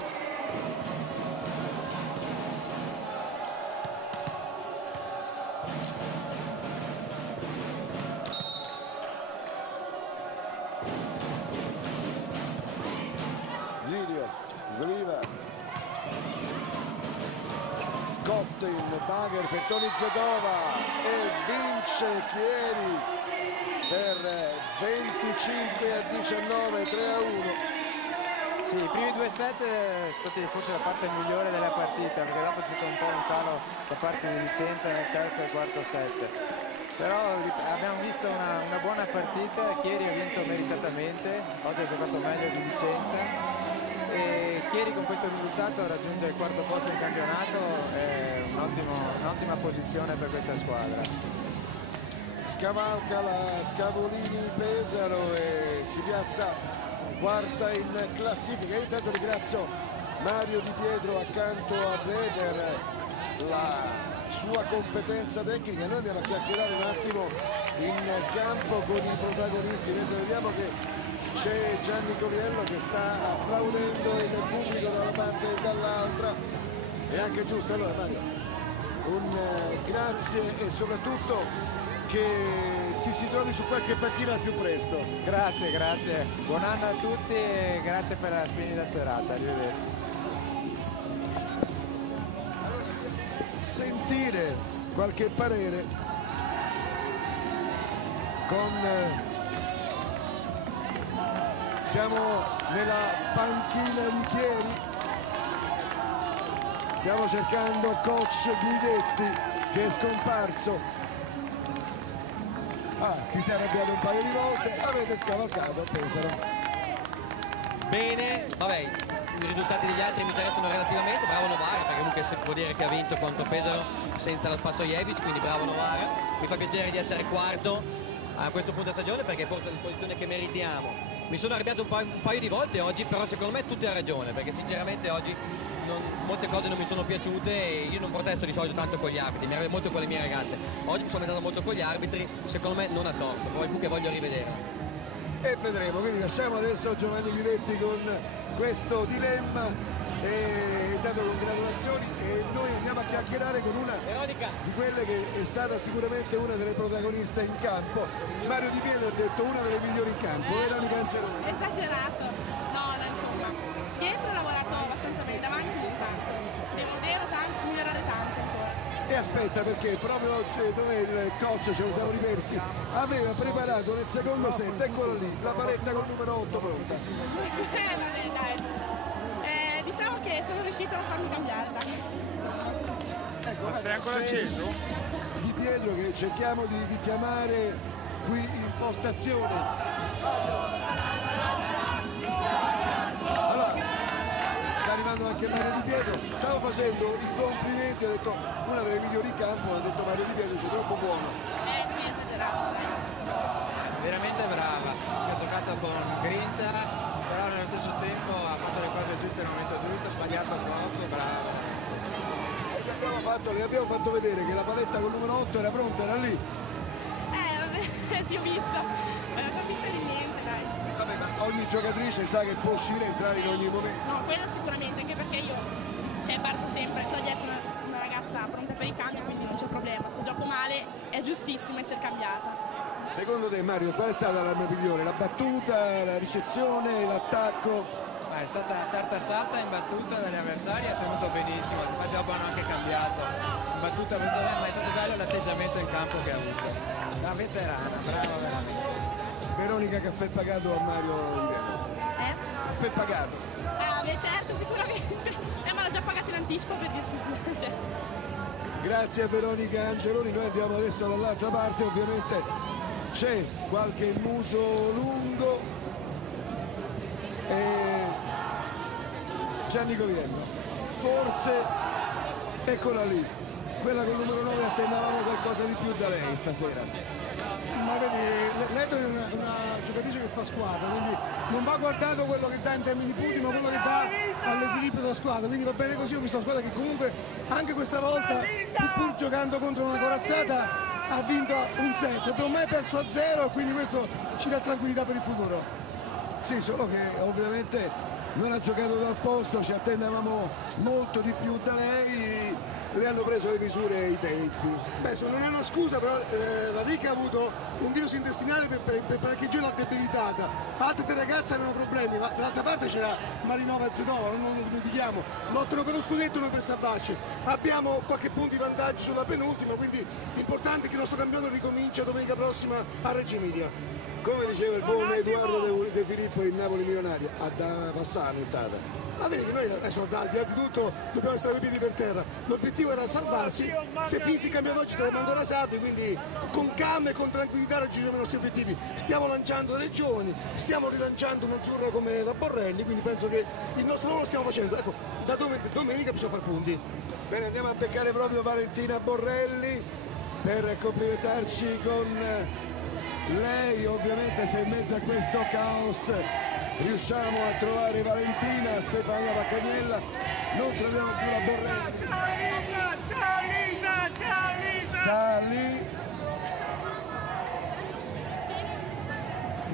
Zilio, Sliva, Scott in bagger per Tony Zedova e vince Chieri per 25 a 19, 3 a 1. Sì, i primi due set sono stati forse la parte migliore della partita, perché dopo c'è stato un po' un calo da parte di Vicenza nel terzo e quarto set. Però abbiamo visto una buona partita, Chieri ha vinto meritatamente, oggi ha giocato meglio di Vicenza e Chieri con questo risultato raggiunge il quarto posto in campionato, è un'ottima posizione per questa squadra. Scavalca la Scavolini-Pesaro e si piazza quarta in classifica. Io intanto ringrazio Mario Di Pietro accanto a Weber, la sua competenza tecnica. Noi andiamo a chiacchierare un attimo in campo con i protagonisti mentre vediamo che c'è Gianni Coviello che sta applaudendo il pubblico da una parte e dall'altra. È anche giusto. Allora Mario, un grazie e soprattutto che ti si trovi su qualche panchina al più presto. Grazie, buon anno a tutti e grazie per la splendida serata, arrivederci. Sentire qualche parere Siamo nella panchina di Chieri, stiamo cercando coach Guidetti che è scomparso. Ti sei arrabbiato un paio di volte, avete scavalcato a Pesaro. Bene, vabbè, i risultati degli altri mi interessano relativamente, bravo Novara, perché comunque si può dire che ha vinto quanto Pesaro senza lo Spazzojevic, quindi bravo Novara. Mi fa piacere di essere quarto a questo punto della stagione perché forse è la posizione che meritiamo. Mi sono arrabbiato un paio di volte oggi, però secondo me tutte ha ragione, perché sinceramente oggi molte cose non mi sono piaciute e io non protesto di solito tanto con gli arbitri, mi arrabbio molto con le mie ragazze. Oggi mi sono lamentato molto con gli arbitri, secondo me non ha torto, poi che voglio rivedere. E vedremo, quindi lasciamo adesso Giovanni Guidetti con questo dilemma e intanto congratulazioni e noi andiamo a chiacchierare con una di quelle che è stata sicuramente una delle protagoniste in campo. Mario Di Pietro ha detto una delle migliori in campo, Veronica Angeloni. Esagerato, no, insomma, dietro ho lavorato abbastanza bene, davanti non tanto, devo tanto, migliorare tanto ancora. E aspetta, perché proprio oggi dove il coach ce lo siamo ripersi aveva preparato nel secondo set, eccola lì, la paletta col numero 8 pronta. Vabbè, dai. Diciamo che sono riuscita a farmi cambiare. Ecco, ma sei ancora acceso? Di Pietro che cerchiamo di chiamare qui in postazione. Allora, sta arrivando anche Mario Di Pietro, stavo facendo i complimenti, ho detto una delle migliori in campo, ha detto Mario Di Pietro, sei troppo buono. Sì, esagerato. Veramente brava, ha giocato con grinta, però nello stesso tempo ha fatto le cose giuste nel momento giusto, ha sbagliato poco, brava. Le abbiamo fatto vedere che la paletta col numero 8 era pronta, era lì. Vabbè, ti ho visto. Non ho capito di niente, dai. Vabbè, ma ogni giocatrice sa che può uscire e entrare in ogni momento. No, quello sicuramente, anche perché io parto sempre, so di essere una ragazza pronta per i cambi, quindi non c'è problema. Se gioco male è giustissimo essere cambiata. Secondo te Mario, qual è stata l'arma migliore? La battuta, la ricezione, l'attacco? È stata tartassata in battuta dagli avversari, ha tenuto benissimo, infatti dopo hanno anche cambiato. In battuta ha venuto bene, ma è stato bello l'atteggiamento in campo che ha avuto. Una veterana, brava veramente. Veronica, caffè pagato a Mario Di Pietro. Caffè pagato. Beh, certo, sicuramente. Ma l'ho già pagato in anticipo per dirti sì. Cioè. Grazie a Veronica Angeloni, noi andiamo adesso dall'altra parte, ovviamente c'è qualche muso lungo e Gianni Coviello, forse eccola lì, quella con il numero 9, attendavamo qualcosa di più da lei stasera. Ma vedi, Leto è una giocatrice che fa squadra, quindi non va guardato quello che dà in termini di punti, ma quello che dà all'equilibrio della squadra, quindi va bene così. Ho visto una squadra che comunque anche questa volta, pur giocando contro una corazzata, ha vinto un set, non abbiamo mai perso a 0, quindi questo ci dà tranquillità per il futuro. Sì, solo che ovviamente non ha giocato dal posto, ci attendavamo molto di più da lei, le hanno preso le misure e i tempi. Beh, non è una scusa, però la Rica ha avuto un virus intestinale per parecchi giorni, l'ha debilitata. Altre tre ragazze avevano problemi, ma dall'altra parte c'era Marinova e Zedova, non lo dimentichiamo. Lottano per lo scudetto, noi per salvarci. Abbiamo qualche punto di vantaggio sulla penultima, quindi l'importante è che il nostro campionato ricomincia domenica prossima a Reggio Emilia. Come diceva il buon Edoardo De Filippo in Napoli Milionaria, a da passare nottata. Ma vedi che noi adesso al di là di tutto dobbiamo stare coi piedi per terra. L'obiettivo era salvarsi, se fisicamente oggi saremmo ancora salvi, quindi con calma e con tranquillità raggiungeremo i nostri obiettivi. Stiamo lanciando delle giovani, stiamo rilanciando un azzurro come la Borrelli, quindi penso che il nostro lavoro lo stiamo facendo. Ecco, da domenica bisogna fare punti. Bene, andiamo a beccare proprio Valentina Borrelli per complimentarci con lei. Ovviamente se in mezzo a questo caos riusciamo a trovare Valentina, Stefania Baccagnella, non troviamo più la Borrelli. Ciao Lisa, ciao Lisa! Sta lì.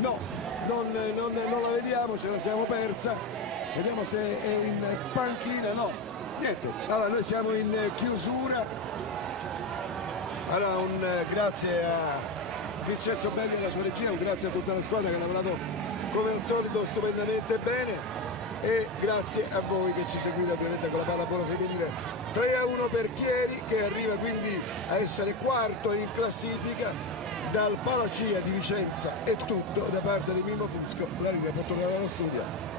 No, non la vediamo, ce la siamo persa. Vediamo se è in panchina, no, niente. Allora noi siamo in chiusura. Allora un grazie a Vincenzo Belli e la sua regia, un grazie a tutta la squadra che ha lavorato come al solito stupendamente bene e grazie a voi che ci seguite ovviamente con la pallavolo femminile. 3-1 per Chieri che arriva quindi a essere quarto in classifica Dal Palacia di Vicenza è tutto da parte di Mimmo Fusco, la linea può tornare allo studio.